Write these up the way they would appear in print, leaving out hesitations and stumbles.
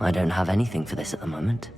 I don't have anything for this at the moment.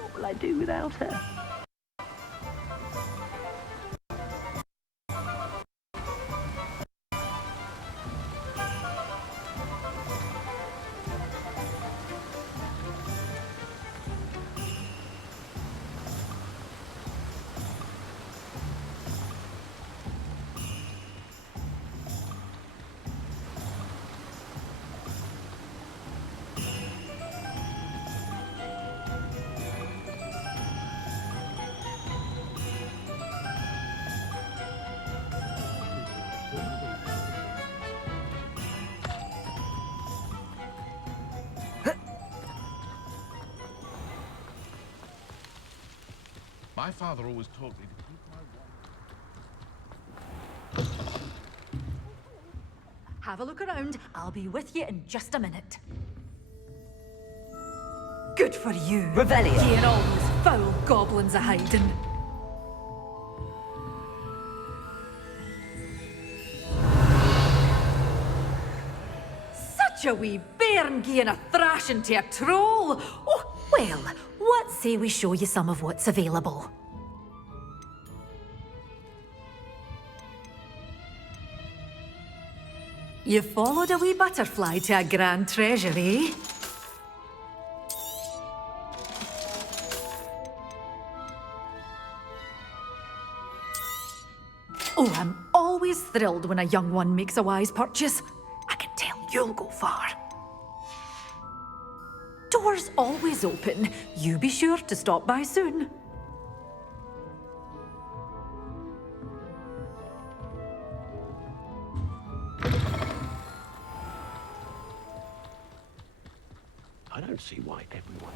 What will I do without her? My father always taught me to keep my word. Have a look around. I'll be with you in just a minute. Good for you. Revelio. Here all those foul goblins are hiding. Such a wee bairn gieing a thrashing to a troll. Oh, well, what say we show you some of what's available? You followed a wee butterfly to a grand treasure, eh? Oh, I'm always thrilled when a young one makes a wise purchase. I can tell you'll go far. Doors always open. You be sure to stop by soon. I don't see why everyone...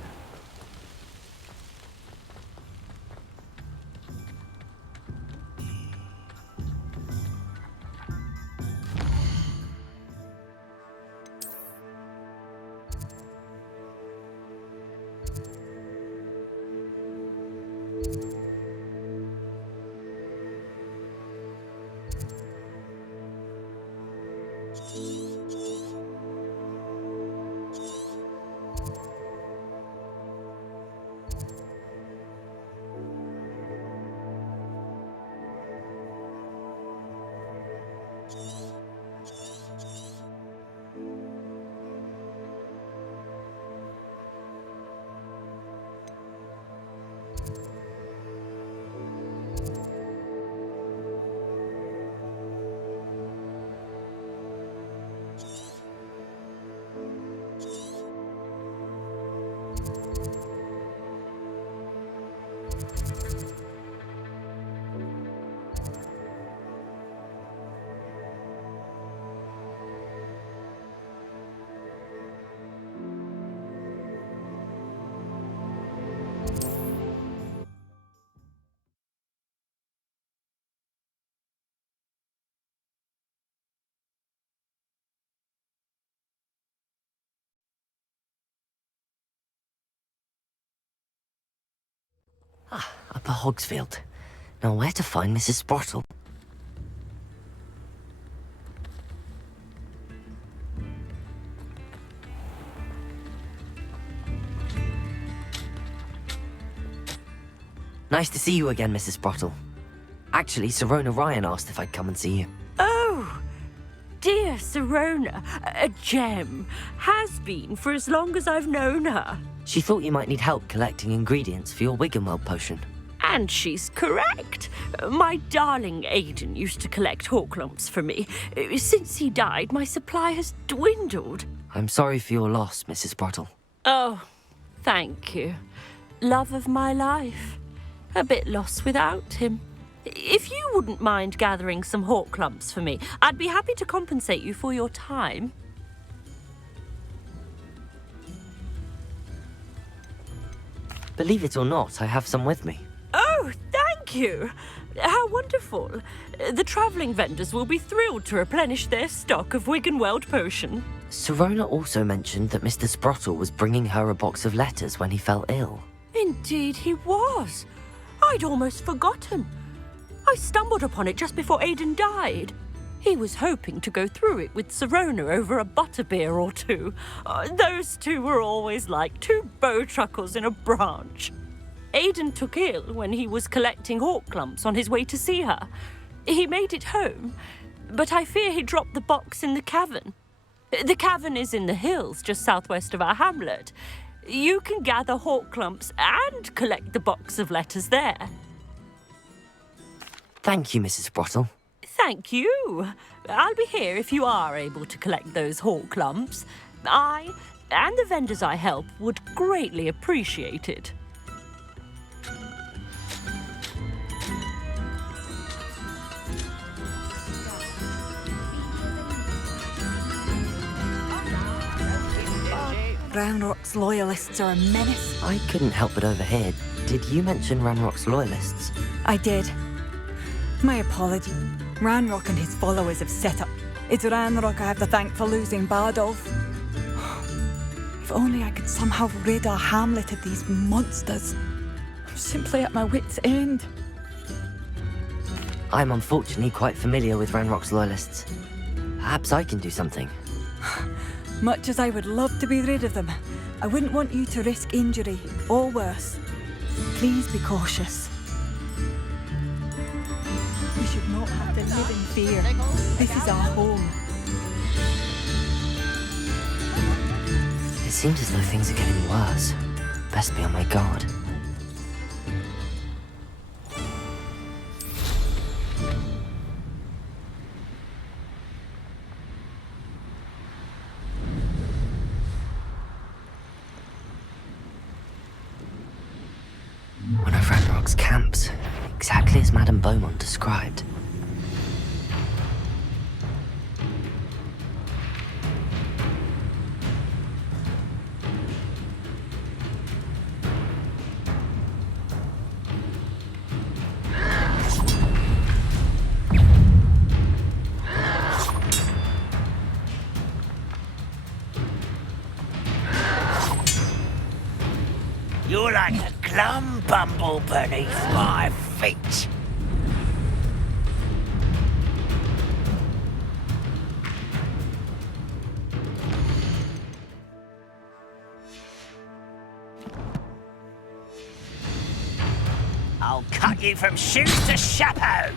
Upper Hogsfield. Now where to find Mrs. Sprottle? Nice to see you again, Mrs. Sprottle. Actually, Sirona Ryan asked if I'd come and see you. Oh, dear Sirona, a gem. Has been for as long as I've known her. She thought you might need help collecting ingredients for your Wiggenweld potion. And she's correct. My darling Aidan used to collect Horklumps for me. Since he died, my supply has dwindled. I'm sorry for your loss, Mrs. Sprottle. Oh, thank you. Love of my life. A bit lost without him. If you wouldn't mind gathering some Horklumps for me, I'd be happy to compensate you for your time. Believe it or not, I have some with me. Oh, thank you. How wonderful. The travelling vendors will be thrilled to replenish their stock of Wiggenweld potion. Sirona also mentioned that Mr. Sprottle was bringing her a box of letters when he fell ill. Indeed he was. I'd almost forgotten. I stumbled upon it just before Aidan died. He was hoping to go through it with Sirona over a butterbeer or two. Those two were always like two bowtruckles in a branch. Aidan took ill when he was collecting Horklumps on his way to see her. He made it home, but I fear he dropped the box in the cavern. The cavern is in the hills just southwest of our hamlet. You can gather Horklumps and collect the box of letters there. Thank you, Mrs. Sprottle. Thank you. I'll be here if you are able to collect those Horklumps. I and the vendors I help would greatly appreciate it. Ranrock's loyalists are a menace. I couldn't help but overhear. Did you mention Ranrock's loyalists? I did. My apology. Ranrock and his followers have set up. It's Ranrock I have to thank for losing Bardolph. If only I could somehow rid our hamlet of these monsters. I'm simply at my wit's end. I'm unfortunately quite familiar with Ranrock's loyalists. Perhaps I can do something. Much as I would love to be rid of them, I wouldn't want you to risk injury, or worse. Please be cautious. We should not have to live in fear. This is our home. It seems as though things are getting worse. Best be on my guard. Ranrock's camps, exactly as Madame Beaumont described. You're like a glum bumble beneath my feet. I'll cut you from shoes to chapeau.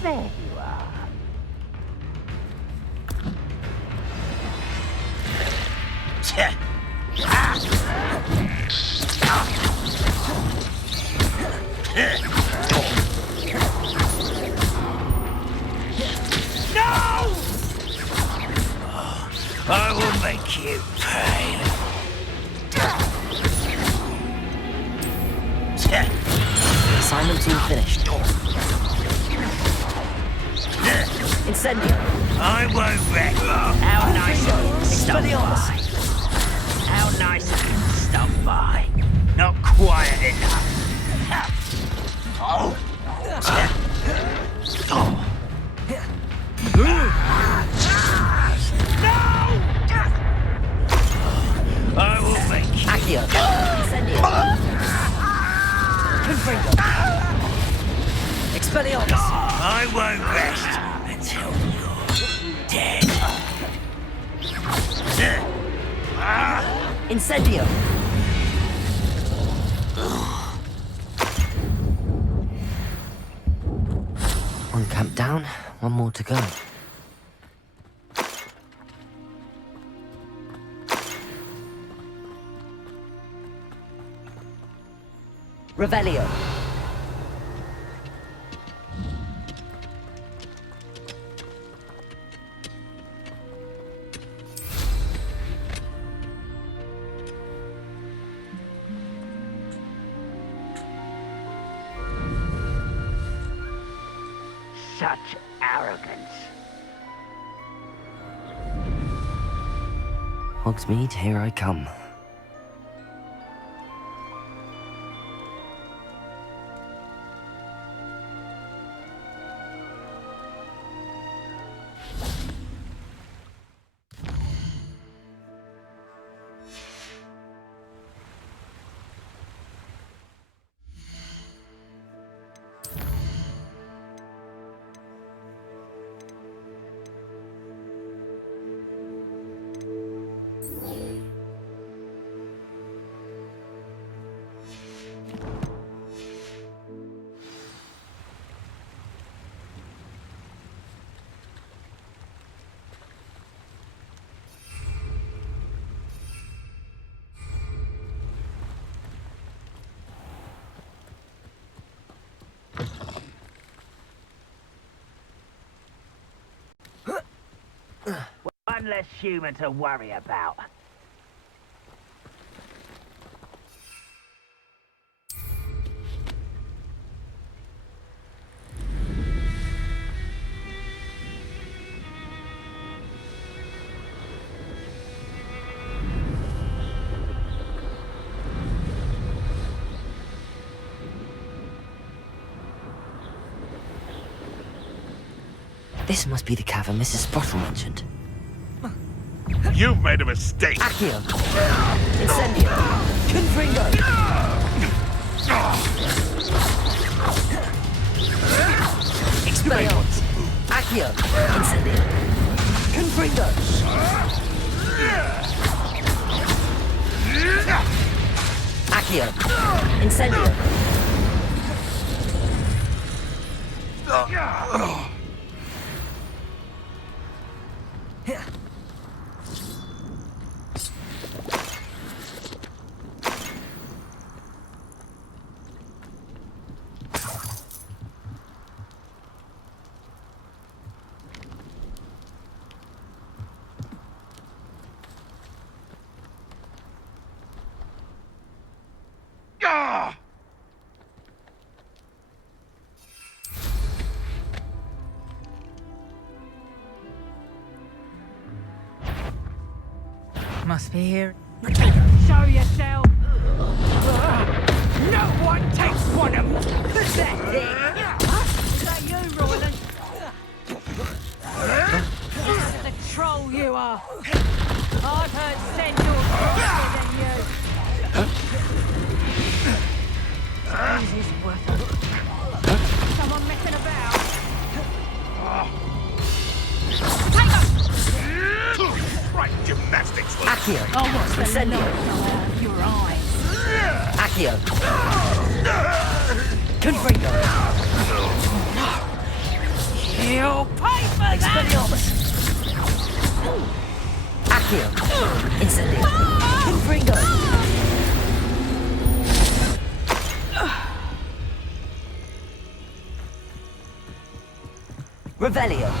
There you are. No! I will make you pay. Assignment 2 finished. Incendio. I won't wreck. How nice of you to stop by. How nice of you to stop by. Not quiet enough. Oh. No! I will make you. Accio. Incendio. Confringo. Expelliarmus. I won't rest until you're dead. Incendio. One camp down, one more to go. Revelio. Such arrogance. Hogsmeade, here I come. One less human to worry about. This must be the cavern Mrs. Sprottle mentioned. You've made a mistake. Accio! Incendio! Confringo! Expelliarmus! Accio! Incendio! Confringo! Accio! Incendio! Must be here. Show yourself! No one takes one of pathetic! Is that you, Royland? The troll you are! I've heard Centaurs stronger than you! Easy's worth it. Someone messing about? Take us! Right, gymnastics. Accio! Oh, what's the Incendio! light out of your eyes? Accio! Confringo! You'll pay for that! Expelliarmus! Accio! Incendio! Confringo! Revelio!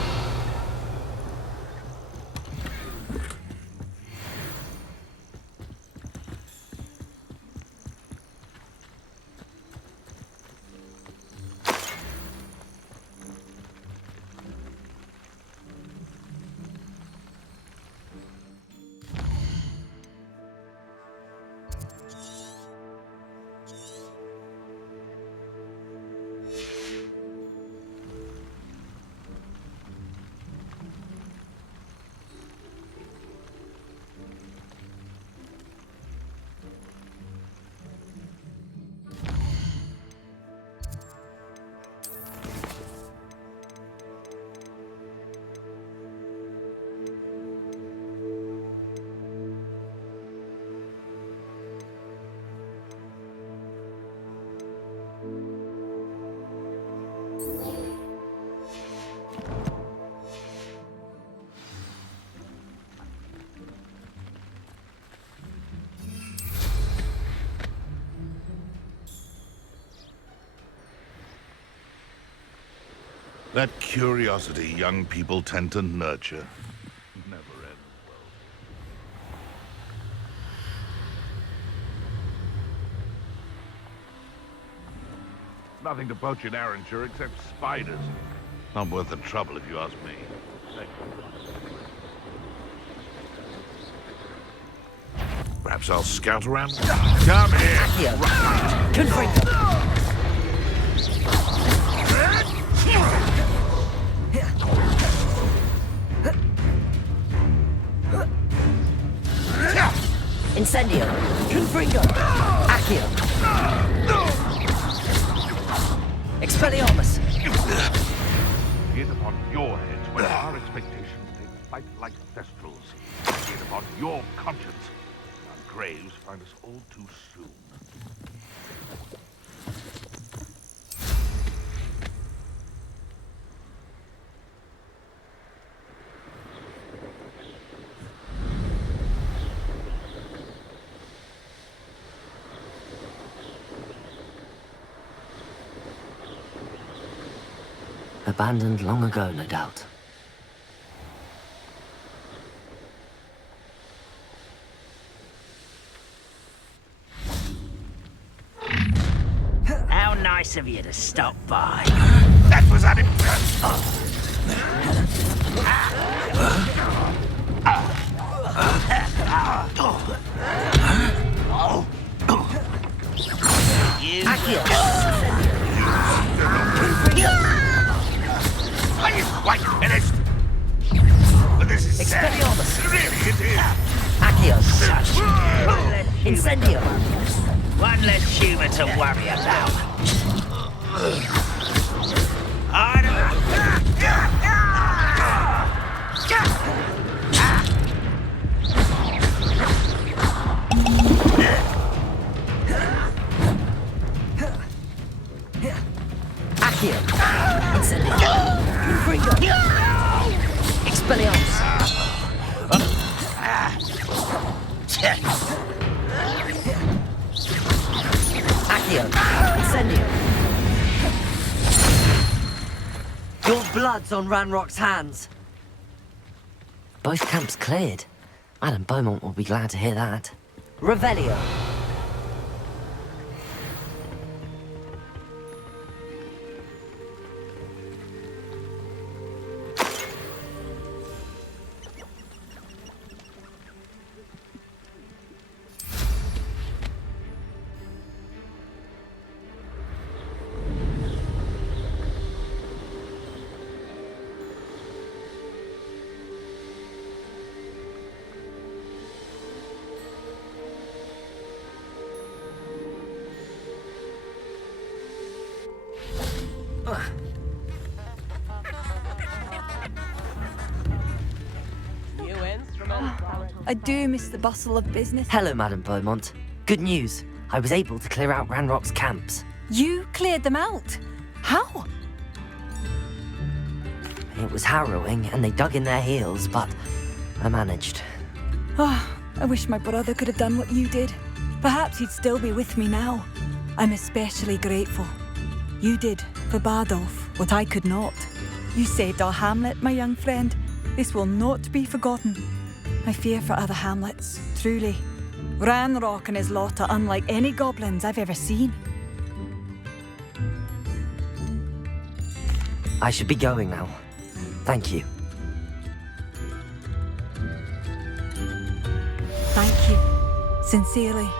That curiosity young people tend to nurture never ends well. Nothing to poach in Arranshire except spiders. Not worth the trouble if you ask me. Perhaps I'll scout around. Come here. Accio! Confringo! Incendio! Confringo! Accio! Expelliarmus! Be it upon your heads when our expectations take flight like thestrals. Be it upon your conscience when our graves find us all too soon. Abandoned long ago, no doubt. How nice of you to stop by. That was You Accio! Are you quite finished? Incendio! One less human to worry about. Accio! Incendio! Fringo! Expelliarmus! Accio! Incendio! Your blood's on Ranrock's hands. Both camps cleared. Madame Beaumont will be glad to hear that. Revelio! I do miss the bustle of business. Hello, Madame Beaumont. Good news. I was able to clear out Ranrock's camps. You cleared them out? How? It was harrowing, and they dug in their heels, but I managed. Oh, I wish my brother could have done what you did. Perhaps he'd still be with me now. I'm especially grateful. You did, for Bardolph, what I could not. You saved our hamlet, my young friend. This will not be forgotten. I fear for other hamlets, truly. Ranrock and his lot are unlike any goblins I've ever seen. I should be going now. Thank you. Thank you. Sincerely.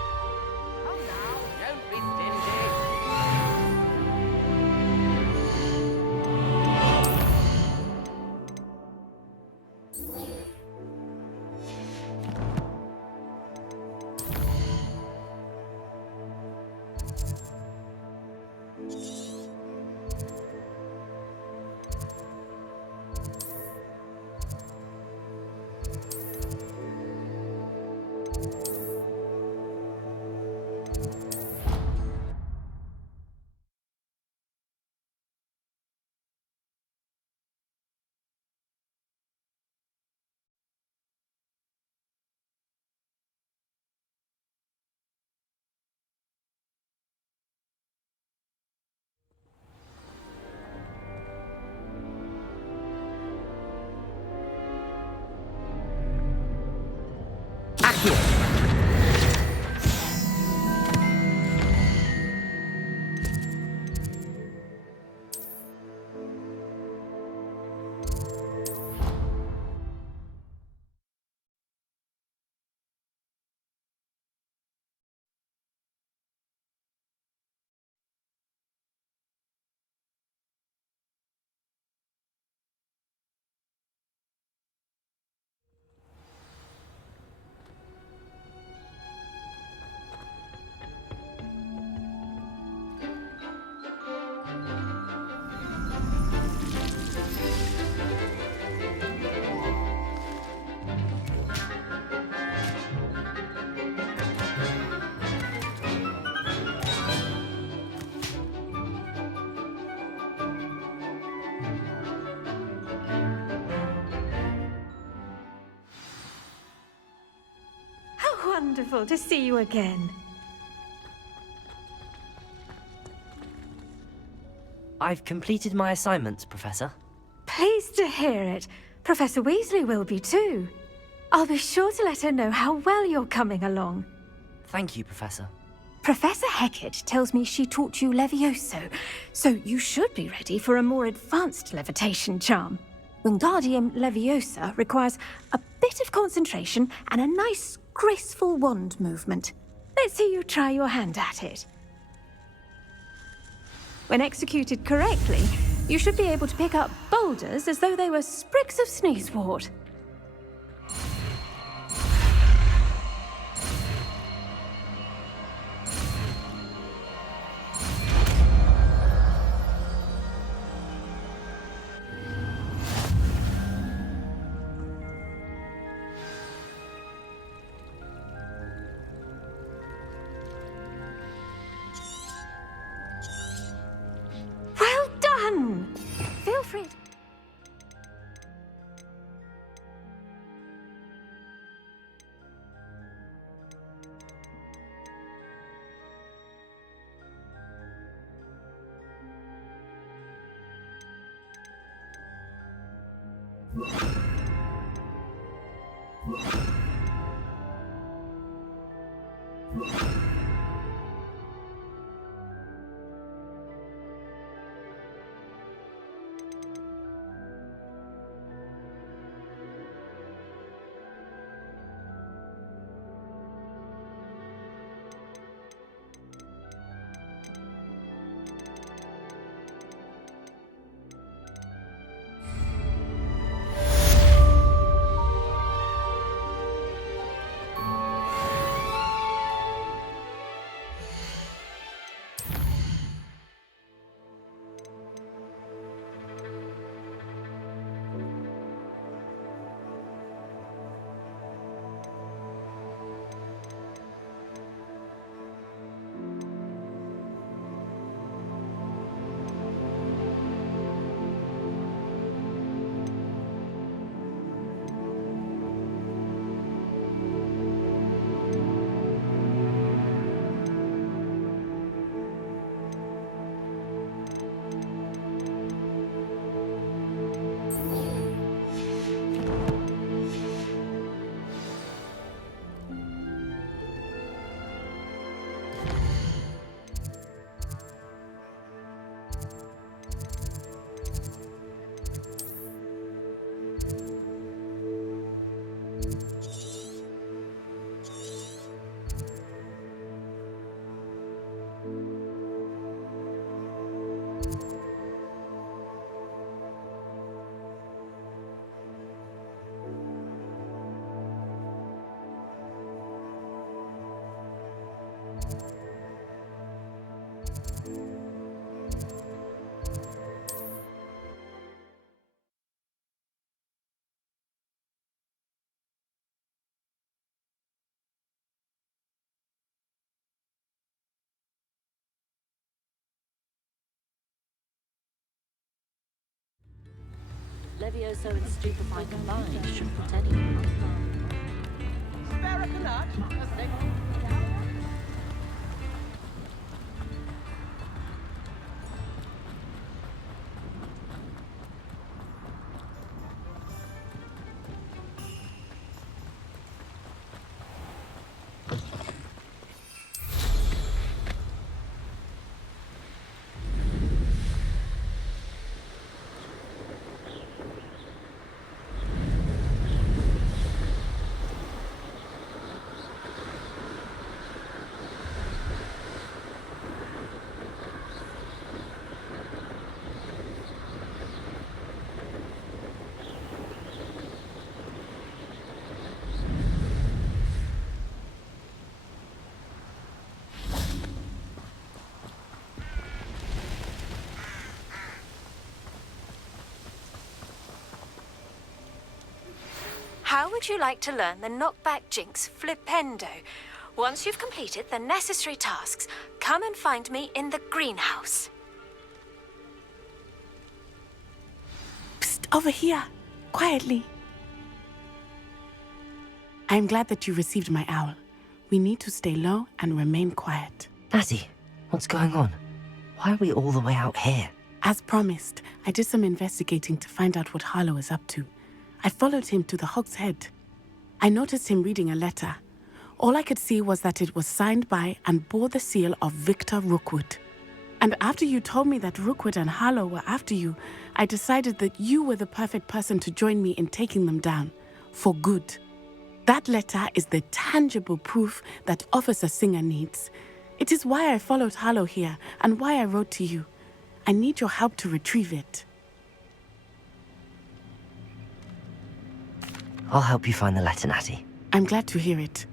Wonderful to see you again. I've completed my assignments, Professor. Pleased to hear it. Professor Weasley will be too. I'll be sure to let her know how well you're coming along. Thank you, Professor. Professor Hecat tells me she taught you Levioso, so you should be ready for a more advanced levitation charm. Wingardium Leviosa requires a bit of concentration and a nice, graceful wand movement. Let's see you try your hand at it. When executed correctly, you should be able to pick up boulders as though they were sprigs of sneezewort. Alfred. Levioso and Stupefy combined shouldn't put anyone. How would you like to learn the knockback jinx flipendo? Once you've completed the necessary tasks, come and find me in the greenhouse. Psst, over here. Quietly. I'm glad that you received my owl. We need to stay low and remain quiet. Natty, what's going on? Why are we all the way out here? As promised, I did some investigating to find out what Harlow is up to. I followed him to the Hog's Head. I noticed him reading a letter. All I could see was that it was signed by and bore the seal of Victor Rookwood. And after you told me that Rookwood and Harlow were after you, I decided that you were the perfect person to join me in taking them down. For good. That letter is the tangible proof that Officer Singer needs. It is why I followed Harlow here and why I wrote to you. I need your help to retrieve it. I'll help you find the letter, Natty. I'm glad to hear it.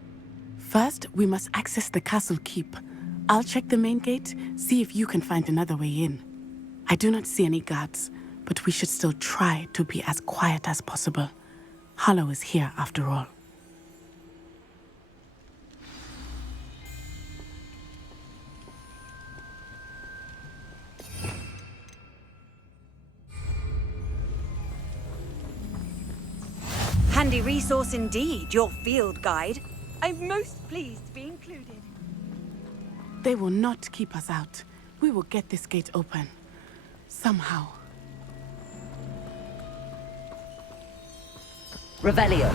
First, we must access the castle keep. I'll check the main gate, see if you can find another way in. I do not see any guards, but we should still try to be as quiet as possible. Harlow is here after all. handy resource indeed, your field guide. I'm most pleased to be included. They will not keep us out. We will get this gate open. Somehow. Revelio.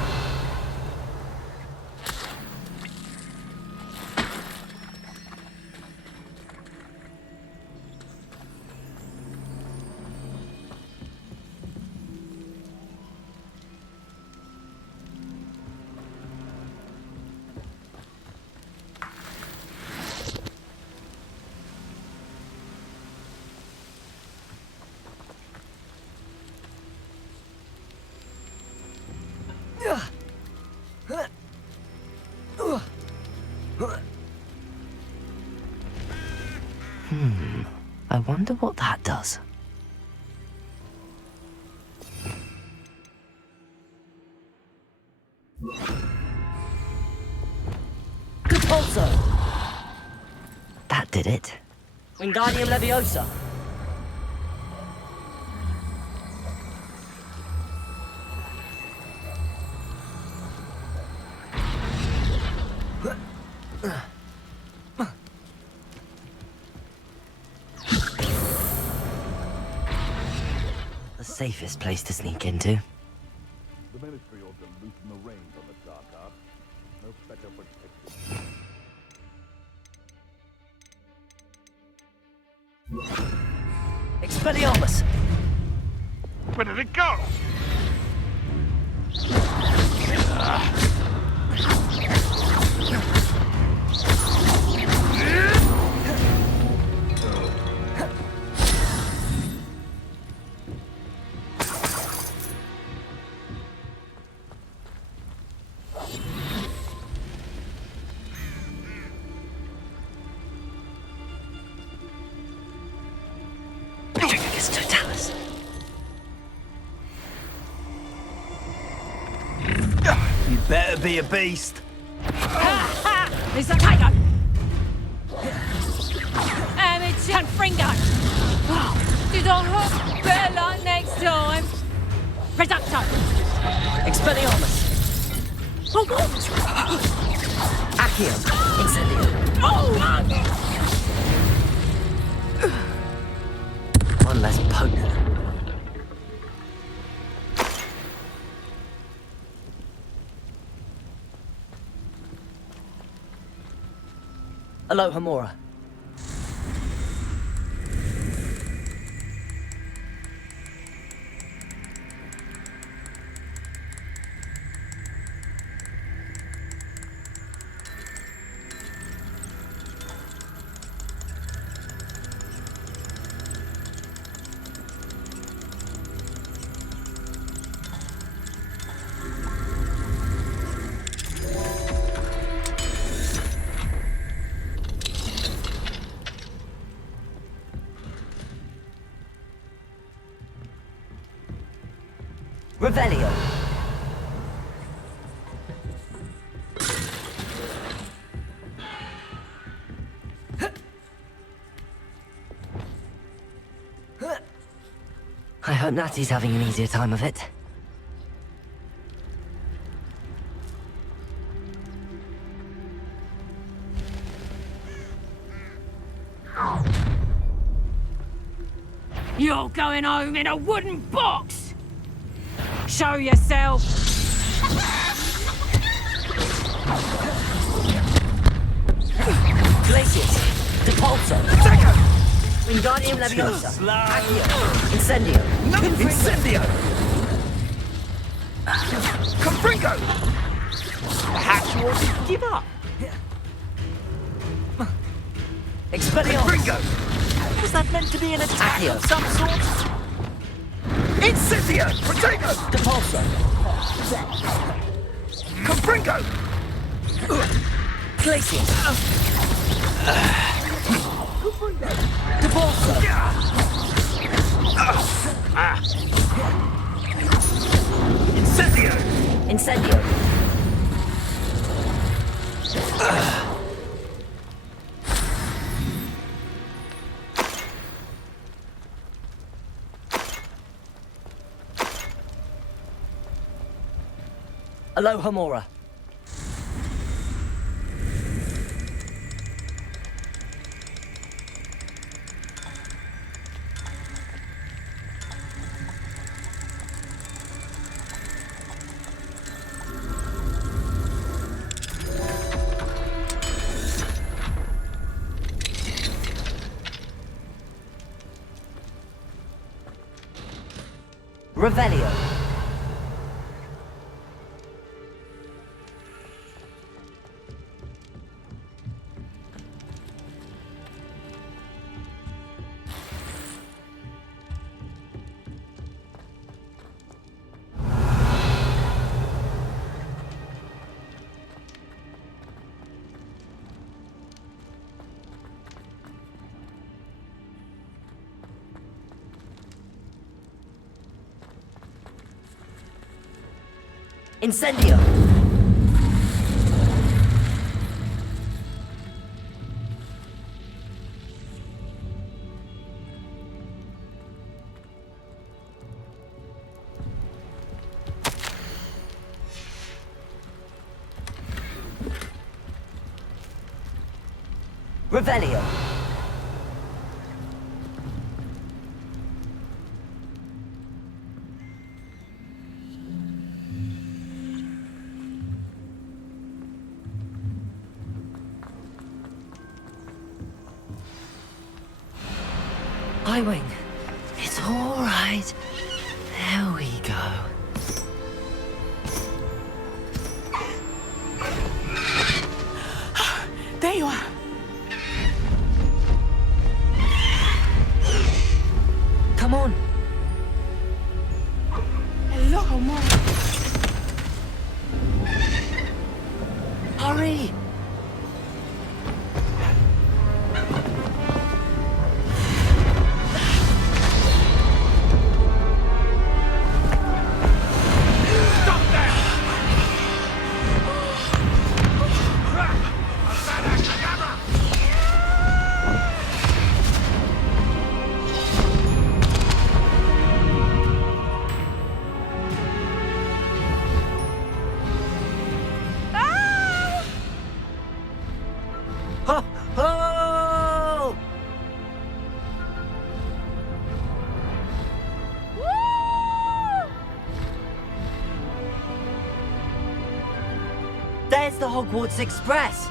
I wonder what that does. Compulso! That did it. Wingardium Leviosa. The safest place to sneak into. The Ministry ought to loosen the reins on the dark arts. No better protection. Expelliarmus! Where did it go? Totalis. You better be a beast. It's a tiger! It's Confringo! You don't hook better luck next time! Reducto! Expelliarmus. Oh, what? Accio. Incendio. One less potent. Aloha Mora. Revelio. I hope Natty's having an easier time of it. You're going home in a wooden box! Show yourself! Glacius. Depulso. Wingardium Leviosa. Accio. Incendio. Incendio! Confringo! Perhaps you ought to give up. Expelliarmus. Confringo! Was that meant to be an attack Accio. of some sort? Incendio! Protego! Depulso. Confringo! Glacius. Depulso. Incendio! Incendio. Aloha Mora. Revelio. Incendio! Revelio! Highwing. It's all right. There we go. There you are. Come on. Hello, Mom. Hurry. Ho, ho! There's the Hogwarts Express.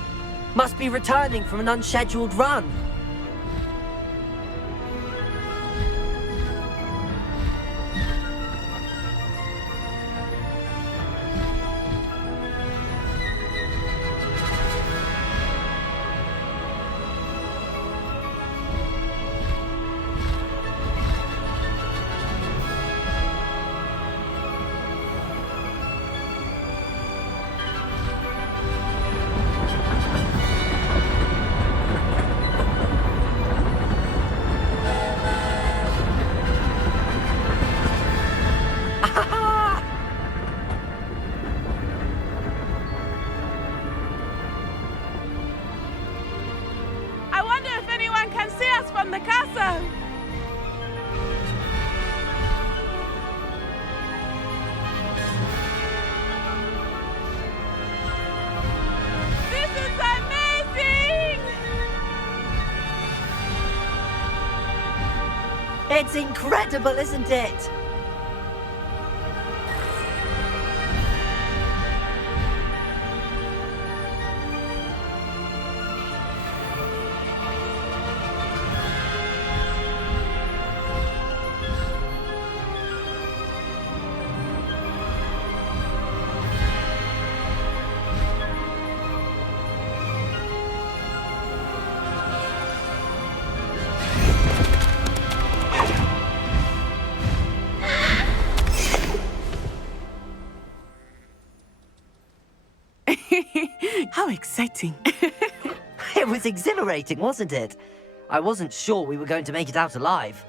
Must be returning from an unscheduled run. I wonder if anyone can see us from the castle. This is amazing! It's incredible, isn't it? How exciting. It was exhilarating, wasn't it? I wasn't sure we were going to make it out alive.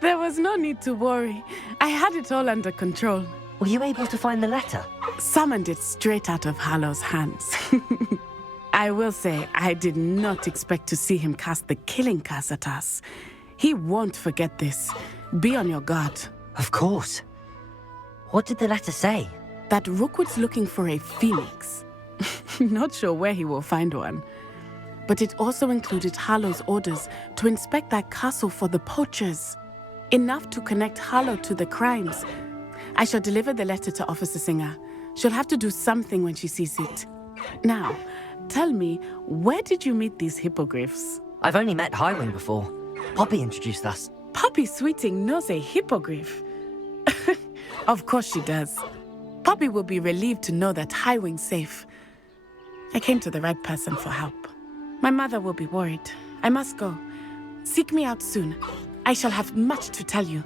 There was no need to worry. I had it all under control. Were you able to find the letter? Summoned it straight out of Hallow's hands. I will say, I did not expect to see him cast the killing curse at us. He won't forget this. Be on your guard. Of course. What did the letter say? that Rookwood's looking for a phoenix. Not sure where he will find one. But it also included Harlow's orders to inspect that castle for the poachers. Enough to connect Harlow to the crimes. I shall deliver the letter to Officer Singer. She'll have to do something when she sees it. Now, tell me, where did you meet these hippogriffs? I've only met Highwing before. Poppy introduced us. Poppy Sweeting knows a hippogriff. Of course she does. Poppy will be relieved to know that Highwing's safe. I came to the right person for help. My mother will be worried. I must go. Seek me out soon. I shall have much to tell you.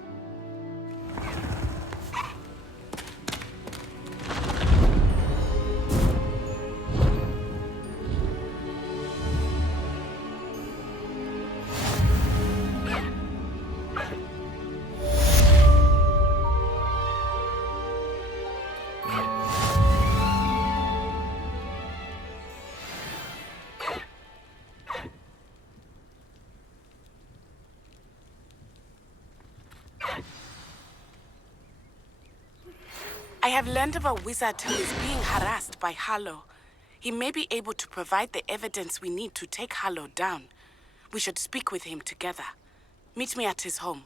I have learned of a wizard who is being harassed by Harlow. He may be able to provide the evidence we need to take Harlow down. We should speak with him together. Meet me at his home.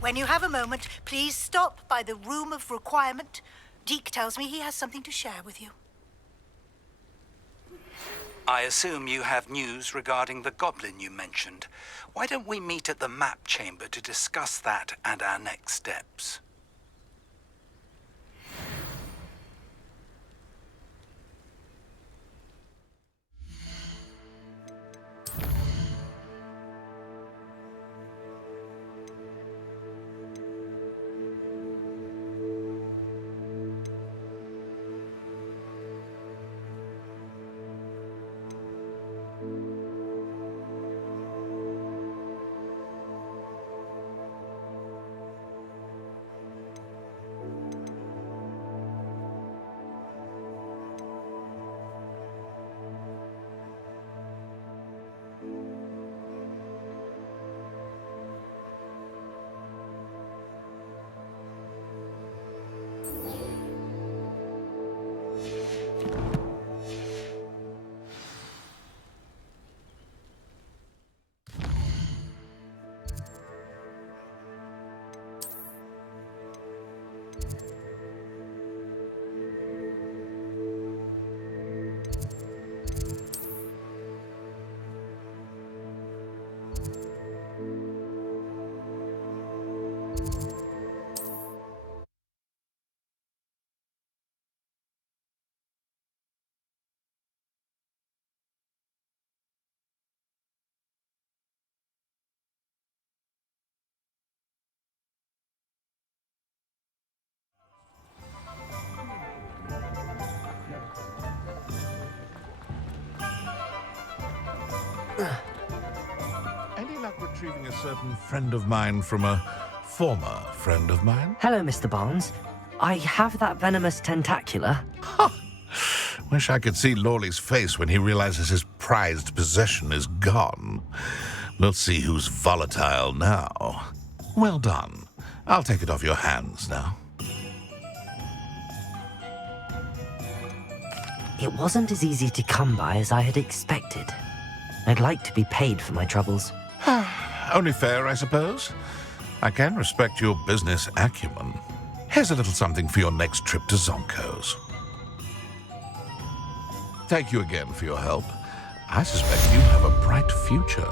When you have a moment, please stop by the Room of Requirement. Deke tells me he has something to share with you. I assume you have news regarding the goblin you mentioned. Why don't we meet at the map chamber to discuss that and our next steps? Any luck retrieving a certain friend of mine from a former friend of mine? Hello, Mr. Barnes. I have that venomous tentacula. Wish I could see Lawley's face when he realizes his prized possession is gone. We'll see who's volatile now. Well done. I'll take it off your hands now. It wasn't as easy to come by as I had expected. I'd like to be paid for my troubles. Only fair, I suppose. I can respect your business acumen. Here's a little something for your next trip to Zonko's. Thank you again for your help. I suspect you have a bright future.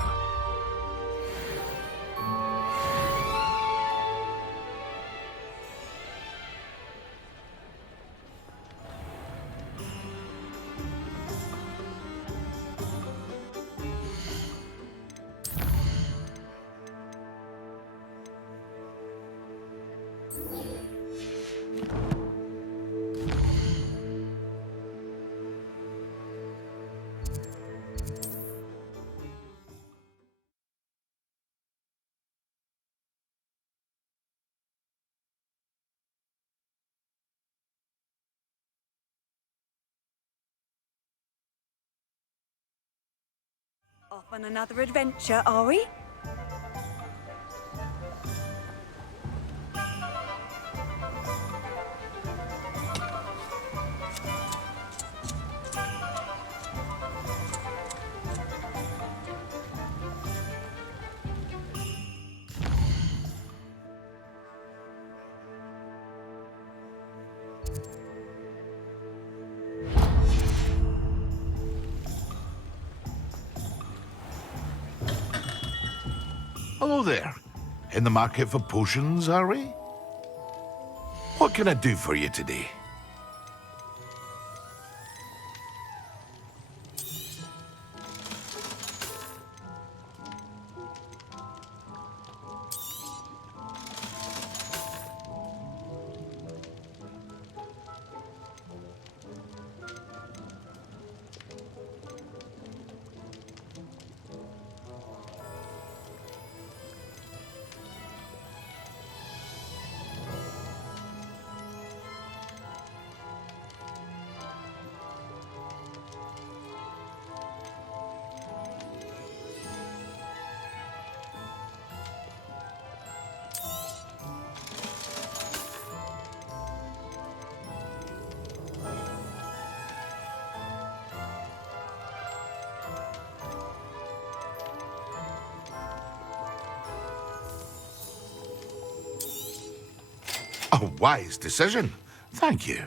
Off on another adventure, are we? Hello there. In the market for potions, are we? What can I do for you today? A wise decision. Thank you.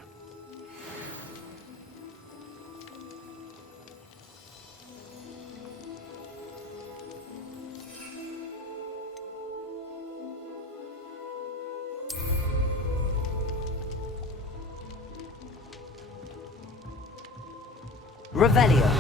Revelio.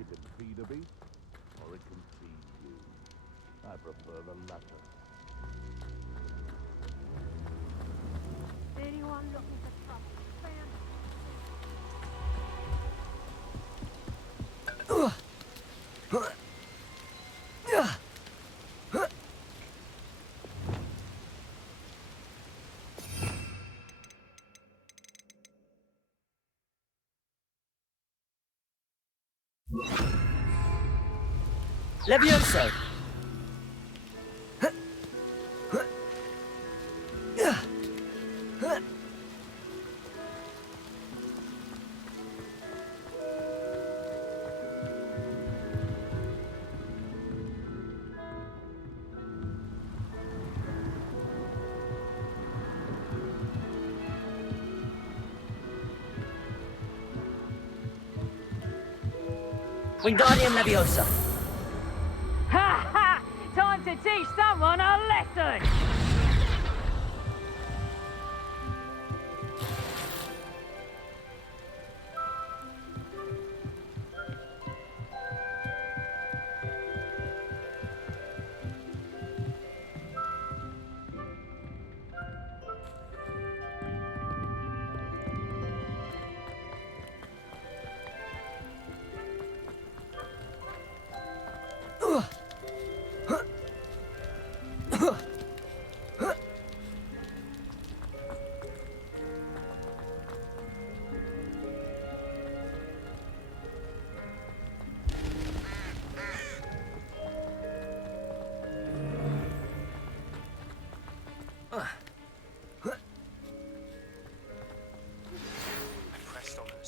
It can feed a beast, or it can feed you. I prefer the latter. Anyone looking for trouble? Levioso. Wingardium Leviosa. Ha ha! Time to teach someone a lesson!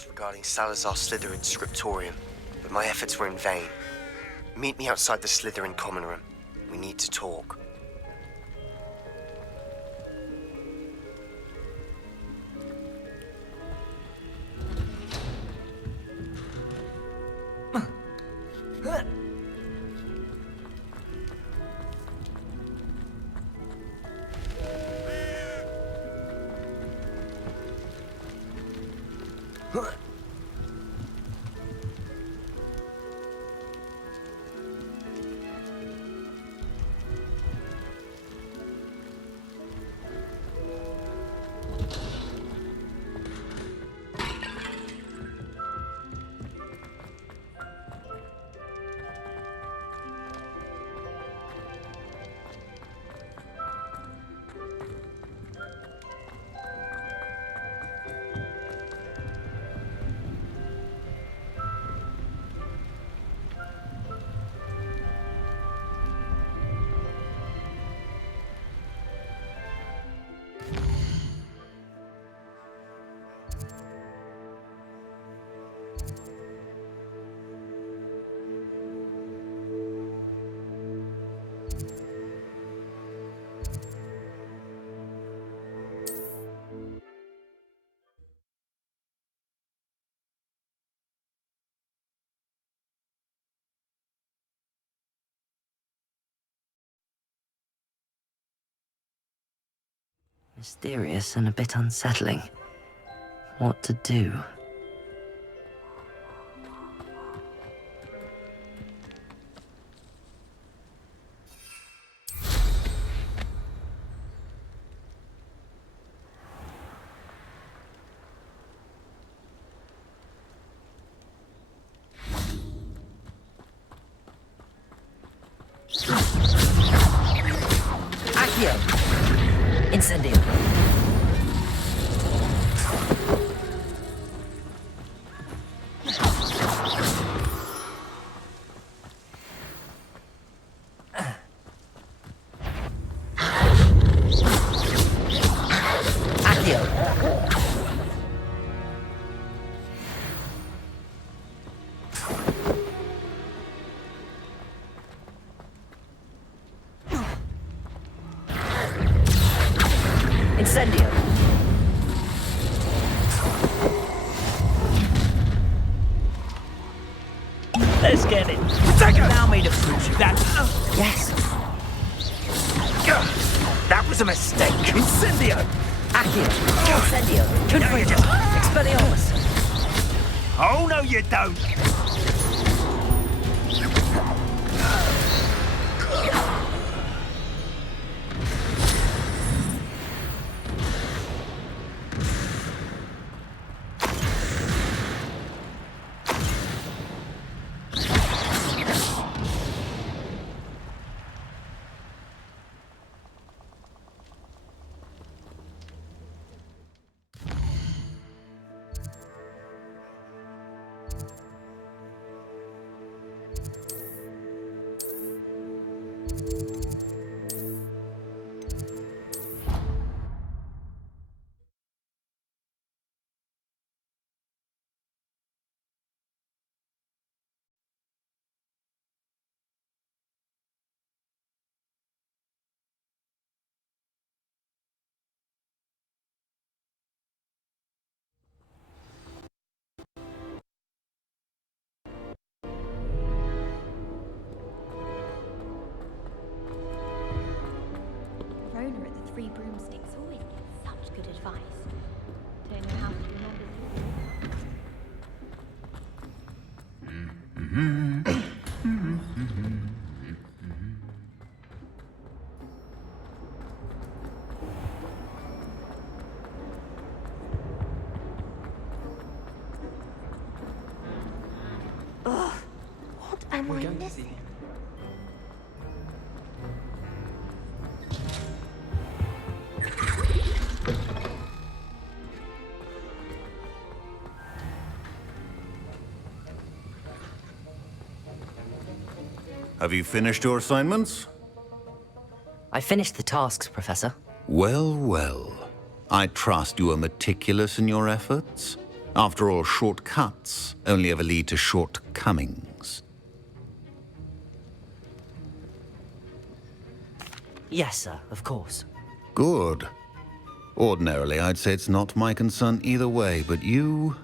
Regarding Salazar Slytherin's scriptorium, but my efforts were in vain. Meet me outside the Slytherin common room. We need to talk. Mysterious and a bit unsettling. What to do? Accio! Incendio! Incendio! Let's get it. Allow me to prove you that. Yes! That was a mistake. Incendio! Accio! Incendio! Confringo! Expelliarmus! Oh, no, you don't. Rona at the Three Broomsticks always gives such good advice. Don't know how to remember. Ugh, what am I missing? Have you finished your assignments? I finished the tasks, Professor. Well, well. I trust you are meticulous in your efforts. After all, shortcuts only ever lead to shortcomings. Yes, sir, of course. Good. Ordinarily, I'd say it's not my concern either way, but you...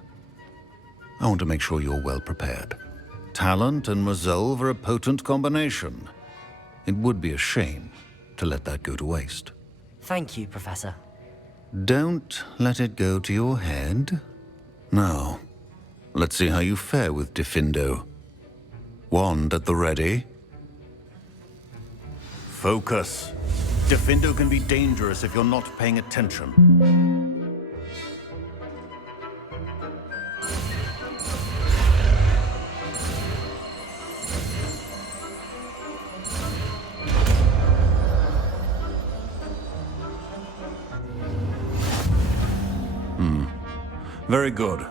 I want to make sure you're well prepared. Talent and resolve are a potent combination. It would be a shame to let that go to waste. Thank you, Professor. Don't let it go to your head. Now, let's see how you fare with Diffindo. Wand at the ready. Focus. Diffindo can be dangerous if you're not paying attention. Very good.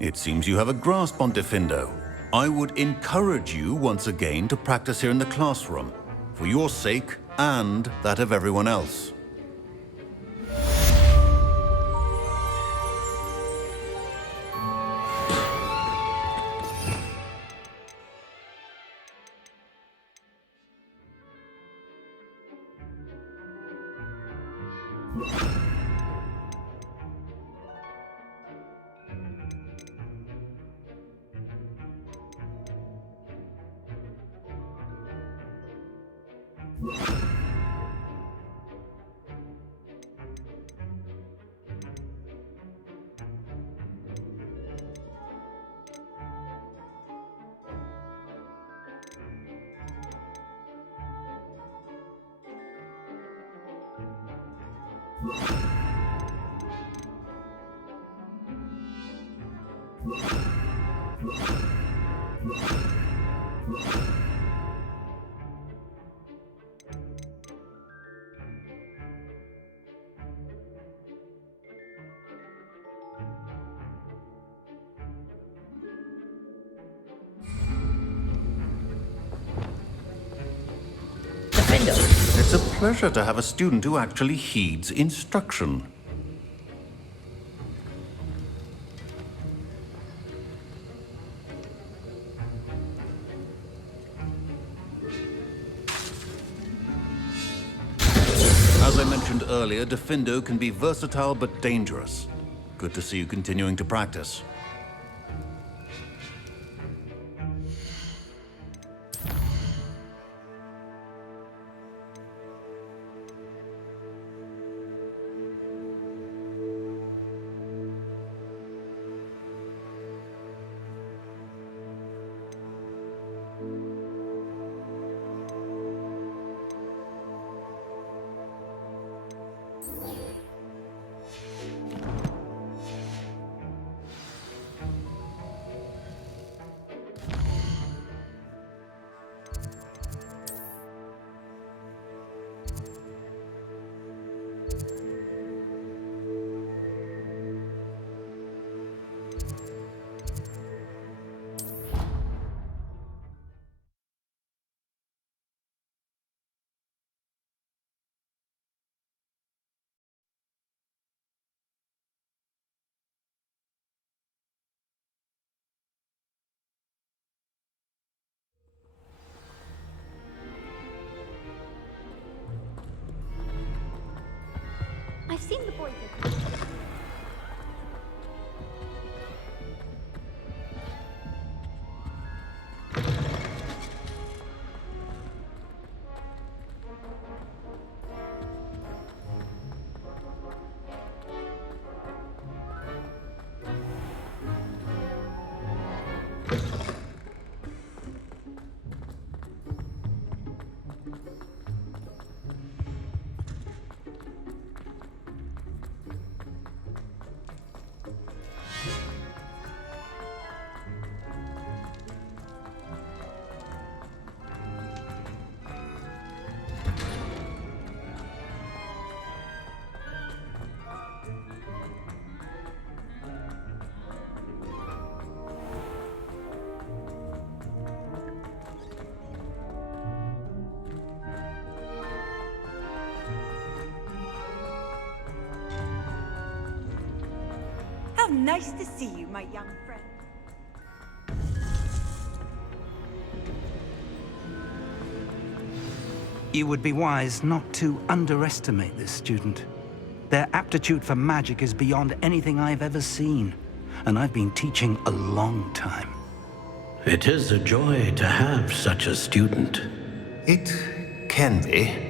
It seems you have a grasp on Diffindo. I would encourage you once again to practice here in the classroom, for your sake and that of everyone else. It's a pleasure to have a student who actually heeds instruction. As I mentioned earlier, Defindo can be versatile but dangerous. Good to see you continuing to practice. I've seen the boy. How nice to see you, my young friend. You would be wise not to underestimate this student. Their aptitude for magic is beyond anything I've ever seen, and I've been teaching a long time. It is a joy to have such a student. It can be.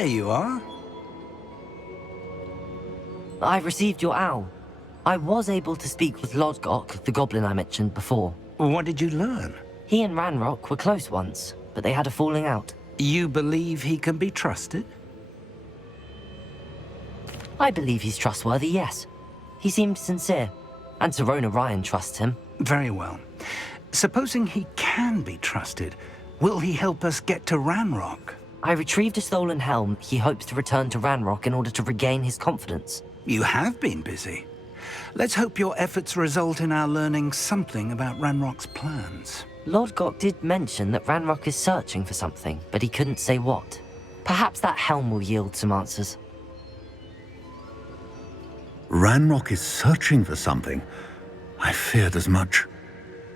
there you are. I received your owl. I was able to speak with Lodgok, the goblin I mentioned before. What did you learn? He and Ranrock were close once, but they had a falling out. You believe he can be trusted? I believe he's trustworthy, yes. He seemed sincere, and Serona Ryan trusts him. Very well. Supposing he can be trusted, will he help us get to Ranrock? I retrieved a stolen helm he hopes to return to Ranrock in order to regain his confidence. You have been busy. Let's hope your efforts result in our learning something about Ranrock's plans. Lodgok did mention that Ranrock is searching for something, but he couldn't say what. Perhaps that helm will yield some answers. Ranrock is searching for something. I feared as much.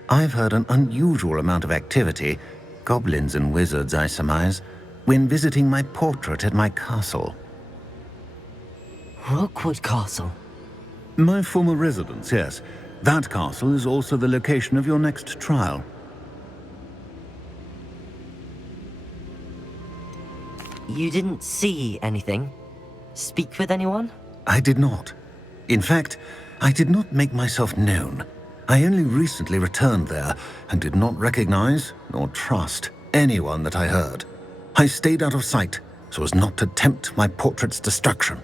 I've heard an unusual amount of activity, goblins and wizards, I surmise, when visiting my portrait at my castle. Rookwood Castle? My former residence, yes. That castle is also the location of your next trial. You didn't see anything? Speak with anyone? I did not. In fact, I did not make myself known. I only recently returned there and did not recognize nor trust anyone that I heard. I stayed out of sight so as not to tempt my portrait's destruction.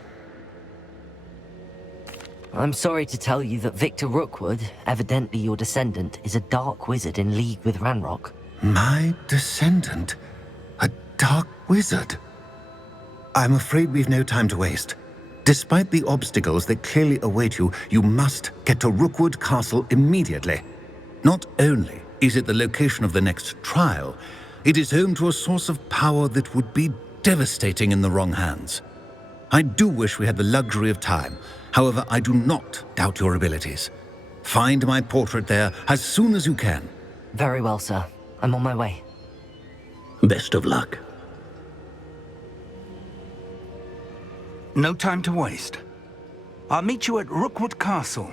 I'm sorry to tell you that Victor Rookwood, evidently your descendant, is a dark wizard in league with Ranrock. My descendant? A dark wizard? I'm afraid we've no time to waste. Despite the obstacles that clearly await you, you must get to Rookwood Castle immediately. Not only is it the location of the next trial, it is home to a source of power that would be devastating in the wrong hands. I do wish we had the luxury of time. However, I do not doubt your abilities. Find my portrait there as soon as you can. Very well, sir. I'm on my way. Best of luck. No time to waste. I'll meet you at Rookwood Castle.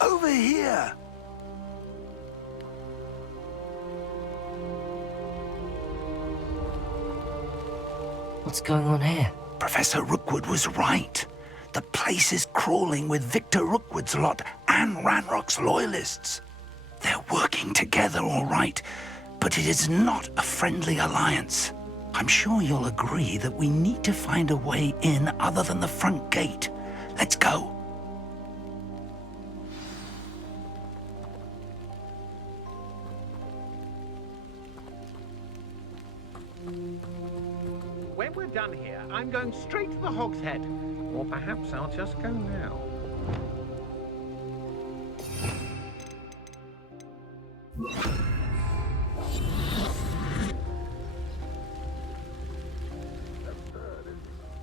Over here! What's going on here? Professor Rookwood was right. The place is crawling with Victor Rookwood's lot and Ranrock's loyalists. They're working together, all right, but it is not a friendly alliance. I'm sure you'll agree that we need to find a way in other than the front gate. Let's go. When we're done here, I'm going straight to the Hog's Head. Or perhaps I'll just go now.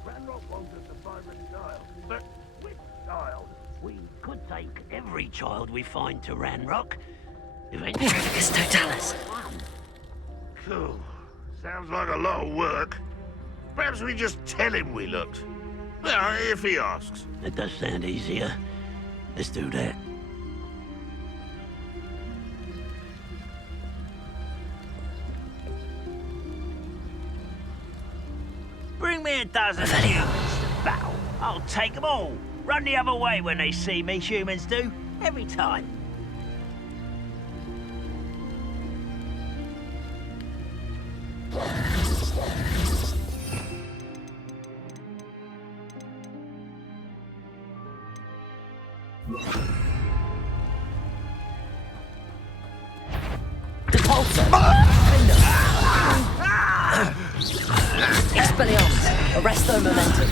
Ranrock wants us to find the child. But which child? We could take every child we find to Ranrock. It's Totalis. Cool. Sounds like a lot of work. Perhaps we just tell him we looked. Well, if he asks. That does sound easier. Let's do that. Bring me a dozen humans to battle. I'll take them all. Run the other way when they see me, humans do. Every time. Expelliarmus, arresto momentum.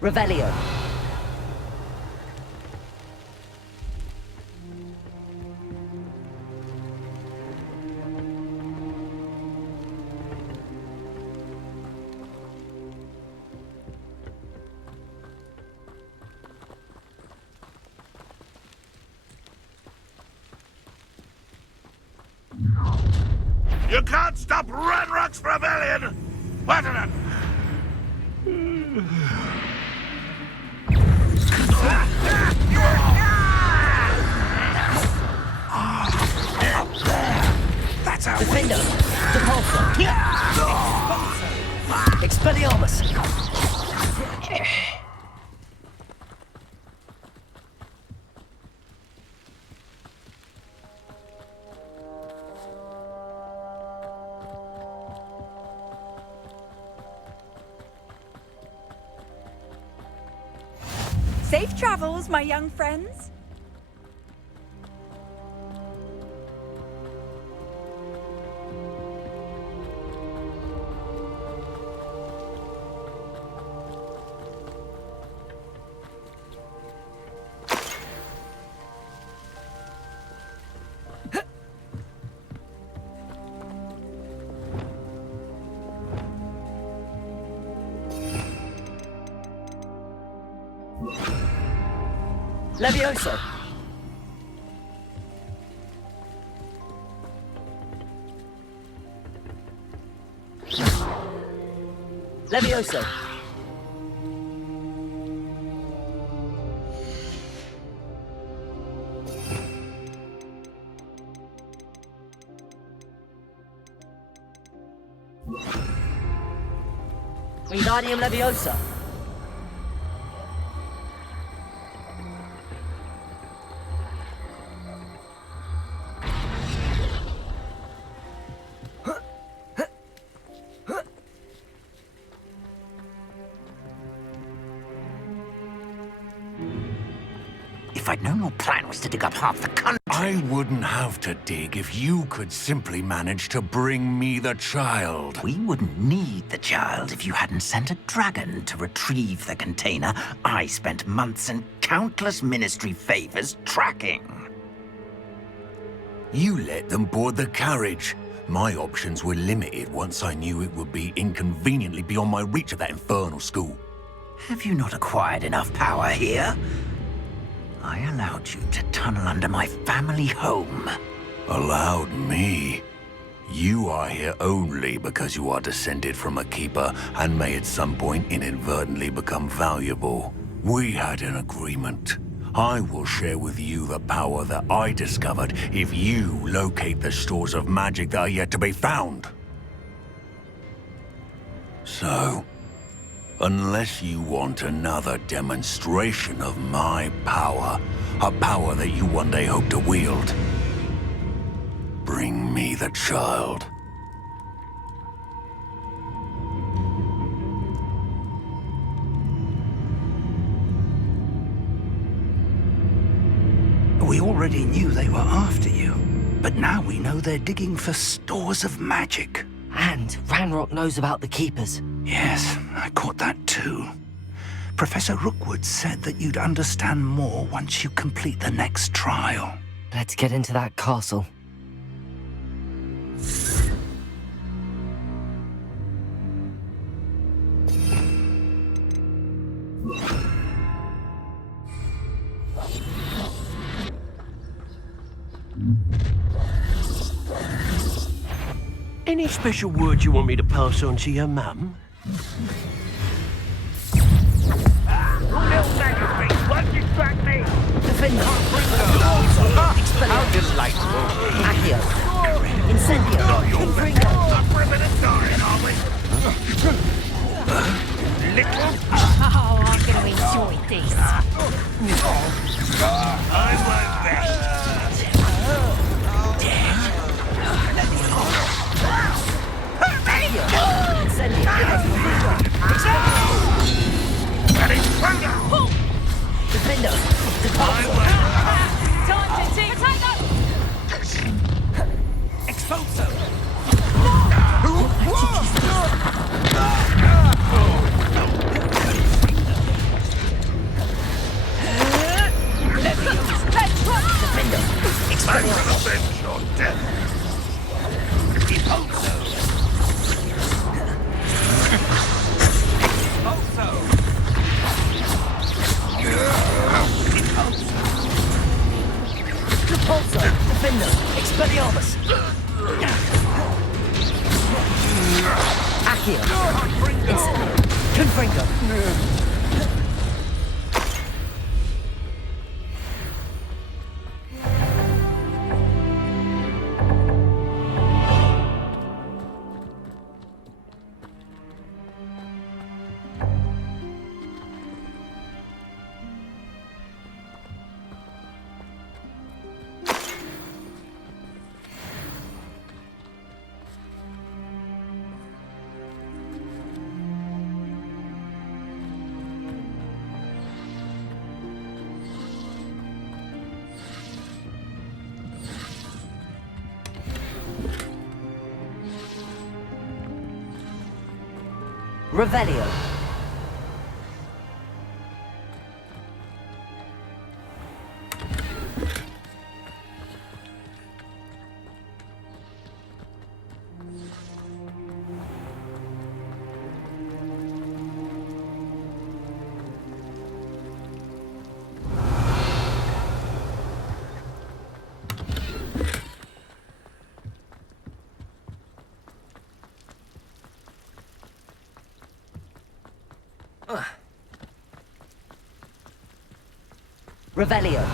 Revelio. You can't stop Ranrock's rebellion! Lieutenant! That's our Defender, Depulso. Expelliarmus. Safe travels, my young friends. Levioso. Levioso. Wingardium Leviosa. If I'd known your plan was to dig up half the country... I wouldn't have to dig if you could simply manage to bring me the child. We wouldn't need the child if you hadn't sent a dragon to retrieve the container I spent months and countless ministry favors tracking. You let them board the carriage. My options were limited once I knew it would be inconveniently beyond my reach of that infernal school. Have you not acquired enough power here? I allowed you to tunnel under my family home. Allowed me? You are here only because you are descended from a keeper and may at some point inadvertently become valuable. We had an agreement. I will share with you the power that I discovered if you locate the stores of magic that are yet to be found. So, unless you want another demonstration of my power, a power that you one day hope to wield, bring me the child. We already knew they were after you, but now we know they're digging for stores of magic. And Ranrock knows about the Keepers. Yes, I caught that too. Professor Rookwood said that you'd understand more once you complete the next trial. Let's get into that castle. Any special words you want me to pass on to your mum? Won't distract me! Defender! How delightful! Accio! Incendio! Confringo! Up for a bit of dying, are we? Little... Oh, I'm going to enjoy this. I won't rest. Accio! Incendio! An intruder! Defender! Time to teach. Potato! Expulso! Defender! I'm gonna avenge your death! Expulso! Repulso! Defender! Expelliarmus! Accio! Incendio! Confringo! Revelio. Revelio.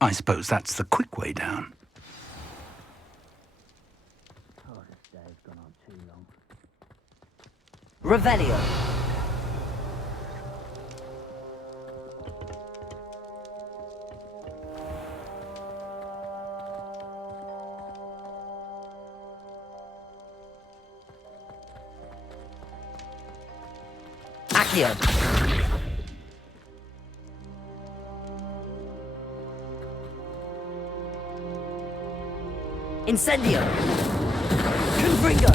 I suppose that's the quick way down. Oh, this day's gone on too long. Revelio. Accio. Incendio! Confringo!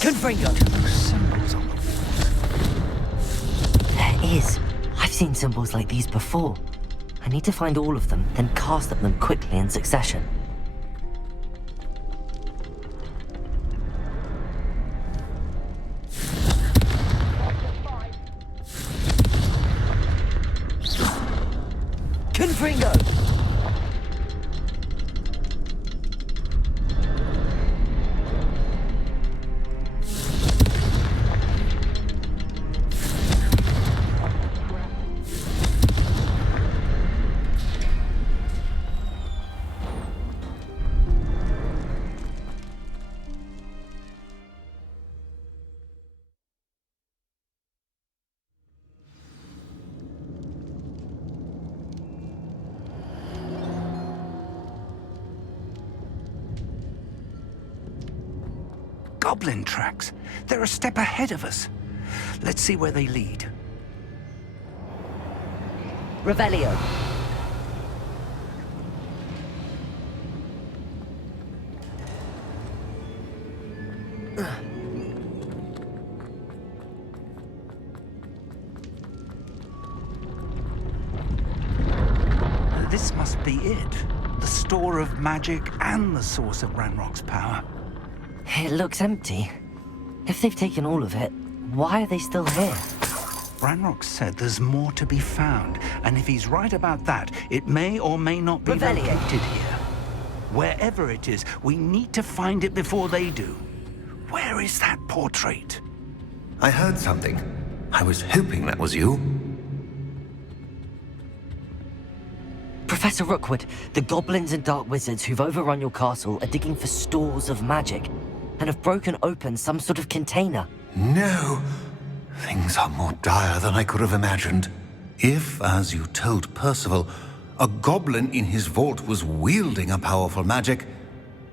Confringo! There is. I've seen symbols like these before. I need to find all of them, then cast at them quickly in succession. Confringo! goblin tracks. They're a step ahead of us. Let's see where they lead. Revelio. This must be it. The store of magic and the source of Ranrock's power. It looks empty. If they've taken all of it, why are they still here? Ranrock said there's more to be found, and if he's right about that, it may or may not be located here. Wherever it is, we need to find it before they do. Where is that portrait? I heard something. I was hoping that was you. Professor Rookwood, the goblins and dark wizards who've overrun your castle are digging for stores of magic and have broken open some sort of container. No! Things are more dire than I could have imagined. If, as you told Percival, a goblin in his vault was wielding a powerful magic,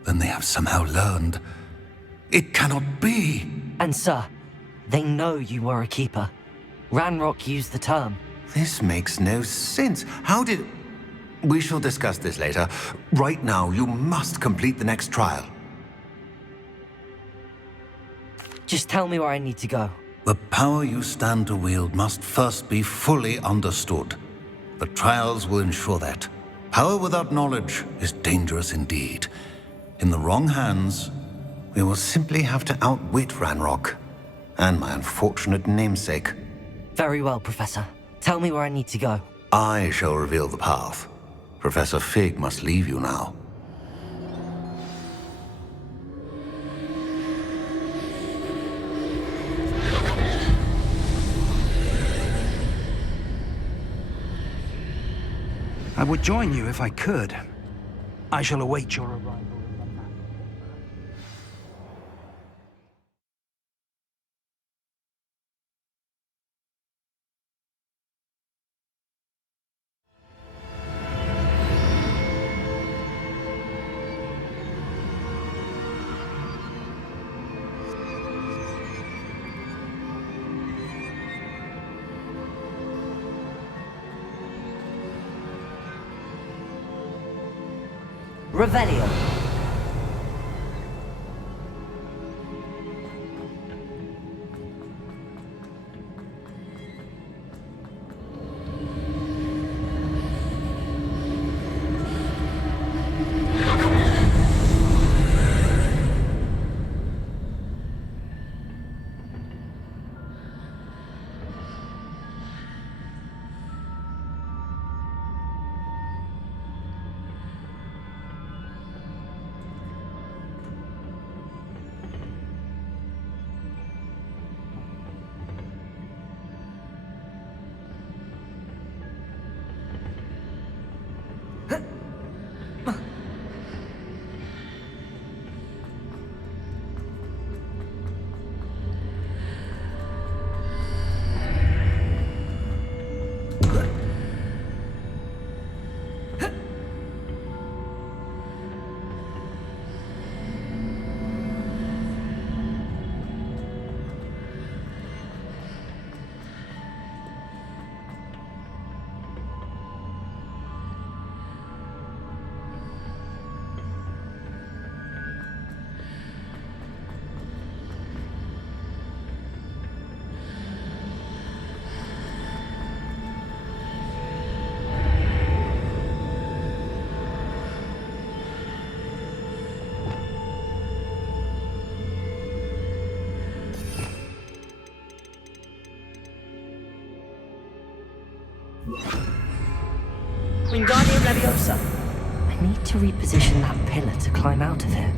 then they have somehow learned. It cannot be! And sir, they know you were a keeper. Ranrock used the term. This makes no sense. How did... We shall discuss this later. Right now, you must complete the next trial. Just tell me where I need to go. The power you stand to wield must first be fully understood. The trials will ensure that. Power without knowledge is dangerous indeed. In the wrong hands, we will simply have to outwit Ranrock and my unfortunate namesake. Very well, Professor. Tell me where I need to go. I shall reveal the path. Professor Fig must leave you now. I would join you if I could. I shall await your arrival. Revelio. Wingardium Leviosa. I need to reposition that pillar to climb out of here.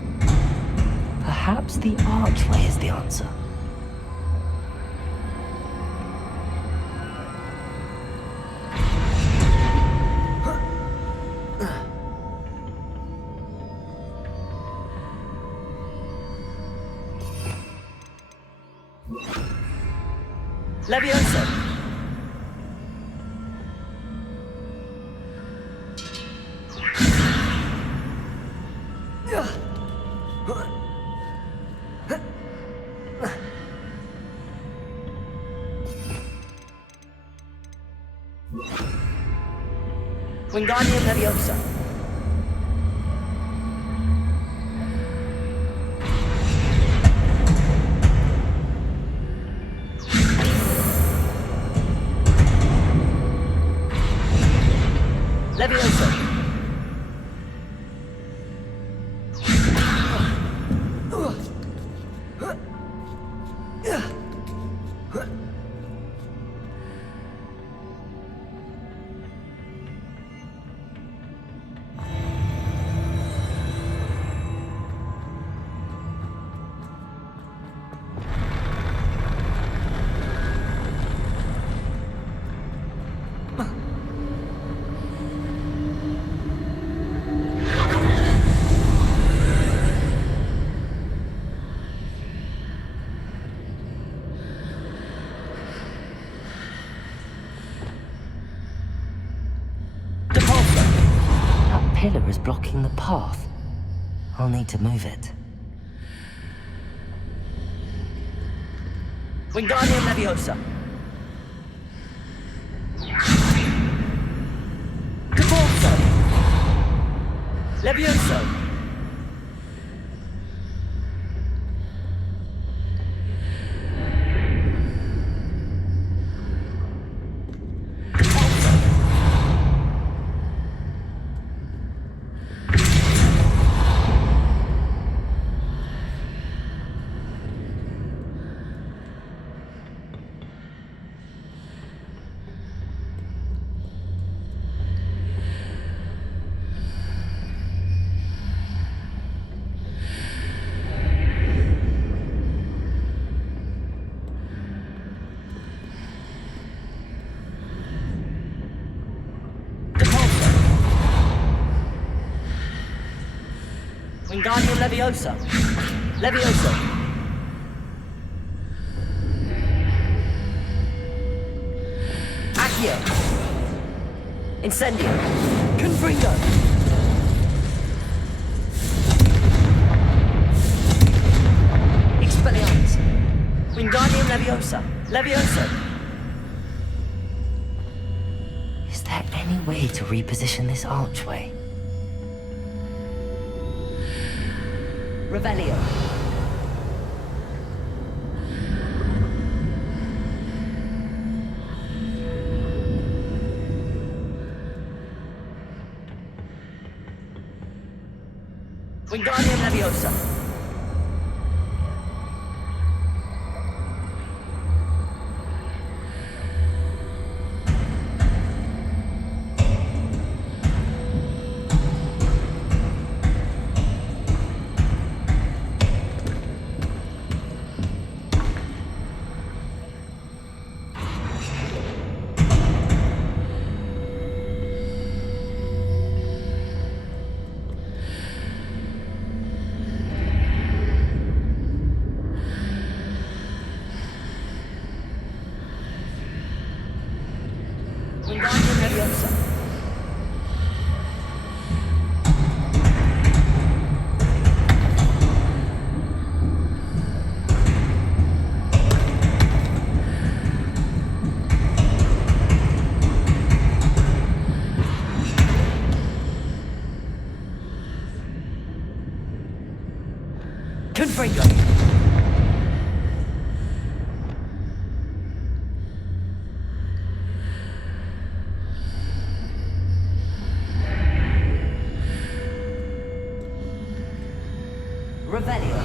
Perhaps the archway is the answer. Leviosa. Wingardium Leviosa. Leviosa. Pillar is blocking the path. I'll need to move it. Wingardium Leviosa. Caporzo. Levioso. Wingardium Leviosa. Leviosa. Accio. Incendio. Confringo. Expelliarmus. Wingardium Leviosa. Leviosa. Is there any way to reposition this archway? Revelio. Wingardium Leviosa. Wingardium Leviosa. Confringo. Revelio.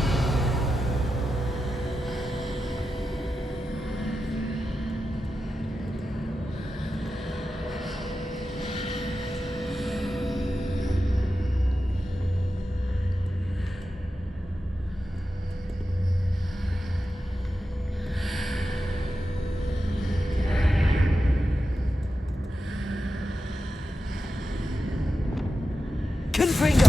Confringo.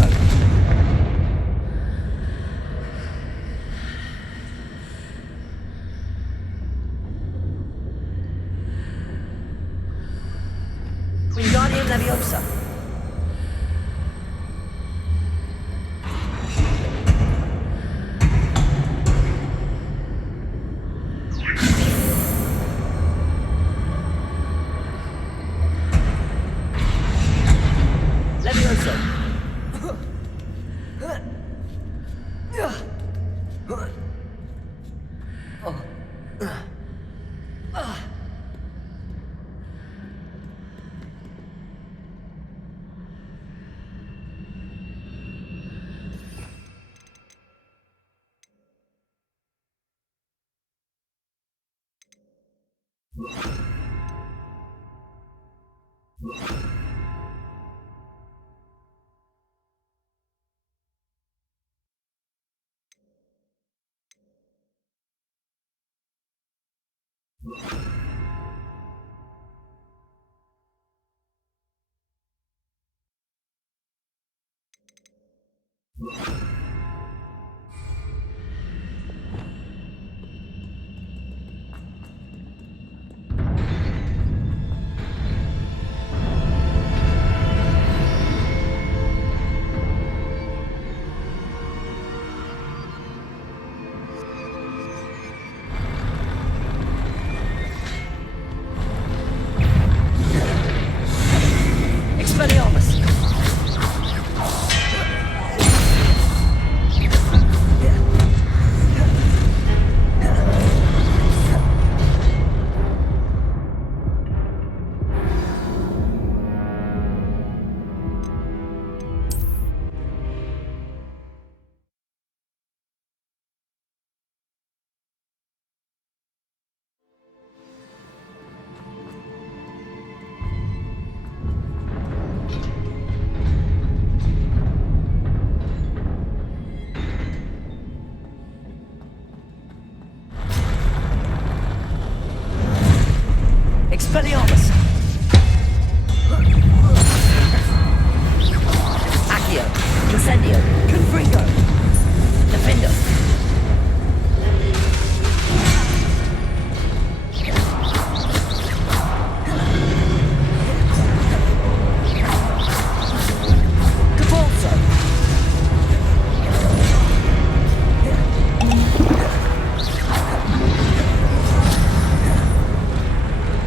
Wingardium Leviosa. Propulsor! Expelliarmus! Expelliarmus! Accio! Incendio! Confringo! Defendo! Capulso!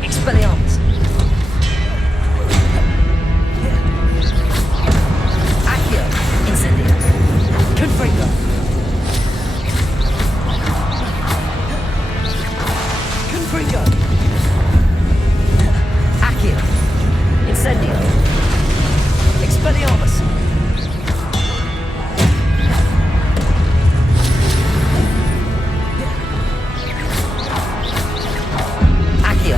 Expelliarmus! Accio! Incendio! Confringo! Confringo! Accio! Incendio! Expelliarmus! Accio!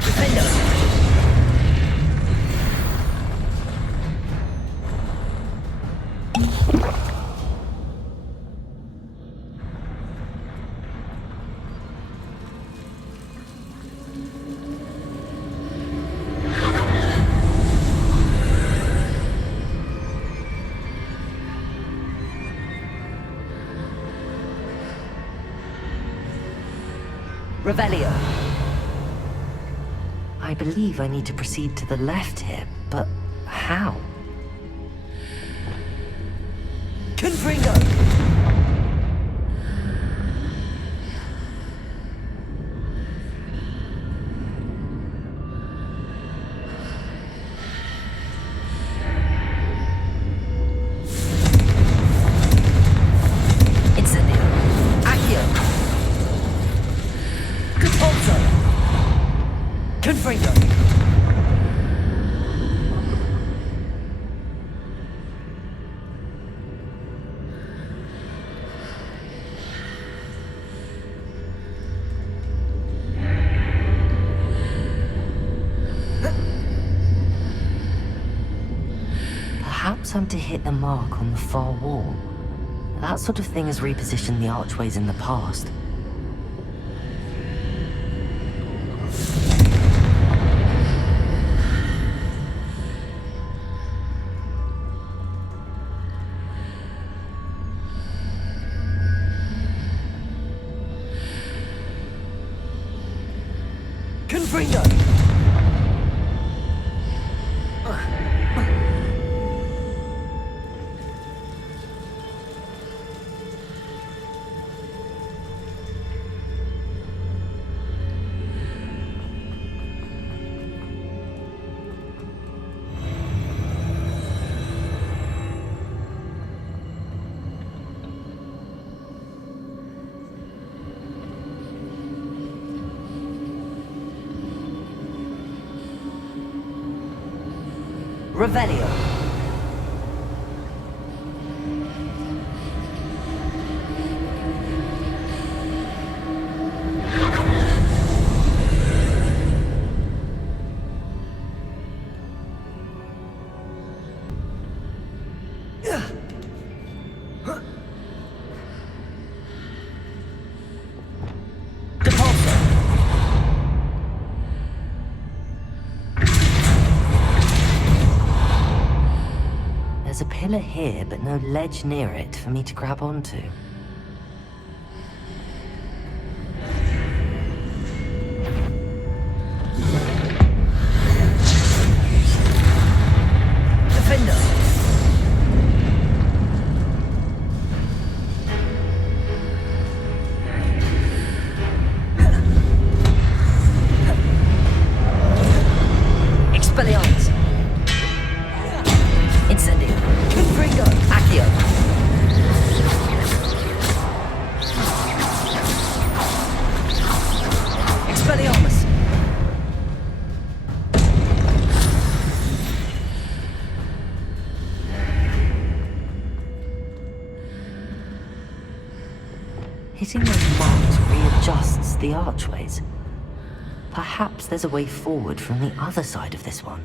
Defendo! Revelio. I believe I need to proceed to the left here, but how? Confringo! Incendio! Accio! Capulso! Confringo! Perhaps I'm to hit the mark on the far wall. That sort of thing has repositioned the archways in the past. Confringo! Revelio. There's a pillar here, but no ledge near it for me to grab onto. Defender! Expelliarmus! Incendio! Confringo! Accio! Expelliarmus! Hitting those marks readjusts the archways. Perhaps there's a way forward from the other side of this one.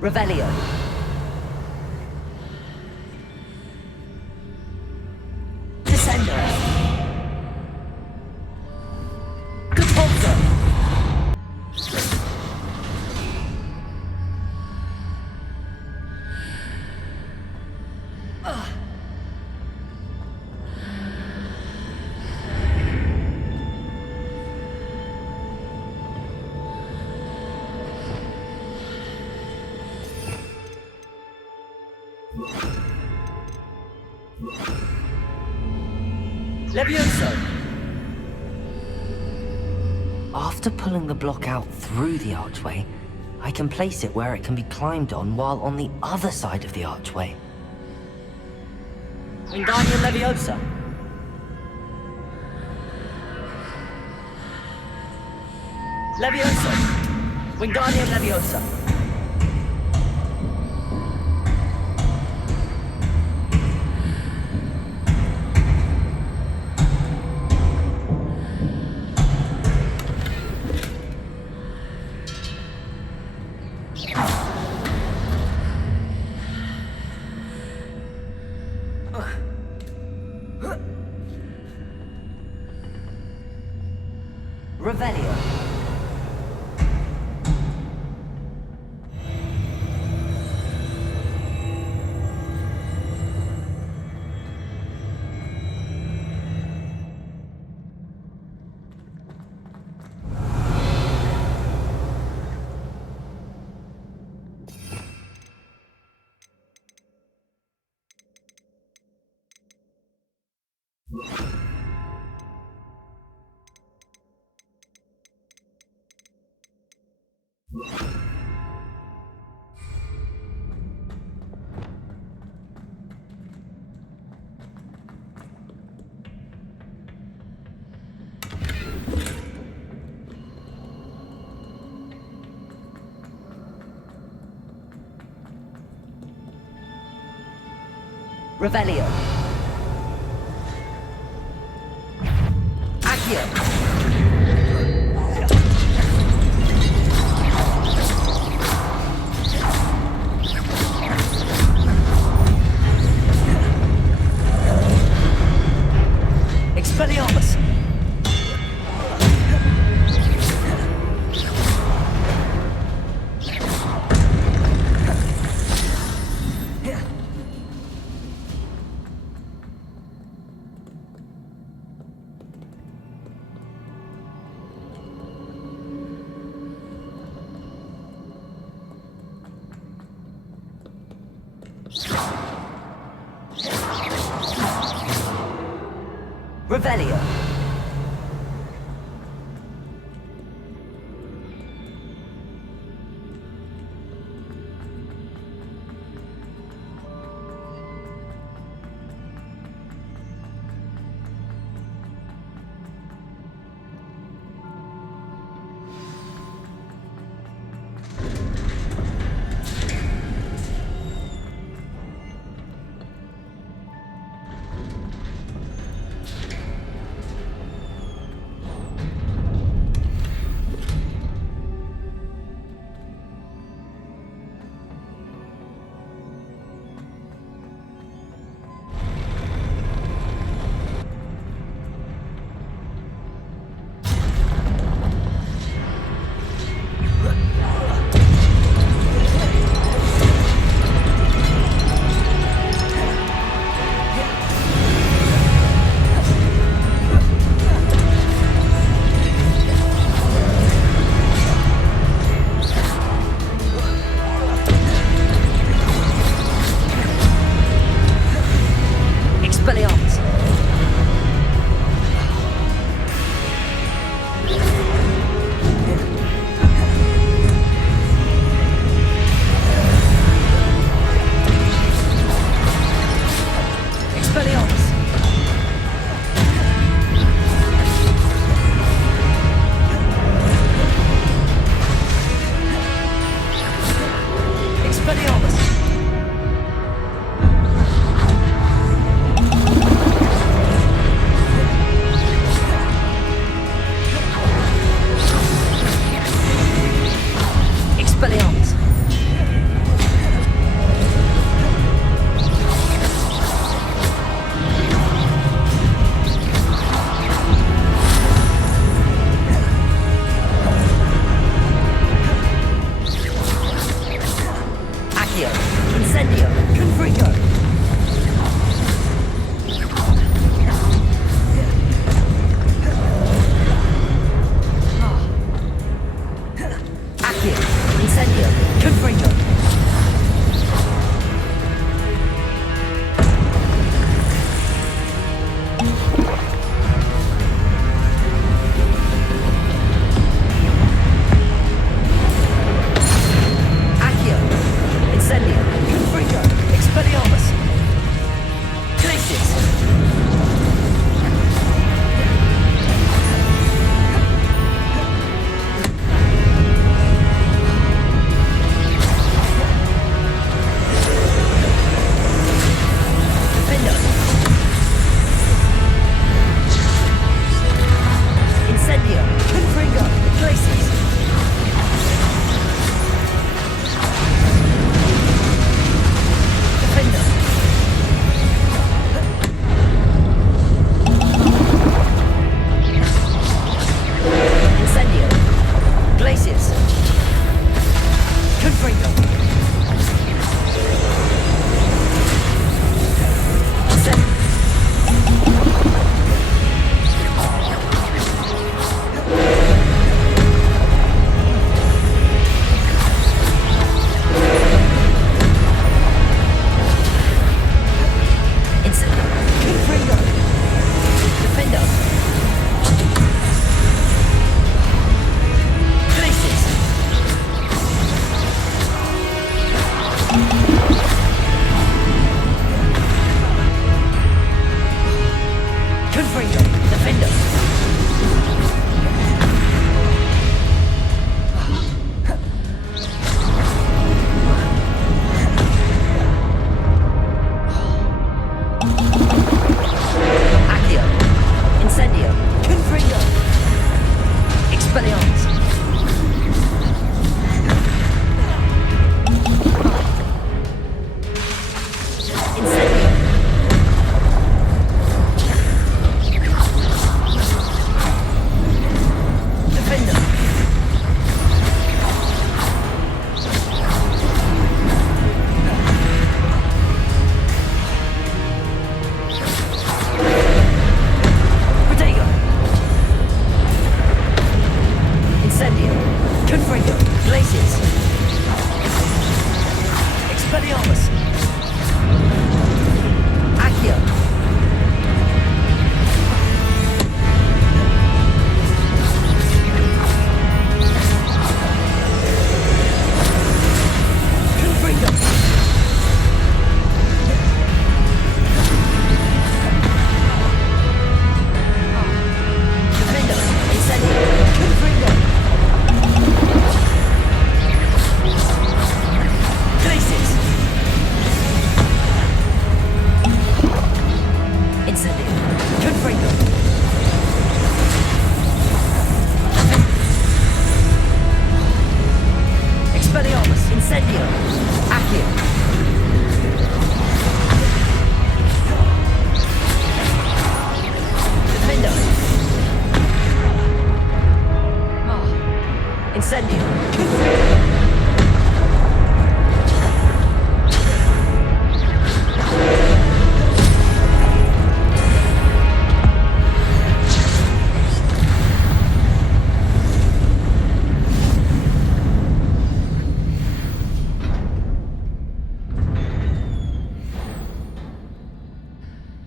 Revelio. Descendo. Compulso. Levioso! After pulling the block out through the archway, I can place it where it can be climbed on while on the other side of the archway. Wingardium Leviosa! Levioso! Wingardium Leviosa! Revelio. Revelio. Accio. Expelliarmus. Revelio. Expelliarmus. Expelliarmus. Expelliarmus.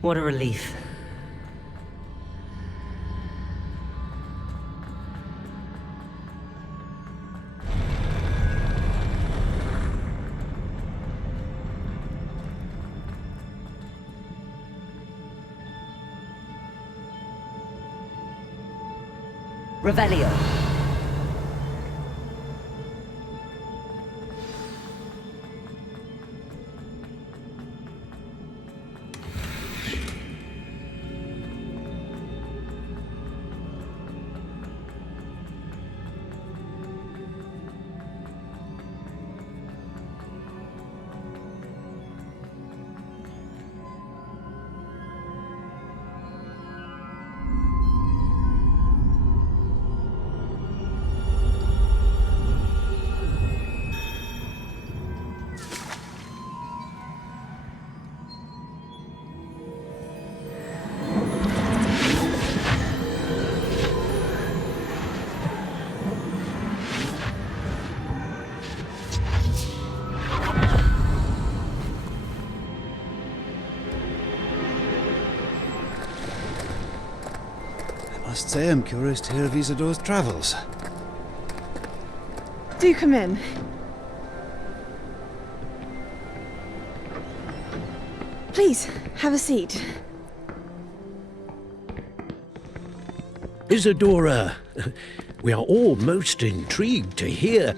What a relief. Revelio. I must say I'm curious to hear of Isadore's travels. Do come in. Please, have a seat. Isadora, we are all most intrigued to hear.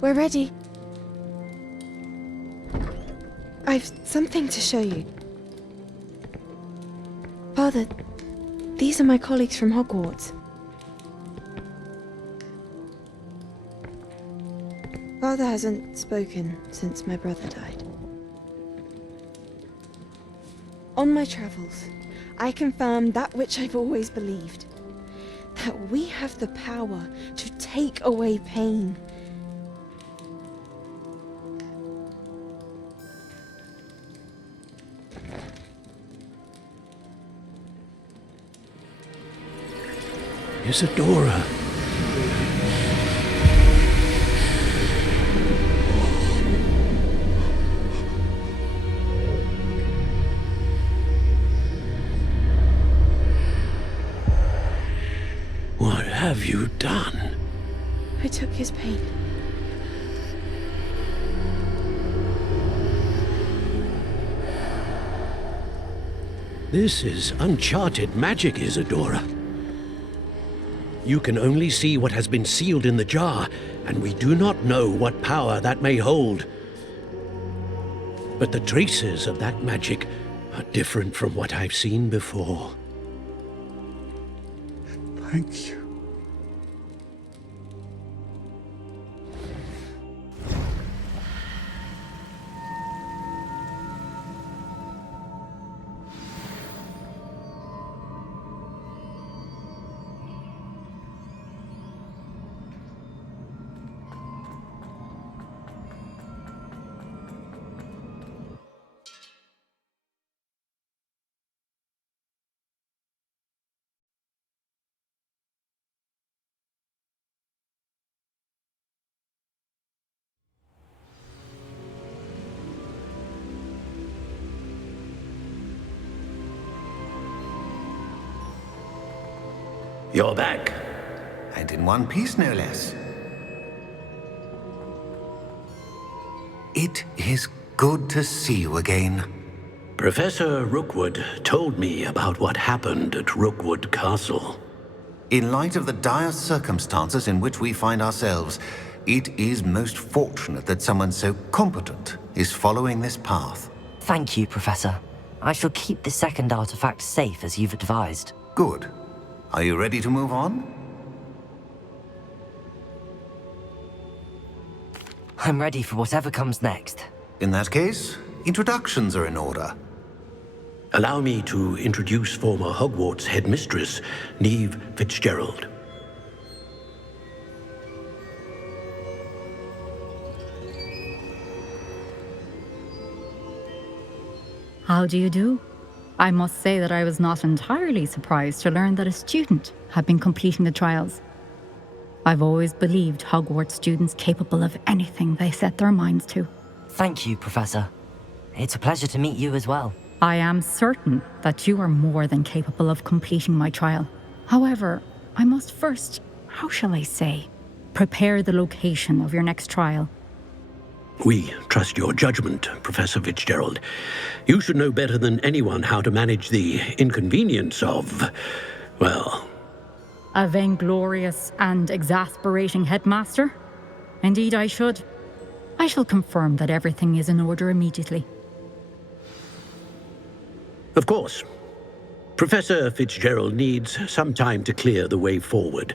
We're ready. I've something to show you. Father, these are my colleagues from Hogwarts. Father hasn't spoken since my brother died. On my travels, I confirmed that which I've always believed. That we have the power to take away pain. Isadora. What have you done? I took his pain. This is uncharted magic, Isadora. You can only see what has been sealed in the jar, and we do not know what power that may hold. But the traces of that magic are different from what I've seen before. Thank you. You're back. And in one piece, no less. It is good to see you again. Professor Rookwood told me about what happened at Rookwood Castle. In light of the dire circumstances in which we find ourselves, it is most fortunate that someone so competent is following this path. Thank you, Professor. I shall keep the second artifact safe as you've advised. Good. Are you ready to move on? I'm ready for whatever comes next. In that case, introductions are in order. Allow me to introduce former Hogwarts headmistress, Neve Fitzgerald. How do you do? I must say that I was not entirely surprised to learn that a student had been completing the trials. I've always believed Hogwarts students capable of anything they set their minds to. Thank you, Professor. It's a pleasure to meet you as well. I am certain that you are more than capable of completing my trial. However, I must first, how shall I say, prepare the location of your next trial. We trust your judgment, Professor Fitzgerald. You should know better than anyone how to manage the inconvenience of, well... A vainglorious and exasperating headmaster? Indeed I should. I shall confirm that everything is in order immediately. Of course. Professor Fitzgerald needs some time to clear the way forward.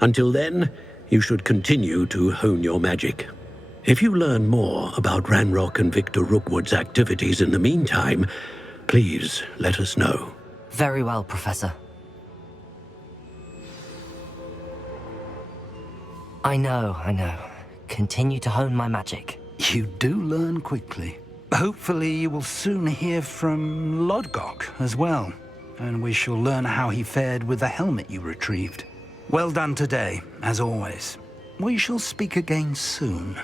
Until then, you should continue to hone your magic. If you learn more about Ranrock and Victor Rookwood's activities in the meantime, please let us know. Very well, Professor. I know. Continue to hone my magic. You do learn quickly. Hopefully you will soon hear from Lodgok as well, and we shall learn how he fared with the helmet you retrieved. Well done today, as always. We shall speak again soon.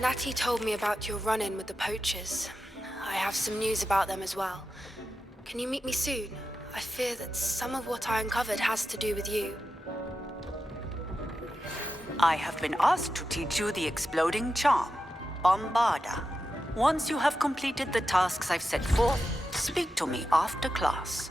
Natty told me about your run-in with the poachers. I have some news about them as well. Can you meet me soon? I fear that some of what I uncovered has to do with you. I have been asked to teach you the exploding charm, Bombarda. Once you have completed the tasks I've set forth, speak to me after class.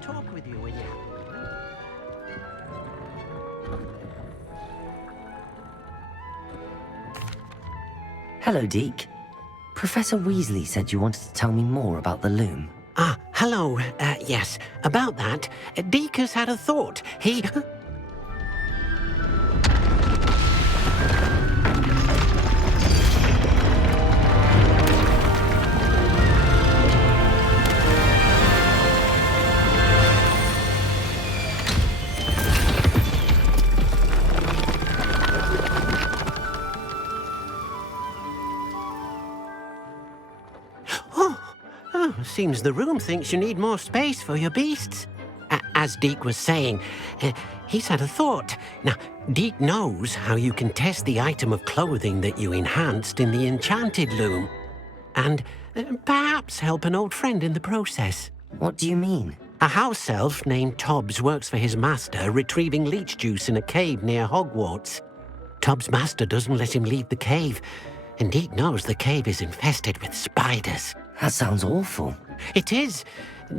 talk with you when you have. Hello, Deke. Professor Weasley said you wanted to tell me more about the loom. Ah, hello. Yes, about that, Deke has had a thought. He... Seems the room thinks you need more space for your beasts. As Deke was saying, he's had a thought. Now, Deke knows how you can test the item of clothing that you enhanced in the Enchanted loom. And perhaps help an old friend in the process. What do you mean? A house elf named Tobbs works for his master, retrieving leech juice in a cave near Hogwarts. Tobbs' master doesn't let him leave the cave, and Deke knows the cave is infested with spiders. That sounds awful. It is.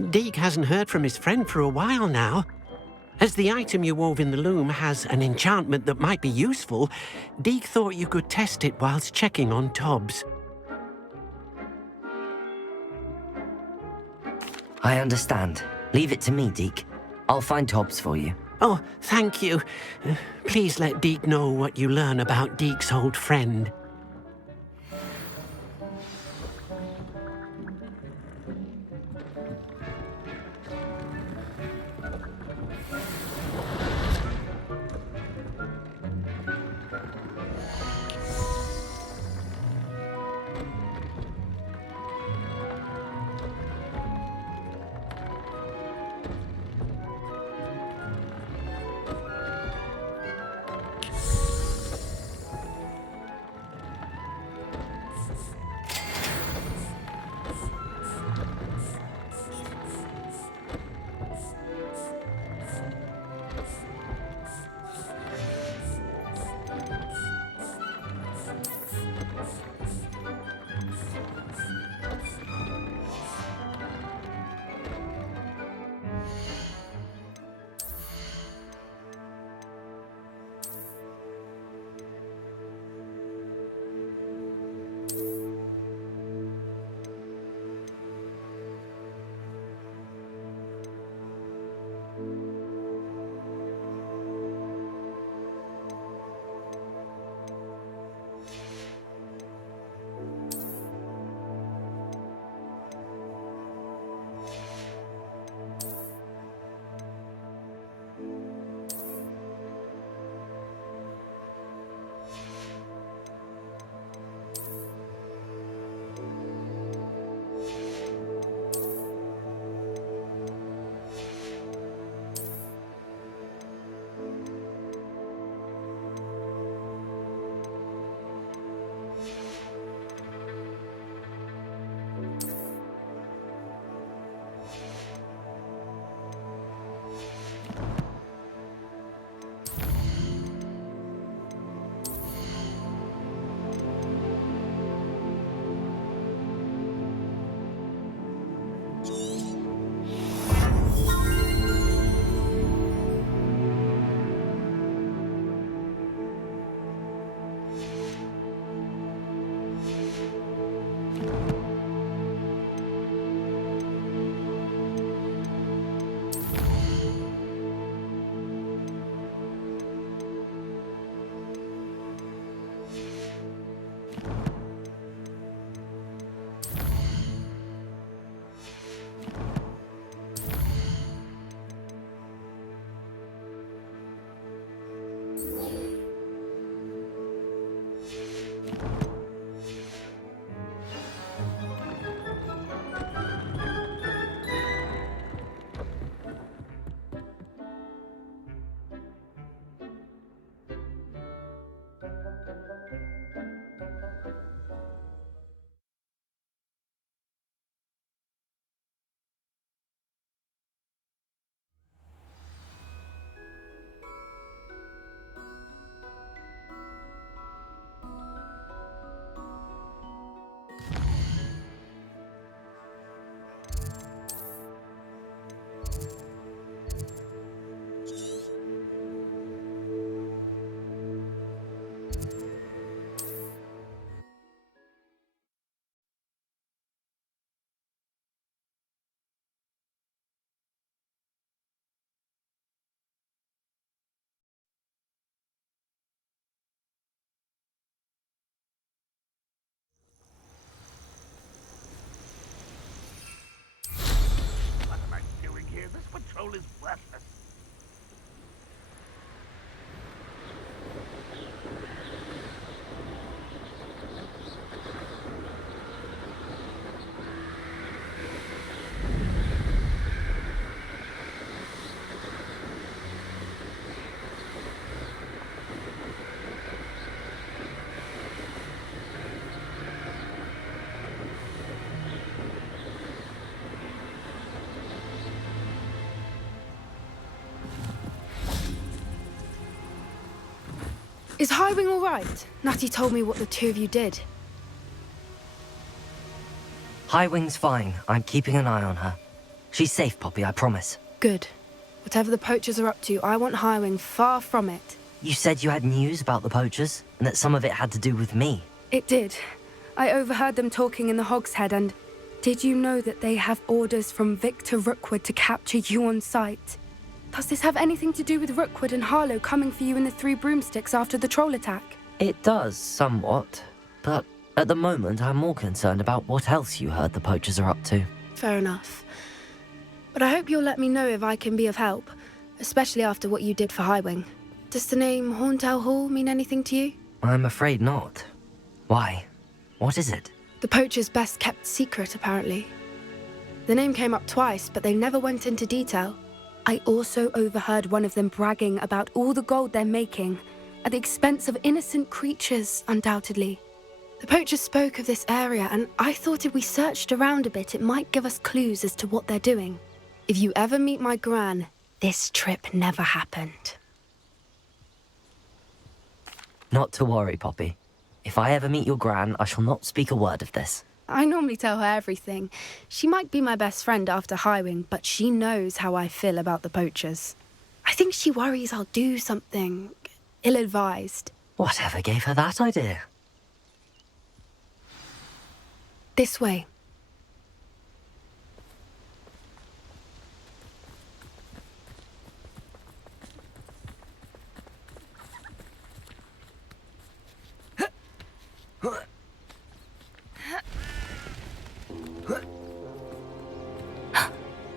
Deke hasn't heard from his friend for a while now. As the item you wove in the loom has an enchantment that might be useful, Deke thought you could test it whilst checking on Tobbs. I understand. Leave it to me, Deke. I'll find Tobbs for you. Oh, thank you. Please let Deke know what you learn about Deke's old friend. Is Highwing all right? Natty told me what the two of you did. Highwing's fine. I'm keeping an eye on her. She's safe, Poppy, I promise. Good. Whatever the poachers are up to, I want Highwing far from it. You said you had news about the poachers, and that some of it had to do with me. It did. I overheard them talking in the Hogshead, and did you know that they have orders from Victor Rookwood to capture you on sight? Does this have anything to do with Rookwood and Harlow coming for you in the Three Broomsticks after the troll attack? It does, somewhat. But at the moment, I'm more concerned about what else you heard the poachers are up to. Fair enough. But I hope you'll let me know if I can be of help, especially after what you did for Highwing. Does the name Horntail Hall mean anything to you? I'm afraid not. Why? What is it? The poachers' best kept secret, apparently. The name came up twice, but they never went into detail. I also overheard one of them bragging about all the gold they're making, at the expense of innocent creatures, undoubtedly. The poachers spoke of this area, and I thought if we searched around a bit, it might give us clues as to what they're doing. If you ever meet my gran, this trip never happened. Not to worry, Poppy. If I ever meet your gran, I shall not speak a word of this. I normally tell her everything. She might be my best friend after Highwing, but she knows how I feel about the poachers. I think she worries I'll do something ill-advised. Whatever gave her that idea? This way.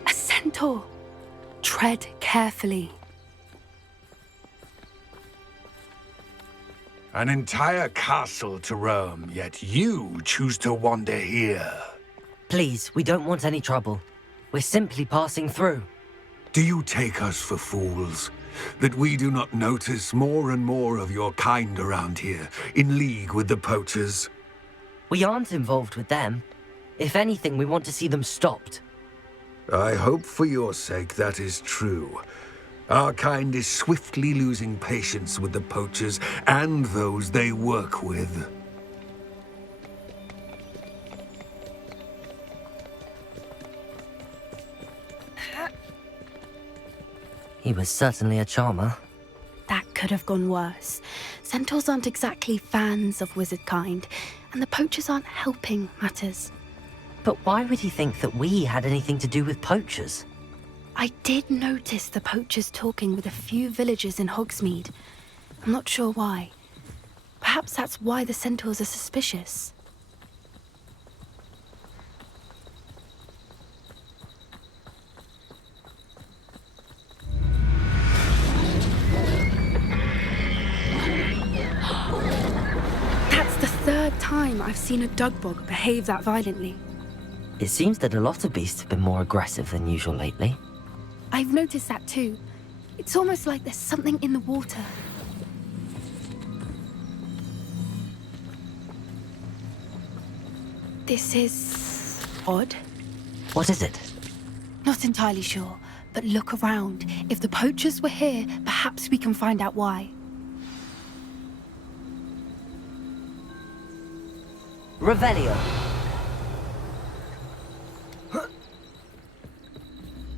A centaur. Tread carefully. An entire castle to roam, yet you choose to wander here. Please, we don't want any trouble. We're simply passing through. Do you take us for fools? That we do not notice more and more of your kind around here, in league with the poachers? We aren't involved with them. If anything, we want to see them stopped. I hope for your sake that is true. Our kind is swiftly losing patience with the poachers and those they work with. He was certainly a charmer. That could have gone worse. Centaurs aren't exactly fans of wizard kind, and the poachers aren't helping matters. But why would he think that we had anything to do with poachers? I did notice the poachers talking with a few villagers in Hogsmeade. I'm not sure why. Perhaps that's why the centaurs are suspicious. That's the third time I've seen a dugbog behave that violently. It seems that a lot of beasts have been more aggressive than usual lately. I've noticed that too. It's almost like there's something in the water. This is odd. What is it? Not entirely sure, but look around. If the poachers were here, perhaps we can find out why. Revelio.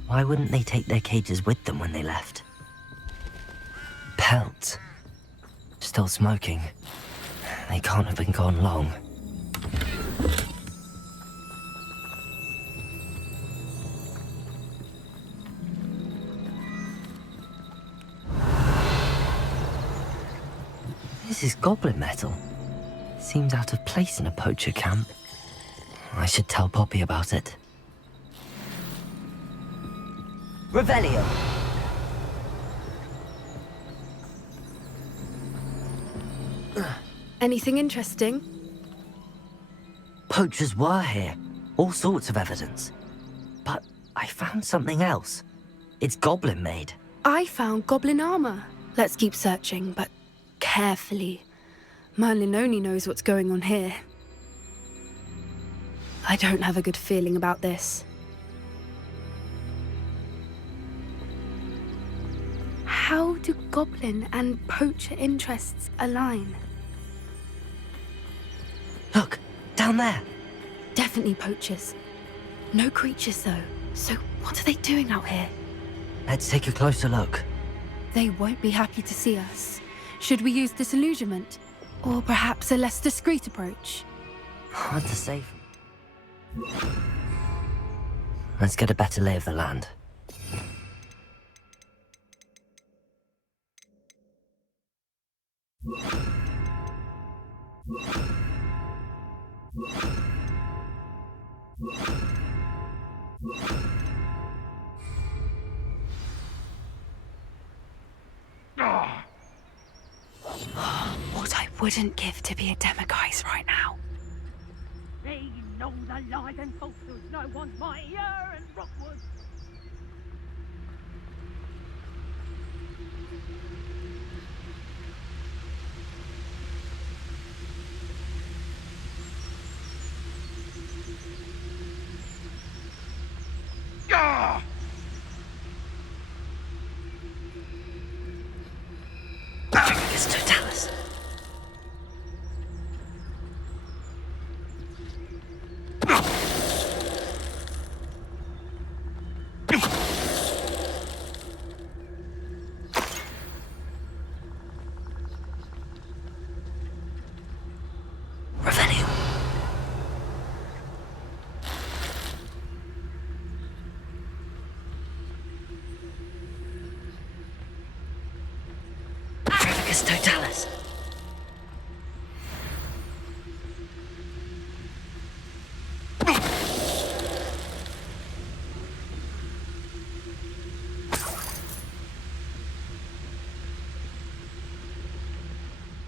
Why wouldn't they take their cages with them when they left? Pelts. Still smoking. They can't have been gone long. This is goblin metal. Seems out of place in a poacher camp. I should tell Poppy about it. Revelio. Anything interesting? Poachers were here. All sorts of evidence. But I found something else. It's goblin made. I found goblin armor. Let's keep searching, but carefully. Merlin only knows what's going on here. I don't have a good feeling about this. How do goblin and poacher interests align? Look, down there. Definitely poachers. No creatures, though. So what are they doing out here? Let's take a closer look. They won't be happy to see us. Should we use disillusionment? Or perhaps a less discreet approach? Hard to say. Let's get a better lay of the land. What I wouldn't give to be a demiguise right now. They know the lies and falsehoods no one's mightier and Rookwood. It's Totalis. Revenue. It's Totalis.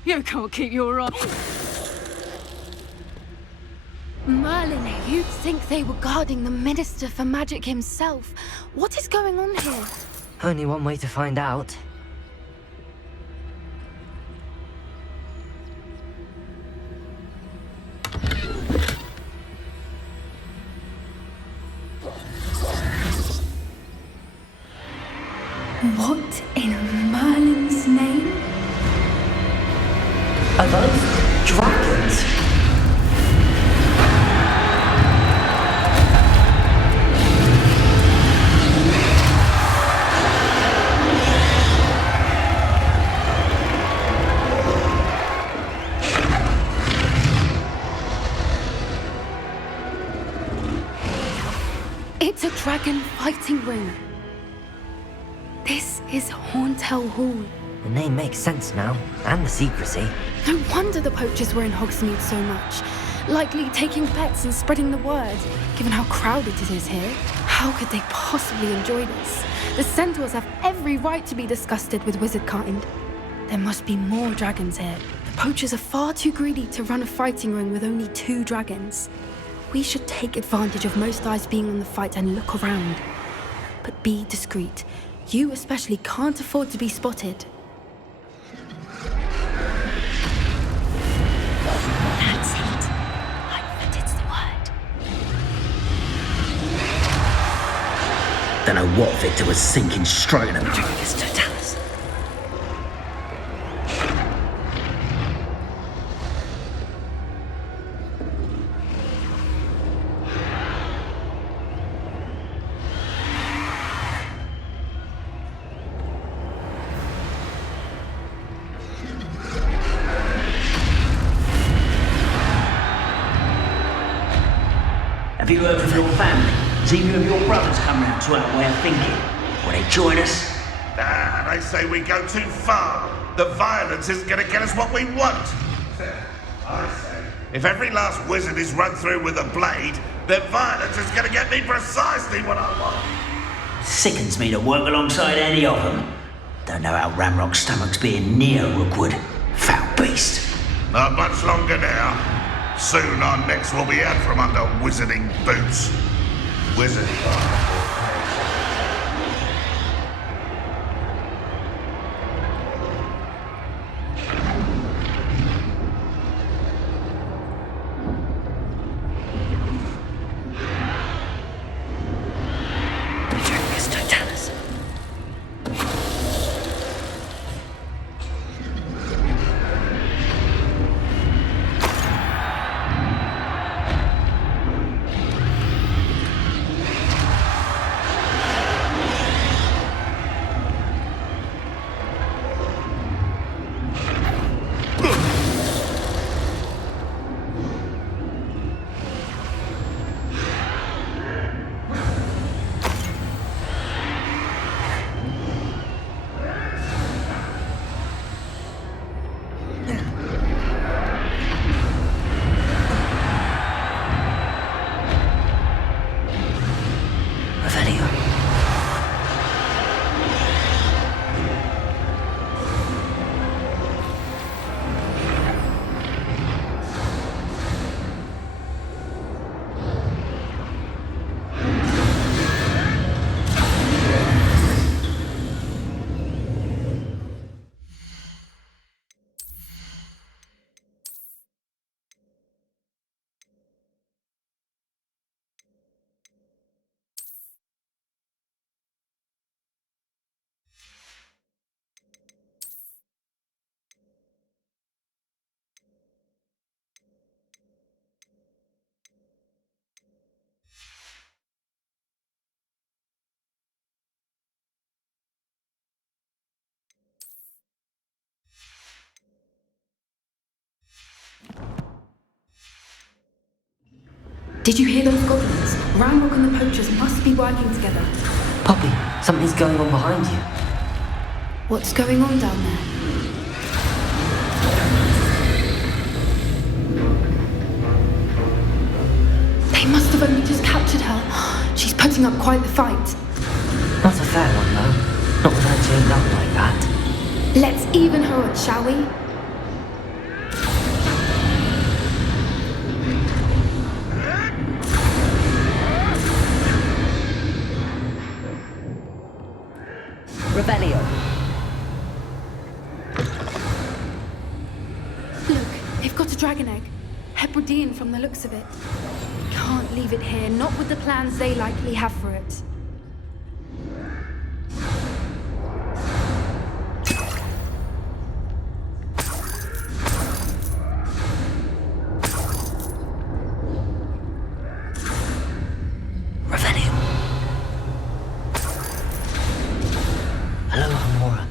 You can't keep your eye. Merlin, you'd think they were guarding the Minister for Magic himself. What is going on here? Only one way to find out. What in Merlin's name? Are those dragons? It's a dragon fighting ring. This is Hauntel Hall. The name makes sense now, and the secrecy. No wonder the poachers were in Hogsmeade so much. Likely taking bets and spreading the word, given how crowded it is here. How could they possibly enjoy this? The centaurs have every right to be disgusted with wizard kind. There must be more dragons here. The poachers are far too greedy to run a fighting ring with only 2 dragons. We should take advantage of most eyes being on the fight and look around. But be discreet. You especially can't afford to be spotted. That's it. Like it's the word. Don't know what Victor was thinking, stroking him. It's Totalis. Have you heard from your family? Has either of your brothers come round to our way of thinking? Will they join us? Nah, they say we go too far. The violence isn't going to get us what we want. I say, if every last wizard is run through with a blade, then violence is going to get me precisely what I want. Sickens me to work alongside any of them. Don't know how Ramrock's stomach's being near Rookwood. Foul beast. Not much longer now. Soon our necks will be out from under wizarding boots. Wizard. Did you hear those goblins? Ranrock and the poachers must be working together. Poppy, something's going on behind you. What's going on down there? They must have only just captured her. She's putting up quite the fight. Not a fair one, though. Not with her chained up like that. Let's even her up, shall we? Revelio. Look, they've got a dragon egg. Hebridean from the looks of it. Can't leave it here, not with the plans they likely have for it. Revelio. Hello, Amora.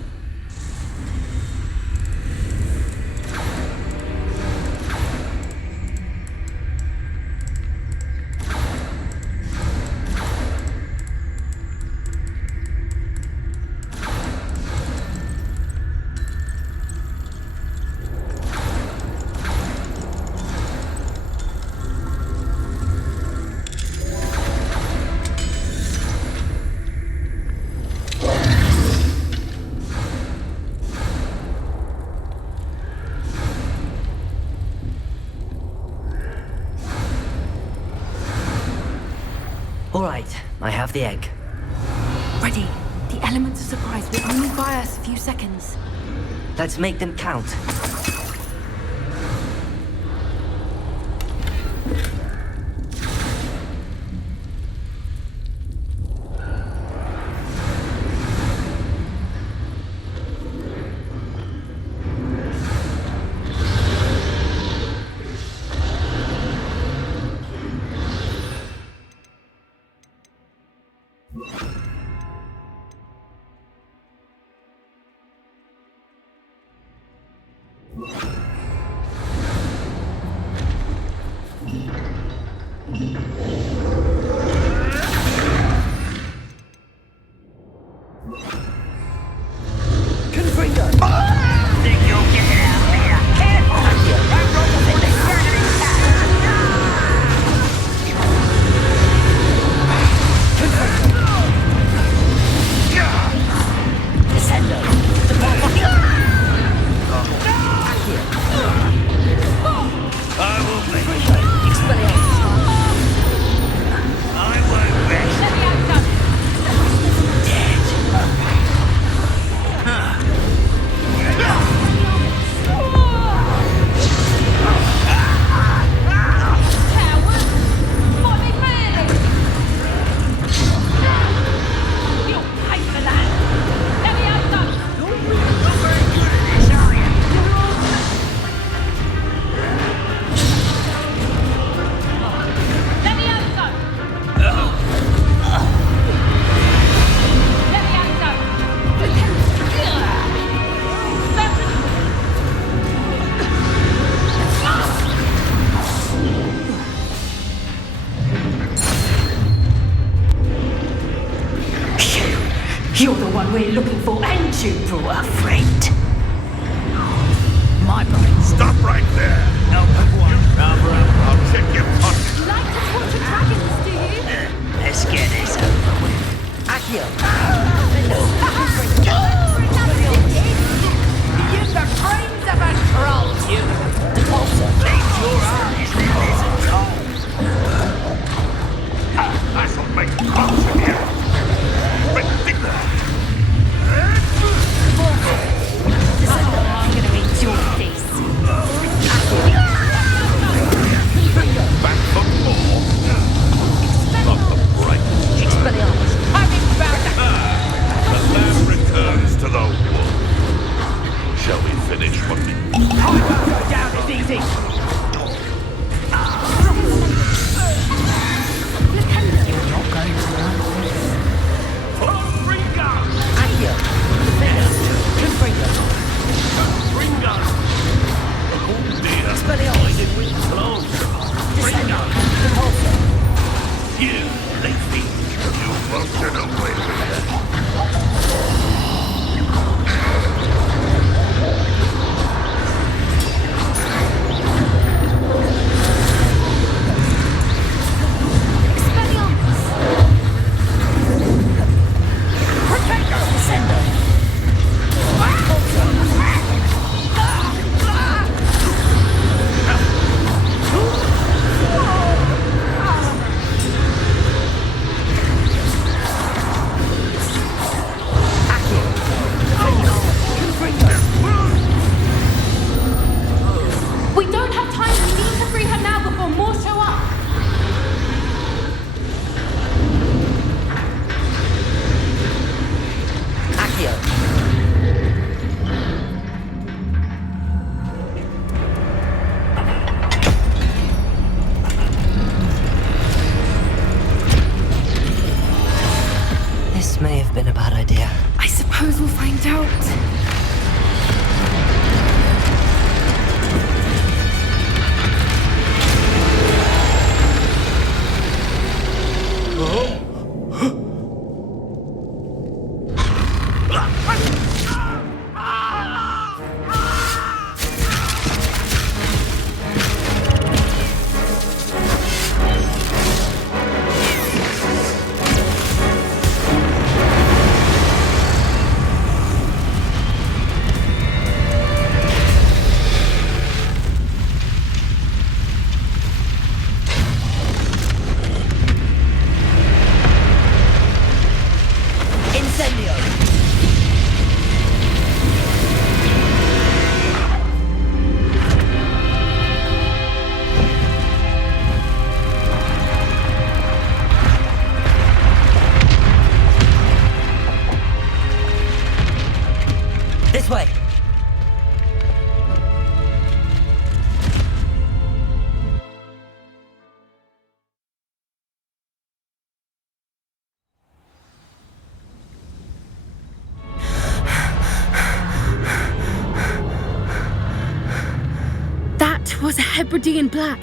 All right, I have the egg. Ready. The element of surprise will only buy us a few seconds. Let's make them count. You're the one we're looking for, and you brought a friend. My brain. Stop right there! No, I'll check your pocket. You like to torture dragons, do you? Let's get this over with. Accio. Use the brains of a troll, you. Leave your eyes, there isn't all. That's what makes function here. Ridiculous. It was a Hebridean black.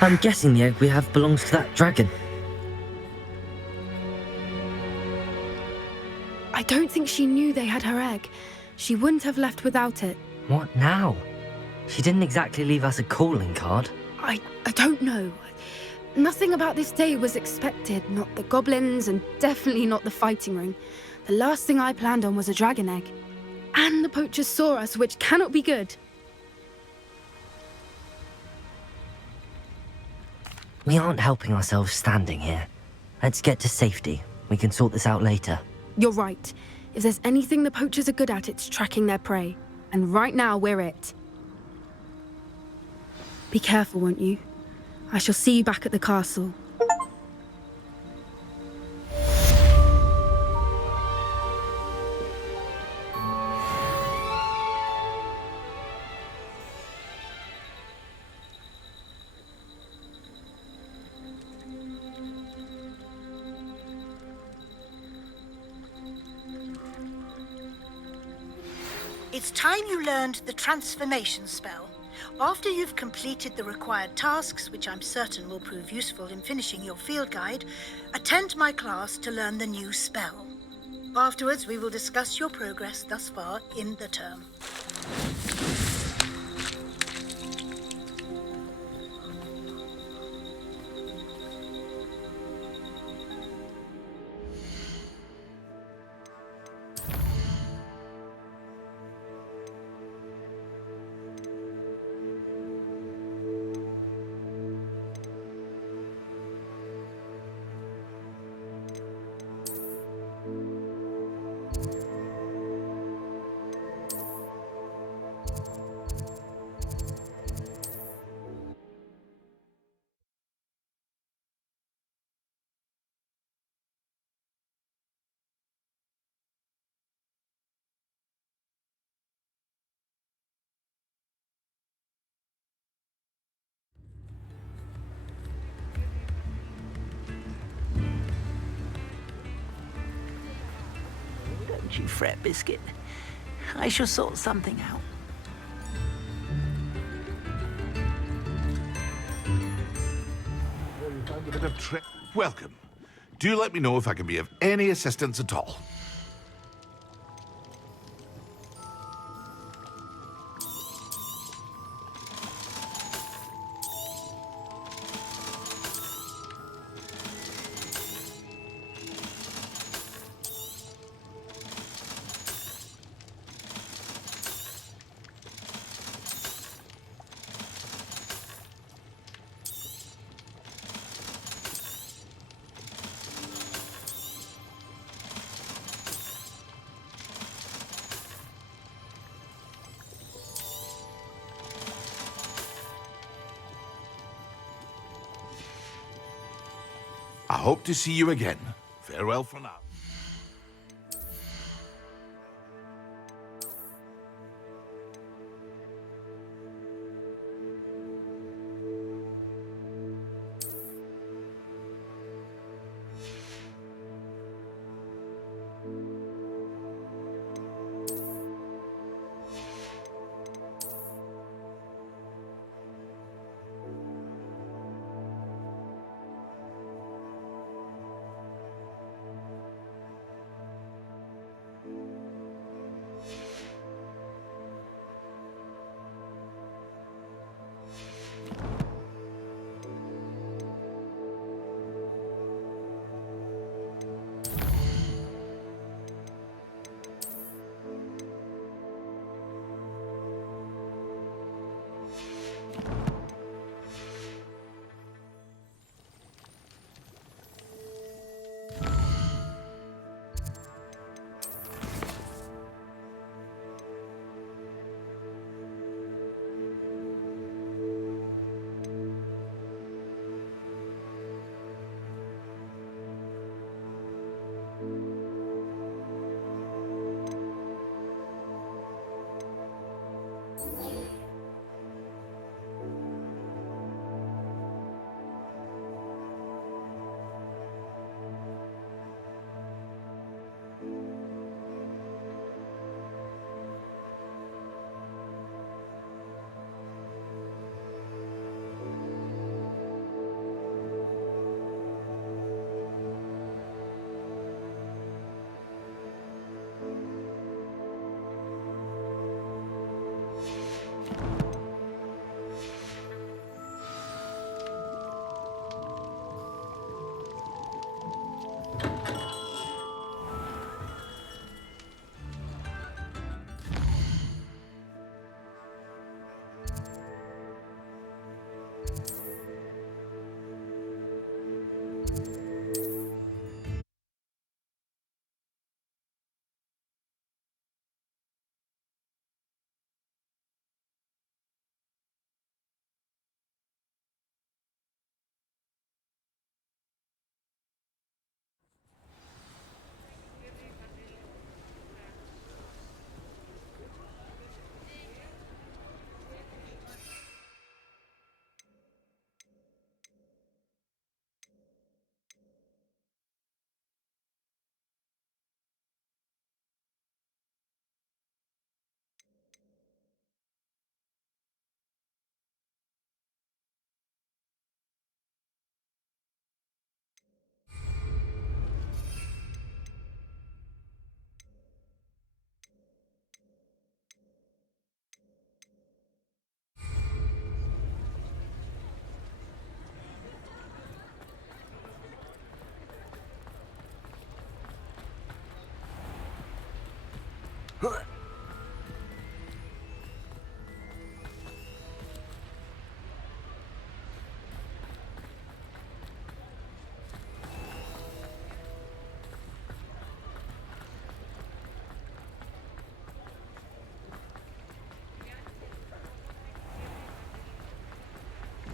I'm guessing the egg we have belongs to that dragon. I don't think she knew they had her egg. She wouldn't have left without it. What now? She didn't exactly leave us a calling card. I don't know. Nothing about this day was expected. Not the goblins, and definitely not the fighting ring. The last thing I planned on was a dragon egg. And the poachers saw us, which cannot be good. We aren't helping ourselves standing here. Let's get to safety. We can sort this out later. You're right. If there's anything the poachers are good at, it's tracking their prey. And right now, we're it. Be careful, won't you? I shall see you back at the castle. It's time you learned the transformation spell. After you've completed the required tasks, which I'm certain will prove useful in finishing your field guide, attend my class to learn the new spell. Afterwards, we will discuss your progress thus far in the term. Don't you fret, Biscuit. I shall sort something out. Welcome. Do let me know if I can be of any assistance at all. I hope to see you again. Farewell for now.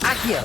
Accio!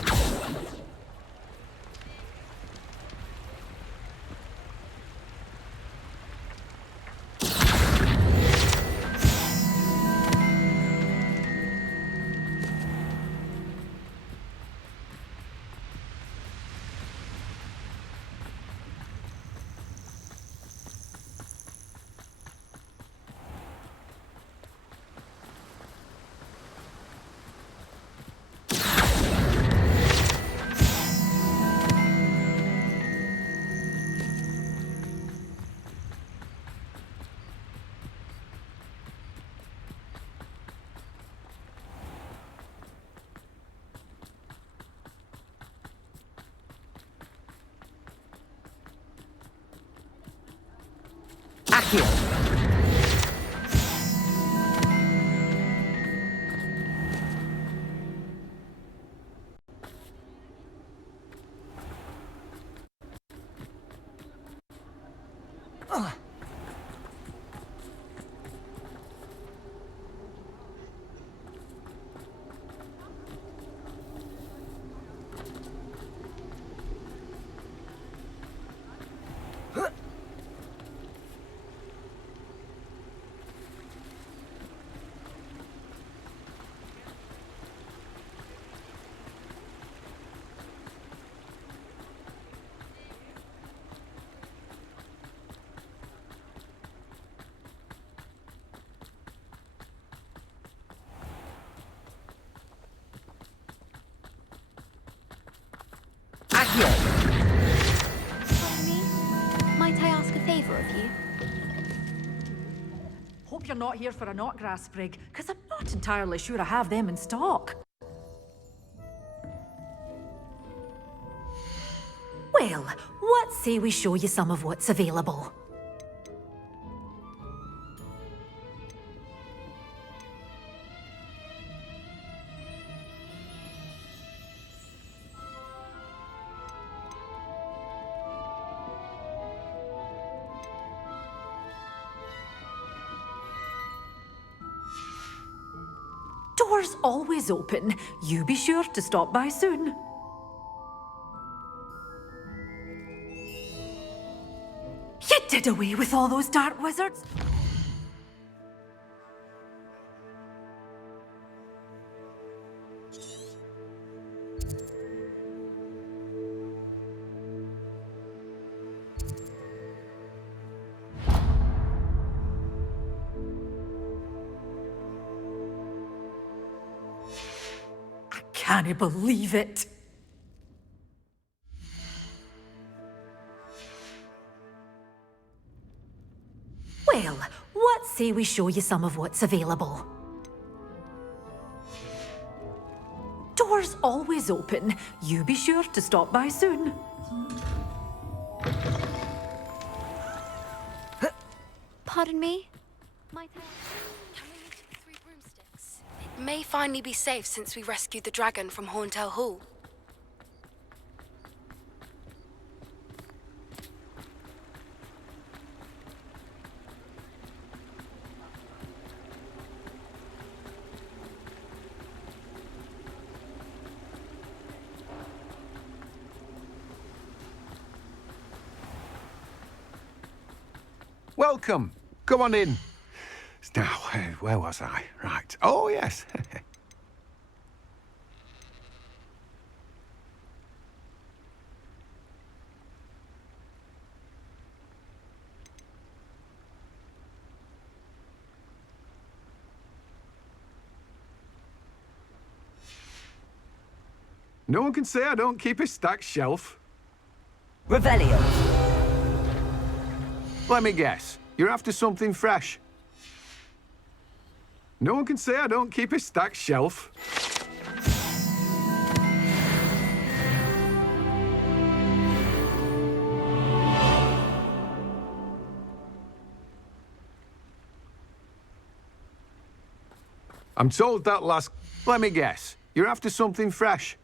Accio! Pardon me? Might I ask a favor of you? Hope you're not here for a knotgrass sprig, because I'm not entirely sure I have them in stock. Well, what say we show you some of what's available? Doors always open. You be sure to stop by soon. You did away with all those dark wizards? I can't believe it. Well, what say we show you some of what's available? Doors always open. You be sure to stop by soon. Pardon me? Might I? Can we meet at the Three Broomsticks? It may finally be safe since we rescued the dragon from Horntail Hall. Welcome. Come on in. Now, where was I? Right. Oh, yes. No one can say I don't keep a stacked shelf. Revelio. Let me guess. You're after something fresh. No one can say I don't keep a stacked shelf. I'm told that last... Let me guess. You're after something fresh.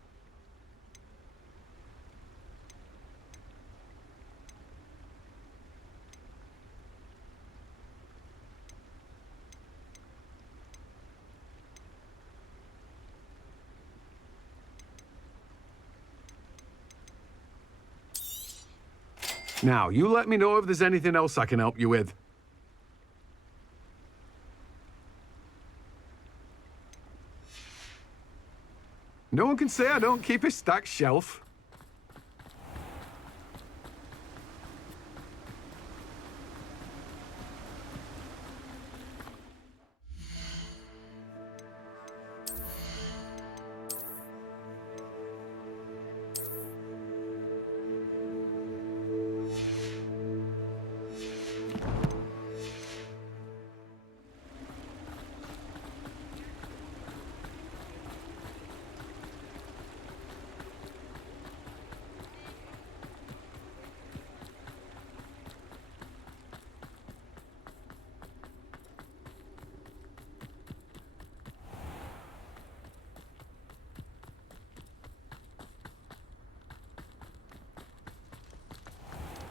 Now, you let me know if there's anything else I can help you with. No one can say I don't keep a stacked shelf.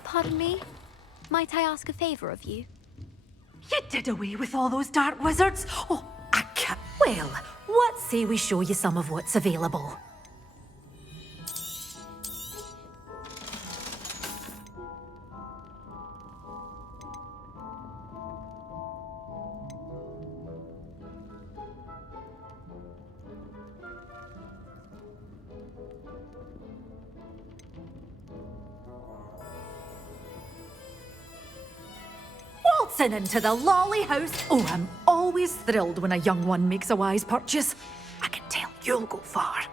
Pardon me? Might I ask a favor of you? You did away with all those dark wizards? Oh, I can't. Well, what say we show you some of what's available? Waltzing into the lolly house. Oh, I'm always thrilled when a young one makes a wise purchase. I can tell you'll go far.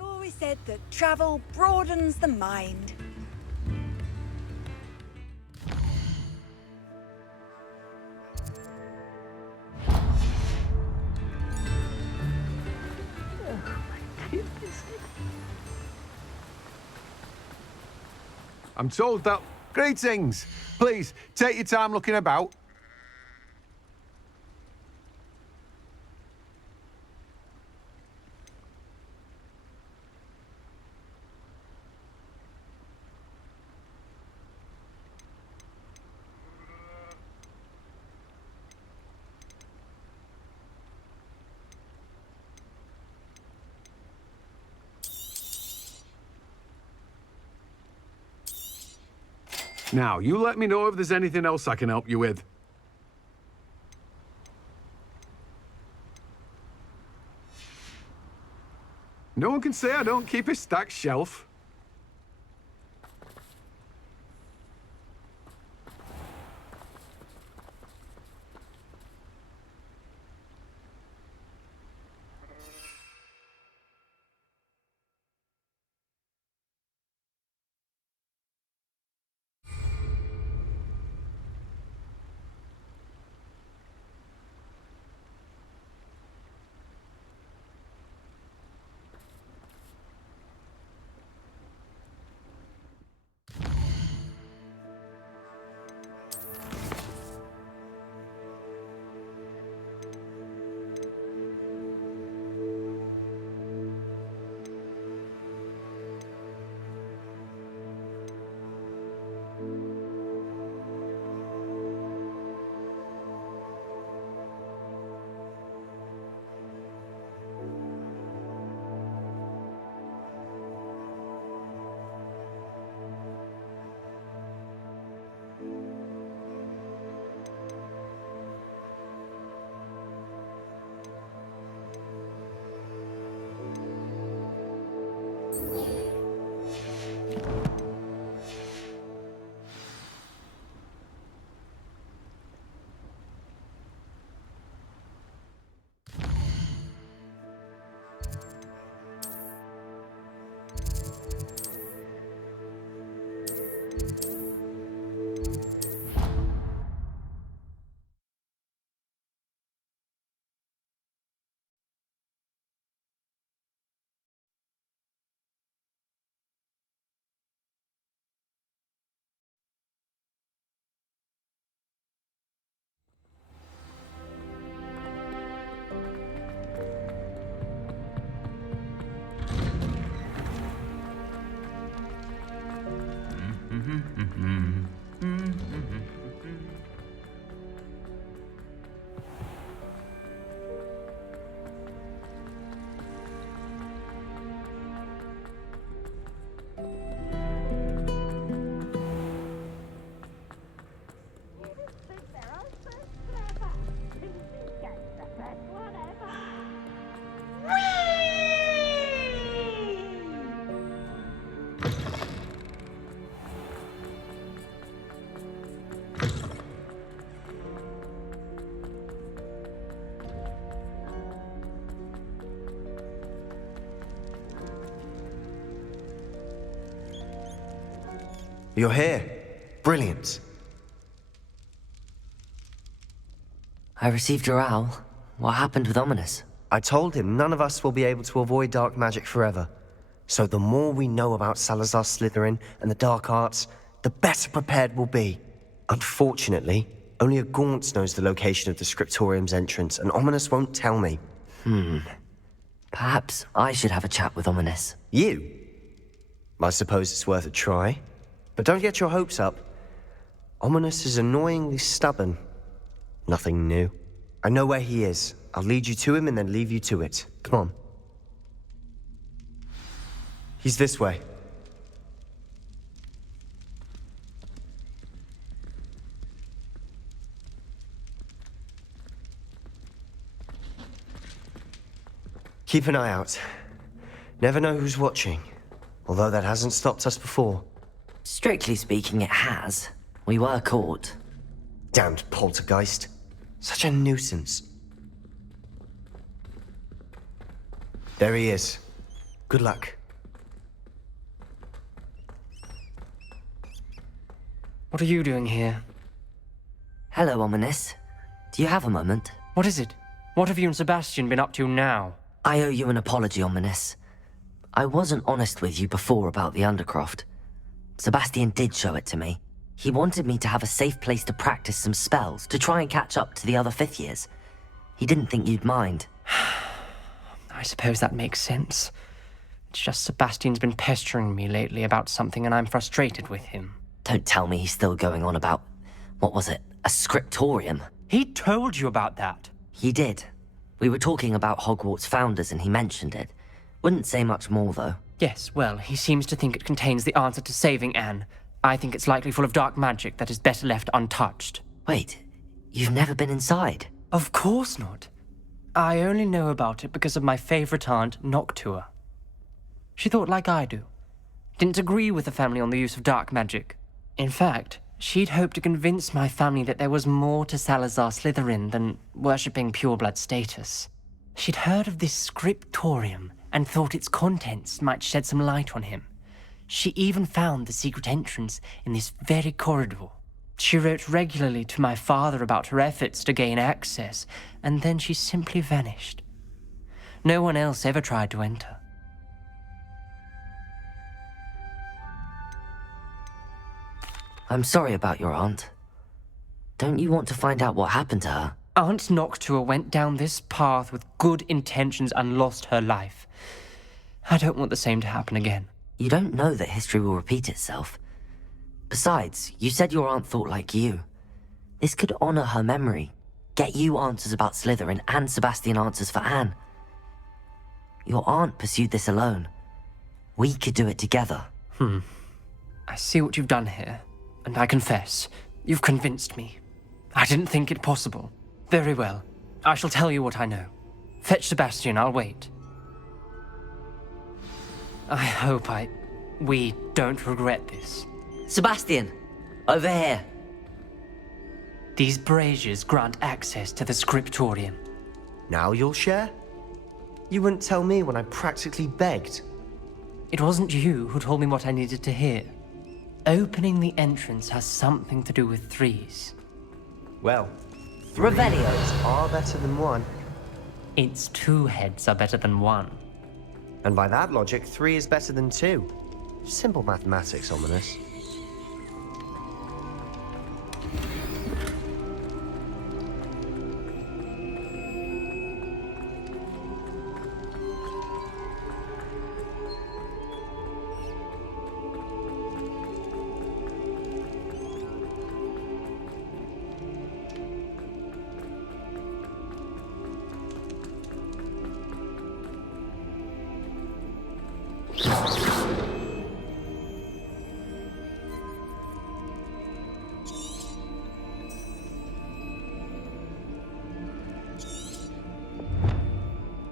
I've always said that travel broadens the mind. I'm told that... Greetings! Please, take your time looking about. Now, you let me know if there's anything else I can help you with. No one can say I don't keep a stacked shelf. You're here. Brilliant. I received your owl. What happened with Ominous? I told him none of us will be able to avoid dark magic forever. So the more we know about Salazar Slytherin and the dark arts, the better prepared we'll be. Unfortunately, only a Gaunt knows the location of the Scriptorium's entrance, and Ominous won't tell me. Perhaps I should have a chat with Ominous. You? I suppose it's worth a try. But don't get your hopes up. Ominous is annoyingly stubborn. Nothing new. I know where he is. I'll lead you to him and then leave you to it. Come on. He's this way. Keep an eye out. Never know who's watching. Although that hasn't stopped us before. Strictly speaking, it has. We were caught. Damned poltergeist. Such a nuisance. There he is. Good luck. What are you doing here? Hello, Ominous. Do you have a moment? What is it? What have you and Sebastian been up to now? I owe you an apology, Ominous. I wasn't honest with you before about the Undercroft. Sebastian did show it to me. He wanted me to have a safe place to practice some spells, to try and catch up to the other 5th years. He didn't think you'd mind. I suppose that makes sense. It's just Sebastian's been pestering me lately about something and I'm frustrated with him. Don't tell me he's still going on about, what was it, a scriptorium? He told you about that? He did. We were talking about Hogwarts founders and he mentioned it. Wouldn't say much more, though. Yes, well, he seems to think it contains the answer to saving Anne. I think it's likely full of dark magic that is better left untouched. Wait, you've never been inside? Of course not. I only know about it because of my favorite aunt, Noctua. She thought like I do. Didn't agree with the family on the use of dark magic. In fact, she'd hoped to convince my family that there was more to Salazar Slytherin than worshipping pureblood status. She'd heard of this scriptorium and thought its contents might shed some light on him. She even found the secret entrance in this very corridor. She wrote regularly to my father about her efforts to gain access, and then she simply vanished. No one else ever tried to enter. I'm sorry about your aunt. Don't you want to find out what happened to her? Aunt Noctua went down this path with good intentions and lost her life. I don't want the same to happen again. You don't know that history will repeat itself. Besides, you said your aunt thought like you. This could honor her memory, get you answers about Slytherin and Sebastian answers for Anne. Your aunt pursued this alone. We could do it together. I see what you've done here, and I confess, you've convinced me. I didn't think it possible. Very well. I shall tell you what I know. Fetch Sebastian, I'll wait. I hope we don't regret this. Sebastian! Over here! These braziers grant access to the scriptorium. Now you'll share? You wouldn't tell me when I practically begged. It wasn't you who told me what I needed to hear. Opening the entrance has something to do with 3s. Well, Revelios are better than 1. Its 2 heads are better than 1. And by that logic, 3 is better than 2. Simple mathematics, Ominous.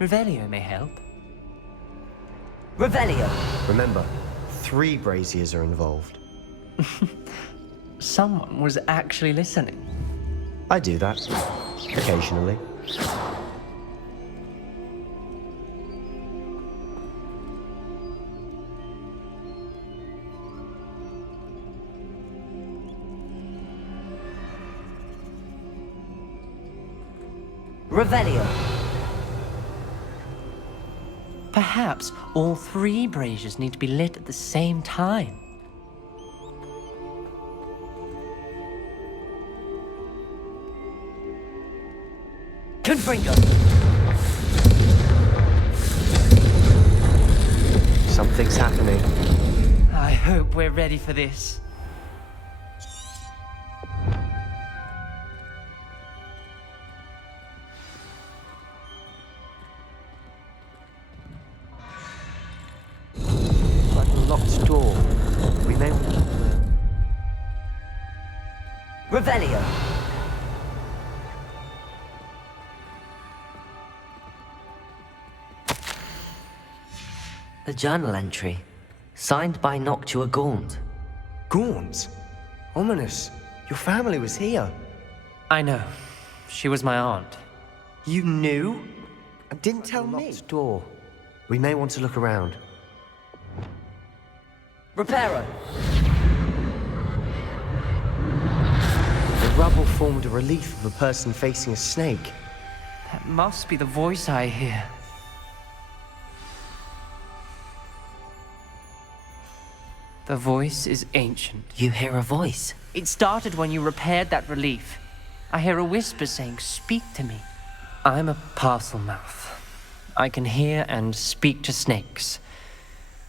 Revelio may help. Revelio! Remember, 3 braziers are involved. Someone was actually listening. I do that. Occasionally. Revelio! Perhaps all 3 braziers need to be lit at the same time. Confringo! Something's happening. I hope we're ready for this. Locked door. We may want to... Revelio! A journal entry, signed by Noctua Gaunt. Gaunt? Ominous. Your family was here. I know. She was my aunt. You knew? And didn't tell me? Locked door. We may want to look around. Reparo! The rubble formed a relief of a person facing a snake. That must be the voice I hear. The voice is ancient. You hear a voice? It started when you repaired that relief. I hear a whisper saying, "Speak to me." I'm a parcel mouth. I can hear and speak to snakes.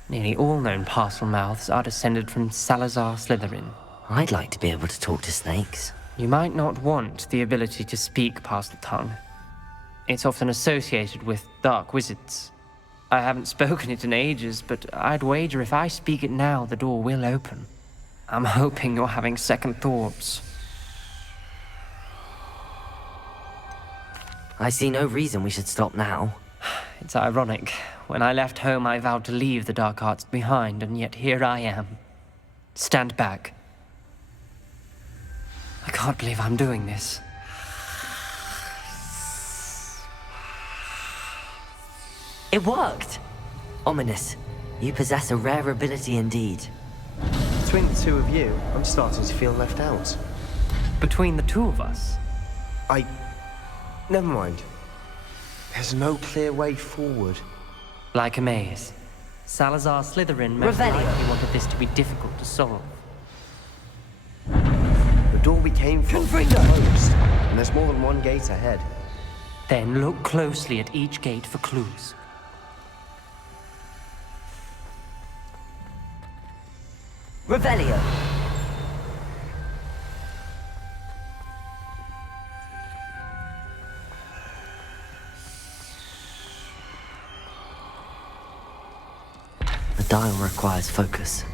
Nearly all known parcel mouths are descended from Salazar Slytherin. I'd like to be able to talk to snakes. You might not want the ability to speak parcel tongue. It's often associated with dark wizards. I haven't spoken it in ages, but I'd wager if I speak it now, the door will open. I'm hoping you're having second thoughts. I see no reason we should stop now. It's ironic. When I left home, I vowed to leave the dark arts behind, and yet here I am. Stand back. I can't believe I'm doing this. It worked! Ominous. You possess a rare ability indeed. Between the two of you, I'm starting to feel left out. Between the two of us? Never mind. There's no clear way forward. Like a maze. Salazar Slytherin most Revelio. likely wanted this to be difficult to solve. The door we came from is closed, and there's more than one gate ahead. Then look closely at each gate for clues. Revelio! The dial requires focus.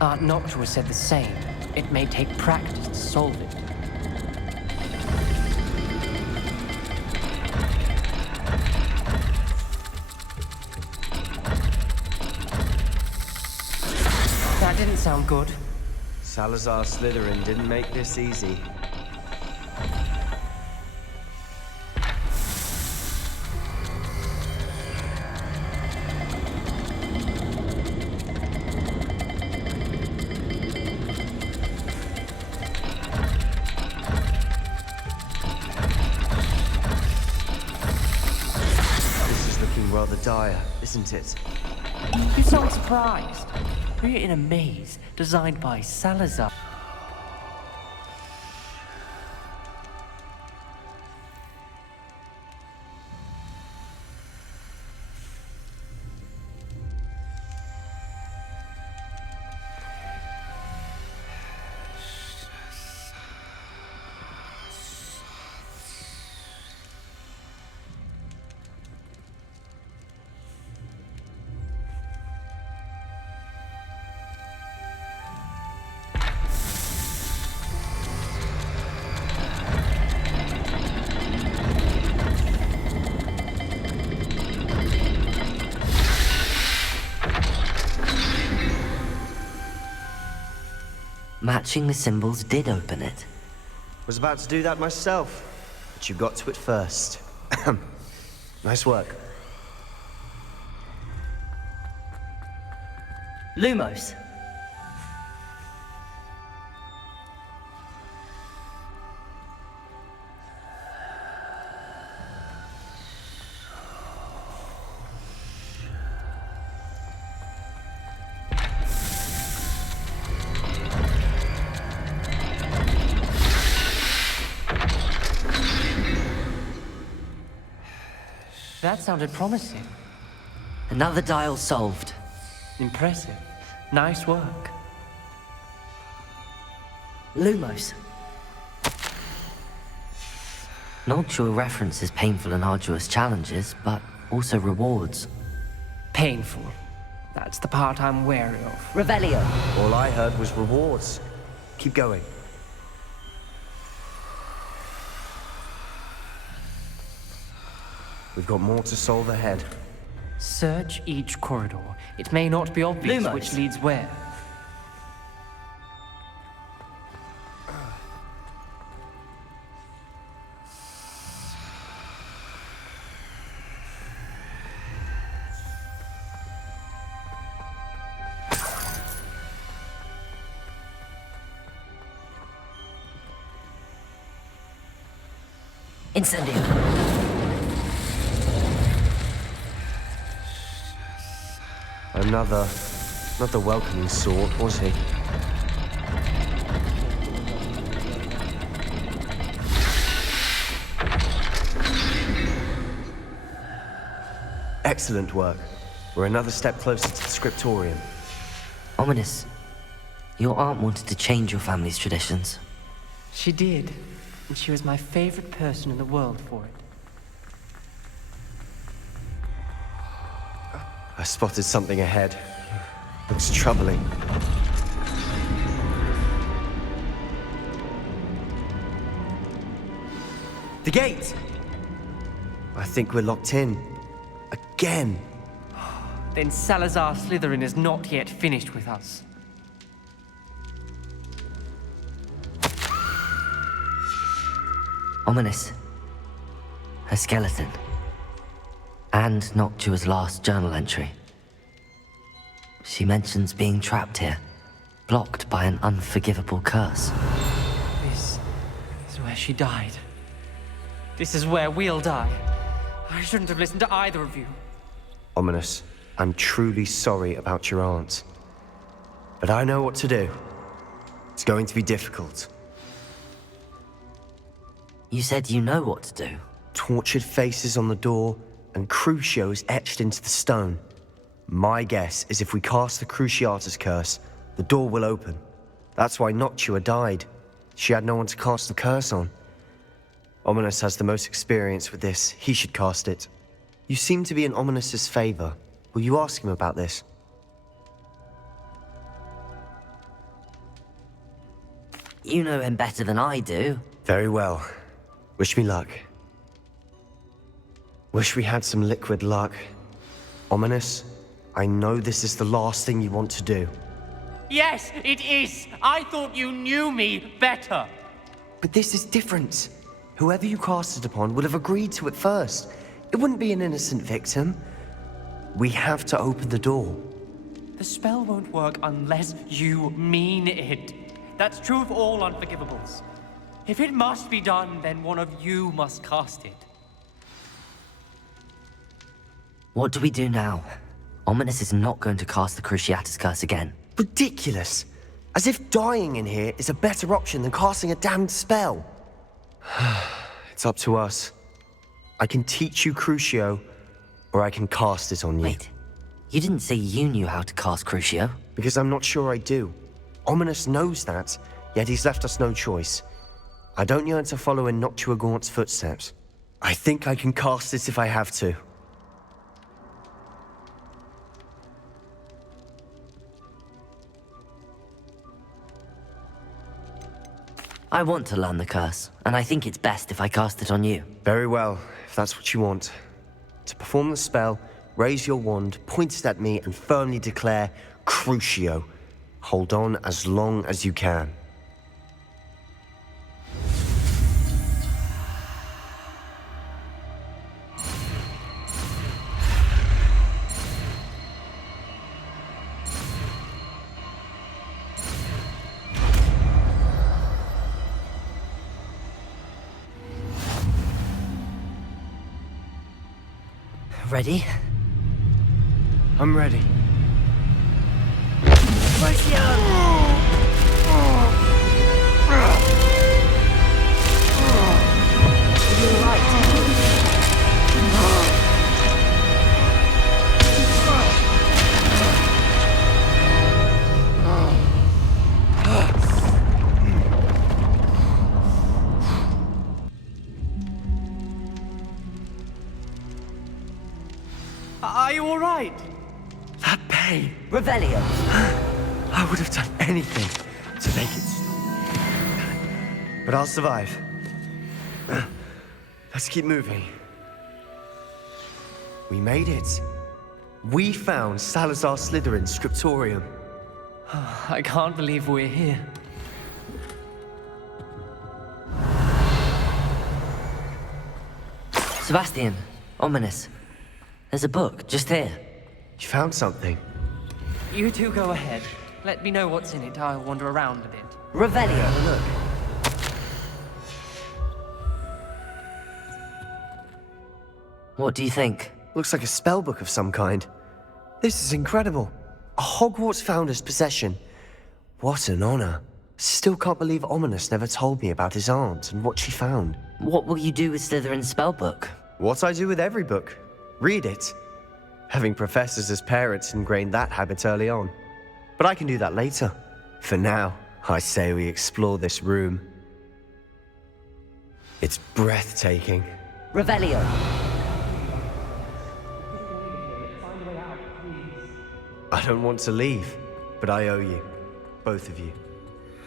Aunt Noctua said the same. It may take practice to solve it. That didn't sound good. Salazar Slytherin didn't make this easy. This is looking rather dire, isn't it? You sound surprised. We're in a maze designed by Salazar. Matching the symbols did open it. Was about to do that myself, but you got to it first. Nice work. Lumos. That sounded promising. Another dial solved. Impressive. Nice work. Lumos. Noctua references painful and arduous challenges, but also rewards. Painful. That's the part I'm wary of. Revelio. All I heard was rewards. Keep going. We've got more to solve ahead. Search each corridor. It may not be obvious Lumos. which leads where. Incendio! Another... not the welcoming sort, was he? Excellent work. We're another step closer to the scriptorium. Ominous. Your aunt wanted to change your family's traditions. She did, and she was my favorite person in the world for it. I spotted something ahead. Looks troubling. The gate! I think we're locked in. Again! Then Salazar Slytherin is not yet finished with us. Ominous. Her skeleton. And Noctua's last journal entry. She mentions being trapped here, blocked by an unforgivable curse. This is where she died. This is where we'll die. I shouldn't have listened to either of you. Ominous, I'm truly sorry about your aunt. But I know what to do. It's going to be difficult. You said you know what to do. Tortured faces on the door, and Crucios etched into the stone. My guess is if we cast the Cruciatus curse, the door will open. That's why Noctua died. She had no one to cast the curse on. Ominous has the most experience with this. He should cast it. You seem to be in Ominous's favor. Will you ask him about this? You know him better than I do. Very well. Wish me luck. Wish we had some liquid luck. Ominous, I know this is the last thing you want to do. Yes, it is! I thought you knew me better! But this is different. Whoever you cast it upon would have agreed to it first. It wouldn't be an innocent victim. We have to open the door. The spell won't work unless you mean it. That's true of all unforgivables. If it must be done, then one of you must cast it. What do we do now? Ominous is not going to cast the Cruciatus curse again. Ridiculous! As if dying in here is a better option than casting a damned spell. It's up to us. I can teach you Crucio, or I can cast it on you. Wait, you didn't say you knew how to cast Crucio? Because I'm not sure I do. Ominous knows that, yet he's left us no choice. I don't yearn to follow in Noctua Gaunt's footsteps. I think I can cast it if I have to. I want to learn the curse, and I think it's best if I cast it on you. Very well, if that's what you want. To perform the spell, raise your wand, point it at me, and firmly declare, Crucio. Hold on as long as you can. Ready? I'm ready. Are you all right? That pain. Revelio. I would have done anything to make it stop. But I'll survive. Let's keep moving. We made it. We found Salazar Slytherin's scriptorium. I can't believe we're here. Sebastian, Ominous. There's a book just here. You found something? You two go ahead. Let me know what's in it. I'll wander around a bit. Revelio, look. What do you think? Looks like a spellbook of some kind. This is incredible. A Hogwarts founder's possession. What an honor. Still can't believe Ominous never told me about his aunt and what she found. What will you do with Slytherin's spellbook? What I do with every book. Read it. Having professors as parents ingrained that habit early on. But I can do that later. For now, I say we explore this room. It's breathtaking. Revelio. I don't want to leave, but I owe you. Both of you.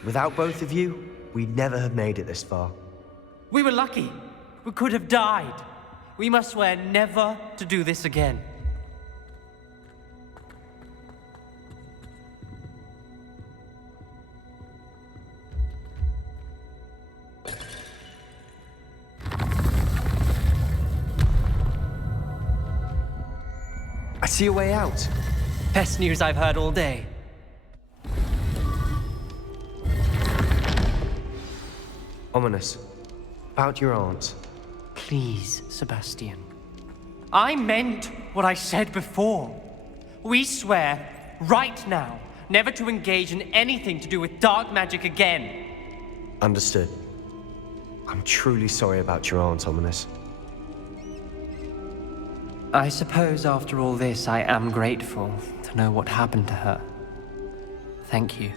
Without both of you, we'd never have made it this far. We were lucky. We could have died. We must swear never to do this again. I see a way out. Best news I've heard all day. Ominous. About your aunt. Please, Sebastian. I meant what I said before. We swear, right now, never to engage in anything to do with dark magic again. Understood. I'm truly sorry about your aunt, Ominous. I suppose after all this, I am grateful to know what happened to her. Thank you.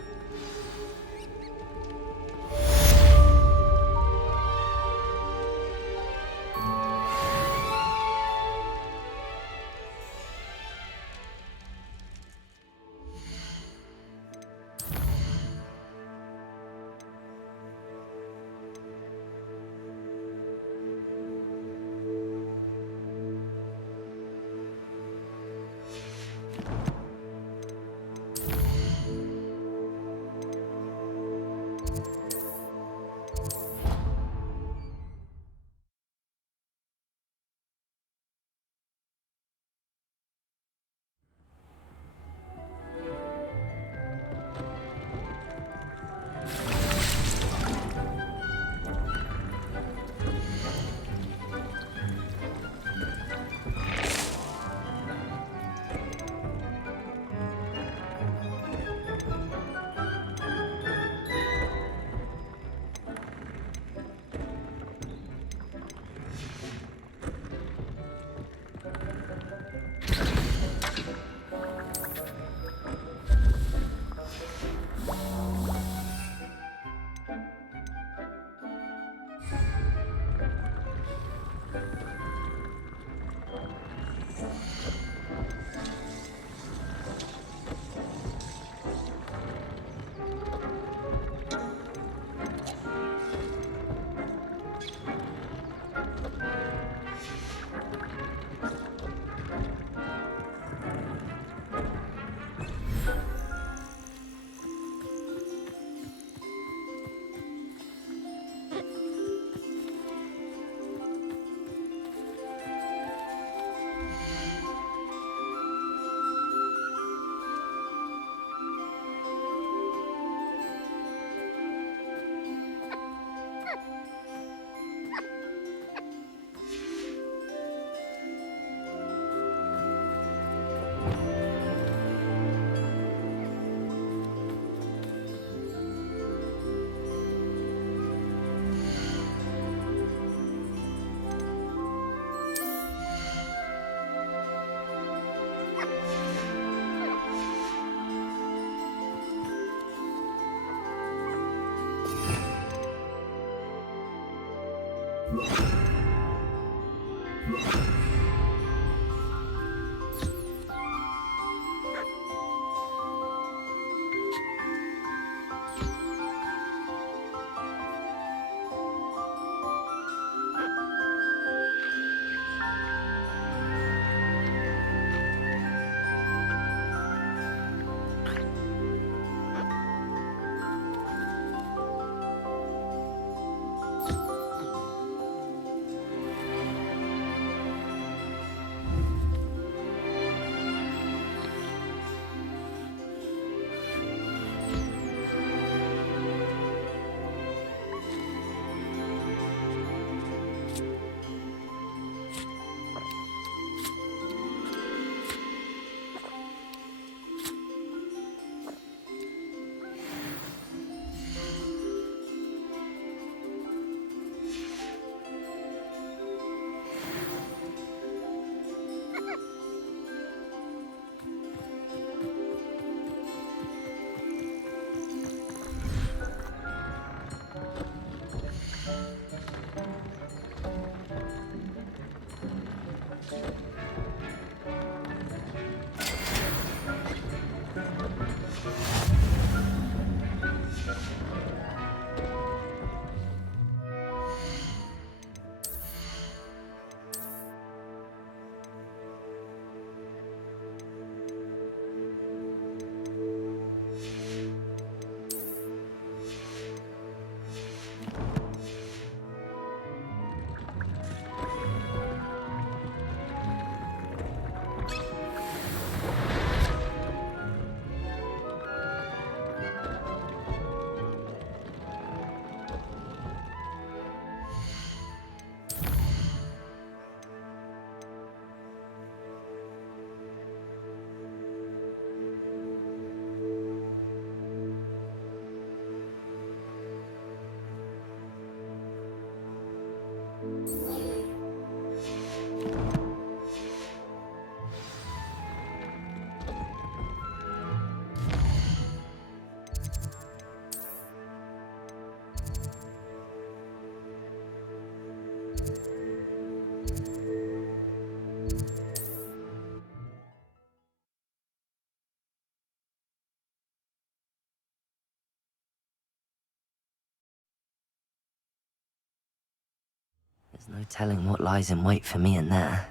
There's no telling what lies in wait for me in there.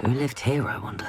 Who lived here, I wonder?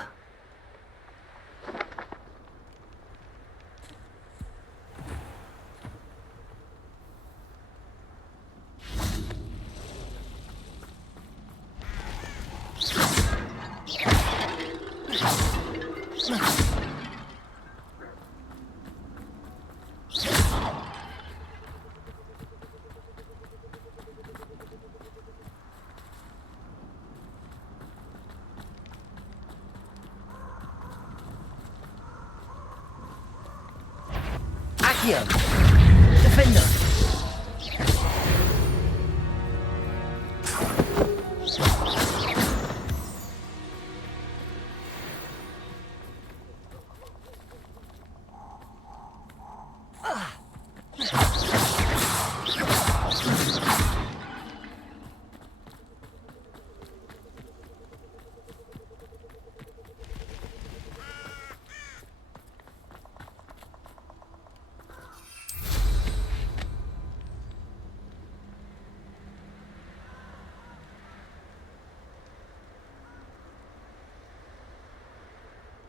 Accio! Defender!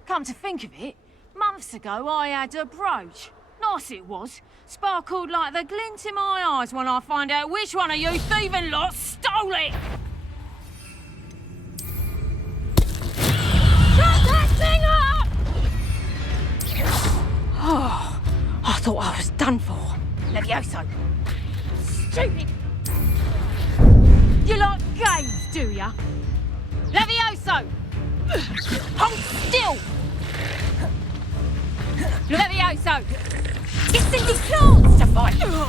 Come to think of it, months ago I had a brooch. Nice it was. Sparkled like the glint in my eyes when I find out which one of you thieving lot stole it! Shut that thing up! Oh, I thought I was done for. Levioso. Stupid! You like games, do ya? Levioso! Hold still! Levioso! It's in your chance to fight! No!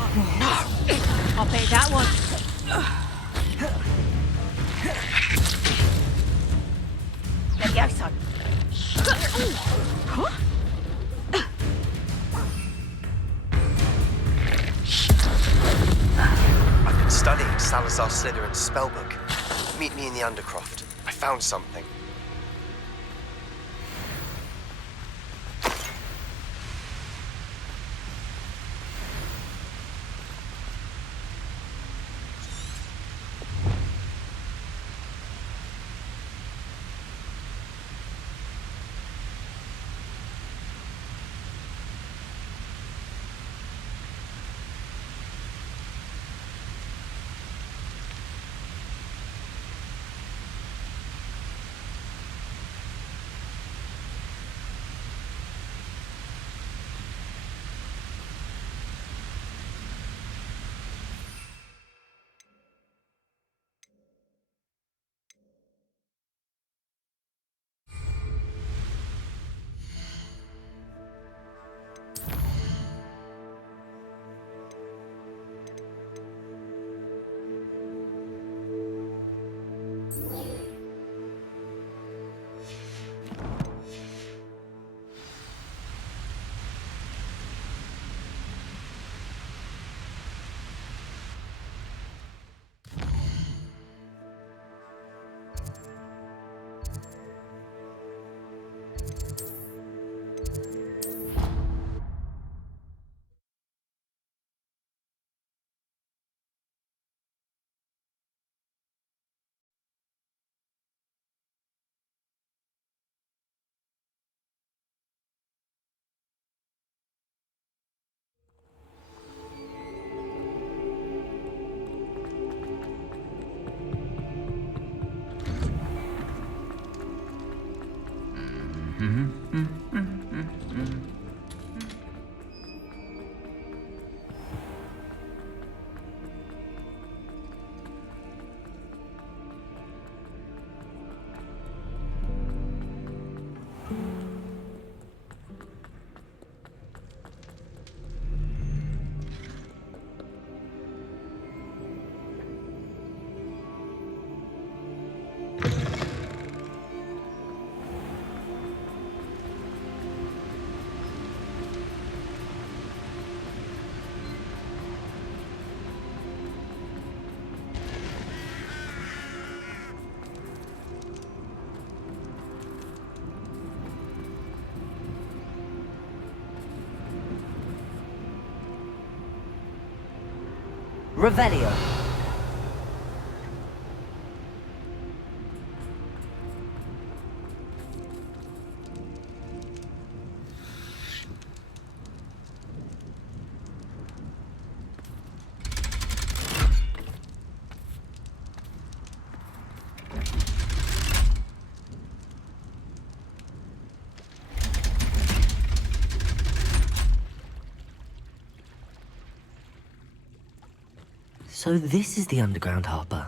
I'll bet that one. Levioso! Huh? I've been studying Salazar Slytherin's spellbook. Meet me in the Undercroft. I found something. Revelio. So this is the underground harbor.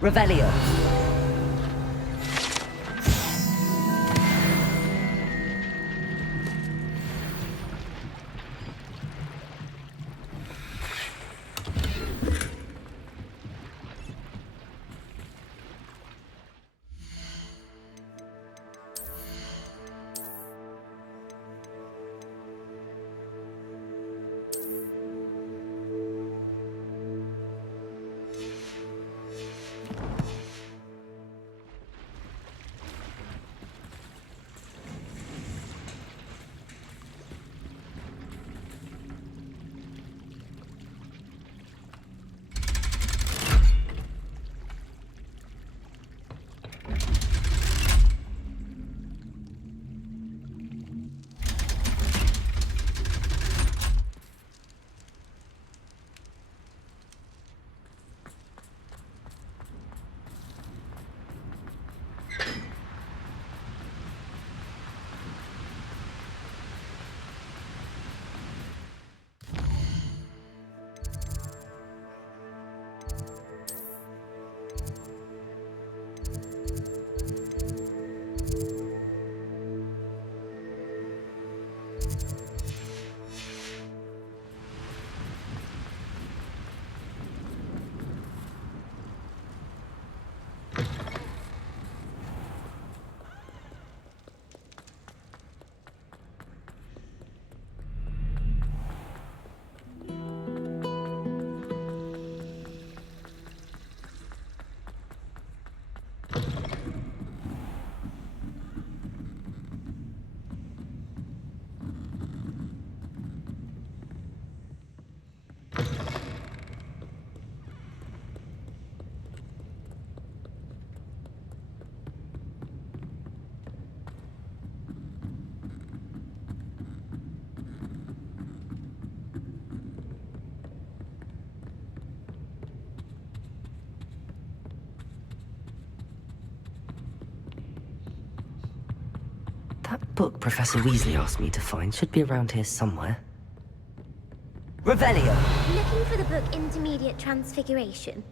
Revelio. That book Professor Weasley asked me to find should be around here somewhere. Revelio! Looking for the book Intermediate Transfiguration?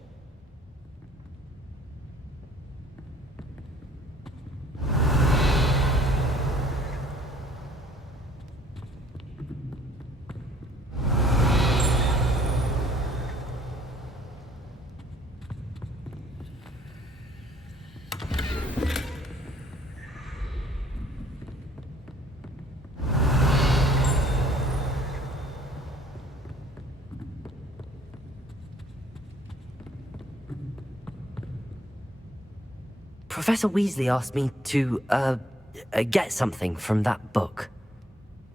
Professor Weasley asked me to, get something from that book.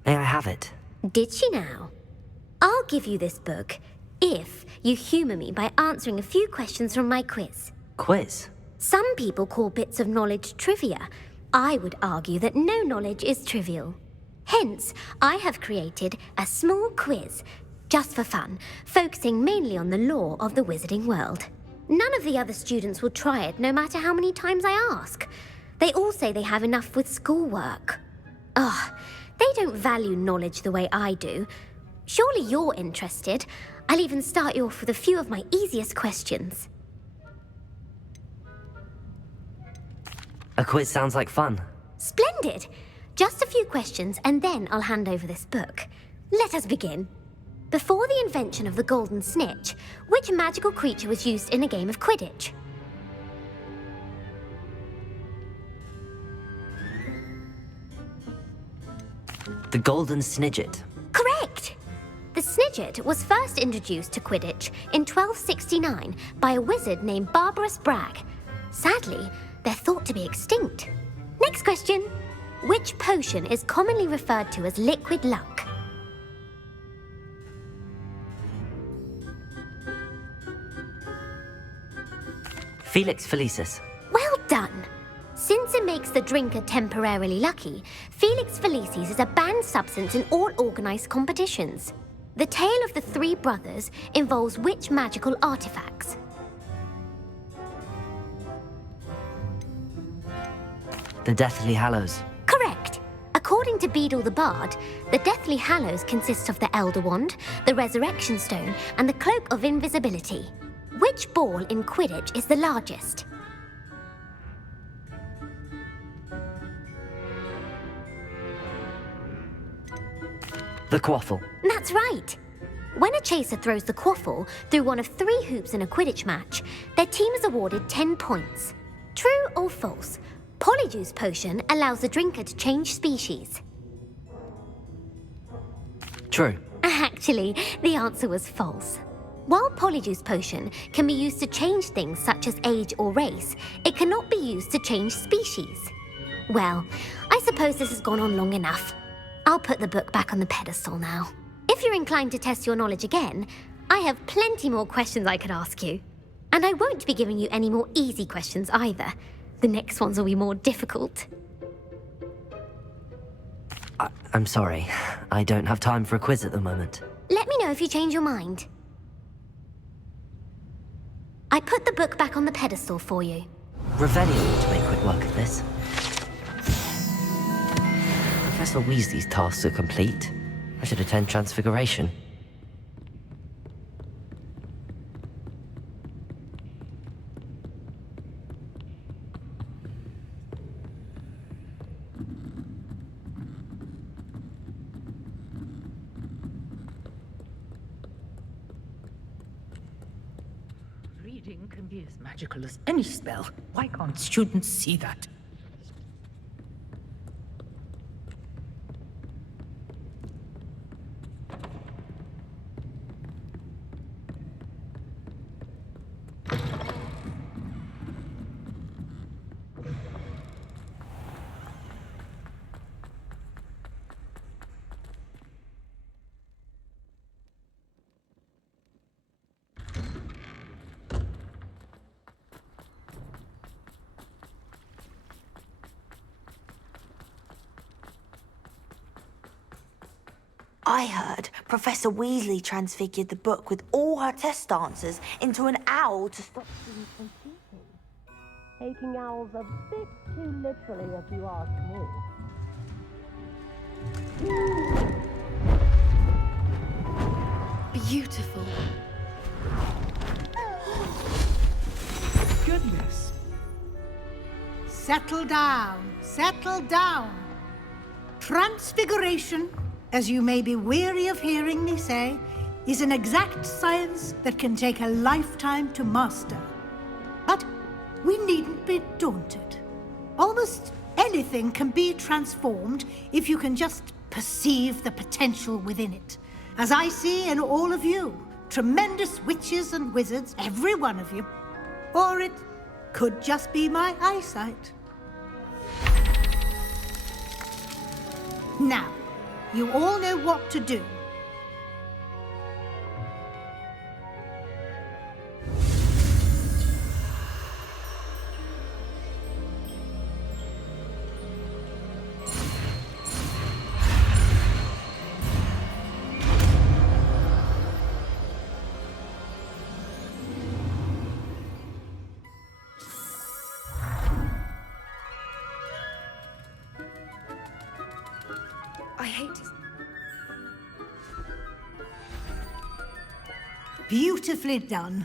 May I have it? Did she now? I'll give you this book if you humour me by answering a few questions from my quiz. Quiz? Some people call bits of knowledge trivia. I would argue that no knowledge is trivial. Hence, I have created a small quiz, just for fun, focusing mainly on the lore of the wizarding world. None of the other students will try it, no matter how many times I ask. They all say they have enough with schoolwork. Ugh, they don't value knowledge the way I do. Surely you're interested. I'll even start you off with a few of my easiest questions. A quiz sounds like fun. Splendid! Just a few questions, and then I'll hand over this book. Let us begin. Before the invention of the golden snitch, which magical creature was used in a game of Quidditch? The golden snidget. Correct! The snidget was first introduced to Quidditch in 1269 by a wizard named Barbarous Bragg. Sadly, they're thought to be extinct. Next question. Which potion is commonly referred to as liquid luck? Felix Felicis. Well done! Since it makes the drinker temporarily lucky, Felix Felicis is a banned substance in all organised competitions. The tale of the three brothers involves which magical artifacts? The Deathly Hallows. Correct! According to Beadle the Bard, the Deathly Hallows consists of the Elder Wand, the Resurrection Stone, and the Cloak of Invisibility. Which ball in Quidditch is the largest? The Quaffle. That's right! When a chaser throws the quaffle through one of 3 hoops in a Quidditch match, their team is awarded 10 points. True or false? Polyjuice Potion allows the drinker to change species. True. Actually, the answer was false. While Polyjuice Potion can be used to change things such as age or race, it cannot be used to change species. Well, I suppose this has gone on long enough. I'll put the book back on the pedestal now. If you're inclined to test your knowledge again, I have plenty more questions I could ask you. And I won't be giving you any more easy questions either. The next ones will be more difficult. I'm sorry. I don't have time for a quiz at the moment. Let me know if you change your mind. I put the book back on the pedestal for you. Revelio ought to make quick work of this. Professor Weasley's tasks are complete. I should attend Transfiguration. Reading can be as magical as any spell. Why can't students see that? I heard Professor Weasley transfigured the book with all her test answers into an owl to stop students from cheating. Taking owls a bit too literally, if you ask me. Beautiful. Goodness. Settle down. Settle down. Transfiguration, as you may be weary of hearing me say, is an exact science that can take a lifetime to master. But we needn't be daunted. Almost anything can be transformed if you can just perceive the potential within it. As I see in all of you, tremendous witches and wizards, every one of you. Or it could just be my eyesight. Now, you all know what to do. I hate to... Beautifully done.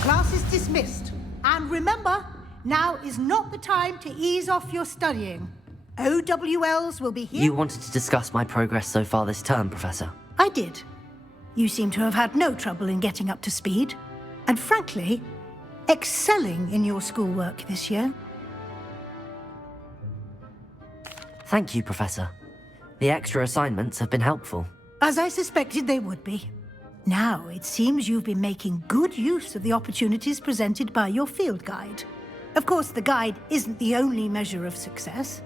Class is dismissed. And remember, now is not the time to ease off your studying. OWLs will be here. You wanted to discuss my progress so far this term, Professor. I did. You seem to have had no trouble in getting up to speed. And frankly, excelling in your schoolwork this year. Thank you, Professor. The extra assignments have been helpful. As I suspected they would be. Now, it seems you've been making good use of the opportunities presented by your field guide. Of course, the guide isn't the only measure of success.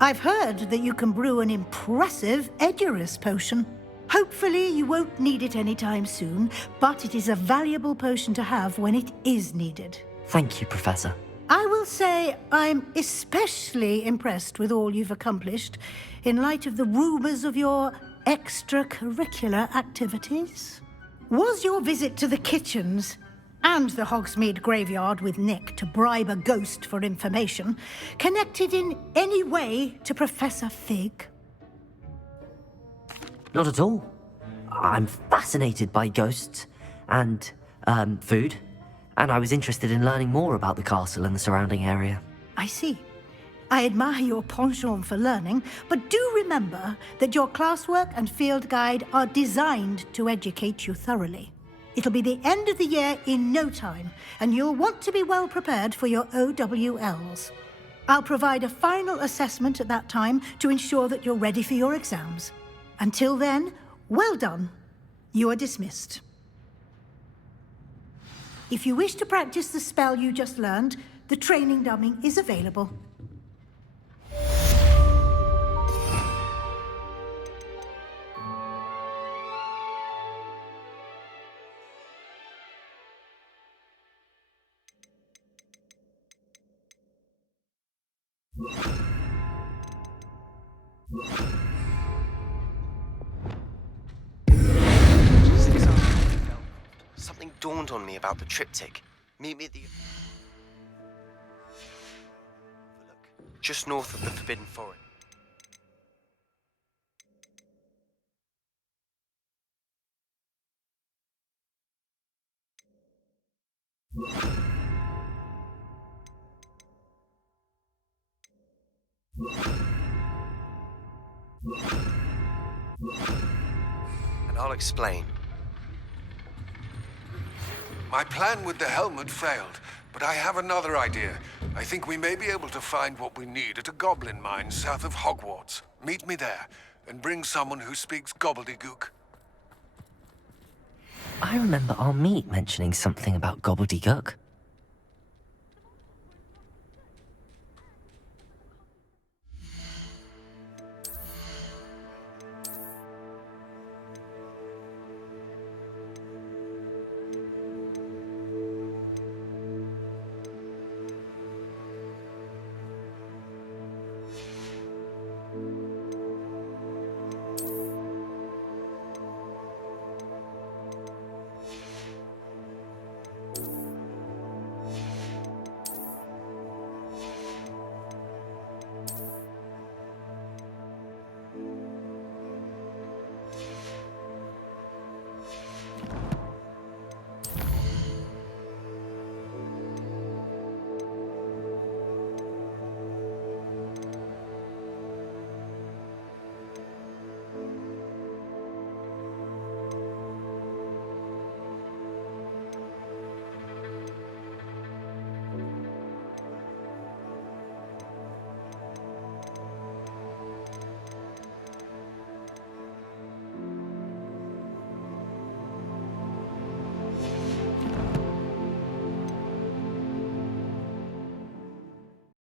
I've heard that you can brew an impressive Edurus potion. Hopefully, you won't need it anytime soon, but it is a valuable potion to have when it is needed. Thank you, Professor. I will say I'm especially impressed with all you've accomplished in light of the rumors of your extracurricular activities. Was your visit to the kitchens and the Hogsmeade graveyard with Nick to bribe a ghost for information connected in any way to Professor Fig? Not at all. I'm fascinated by ghosts and, food, and I was interested in learning more about the castle and the surrounding area. I see. I admire your penchant for learning, but do remember that your classwork and field guide are designed to educate you thoroughly. It'll be the end of the year in no time, and you'll want to be well prepared for your OWLs. I'll provide a final assessment at that time to ensure that you're ready for your exams. Until then, well done. You are dismissed. If you wish to practice the spell you just learned, the training dummy is available. Something dawned on me about the triptych. Meet me at the... just north of the Forbidden Forest. And I'll explain. My plan with the helmet failed, but I have another idea. I think we may be able to find what we need at a goblin mine south of Hogwarts. Meet me there, and bring someone who speaks gobbledygook. I remember our meet mentioning something about gobbledygook.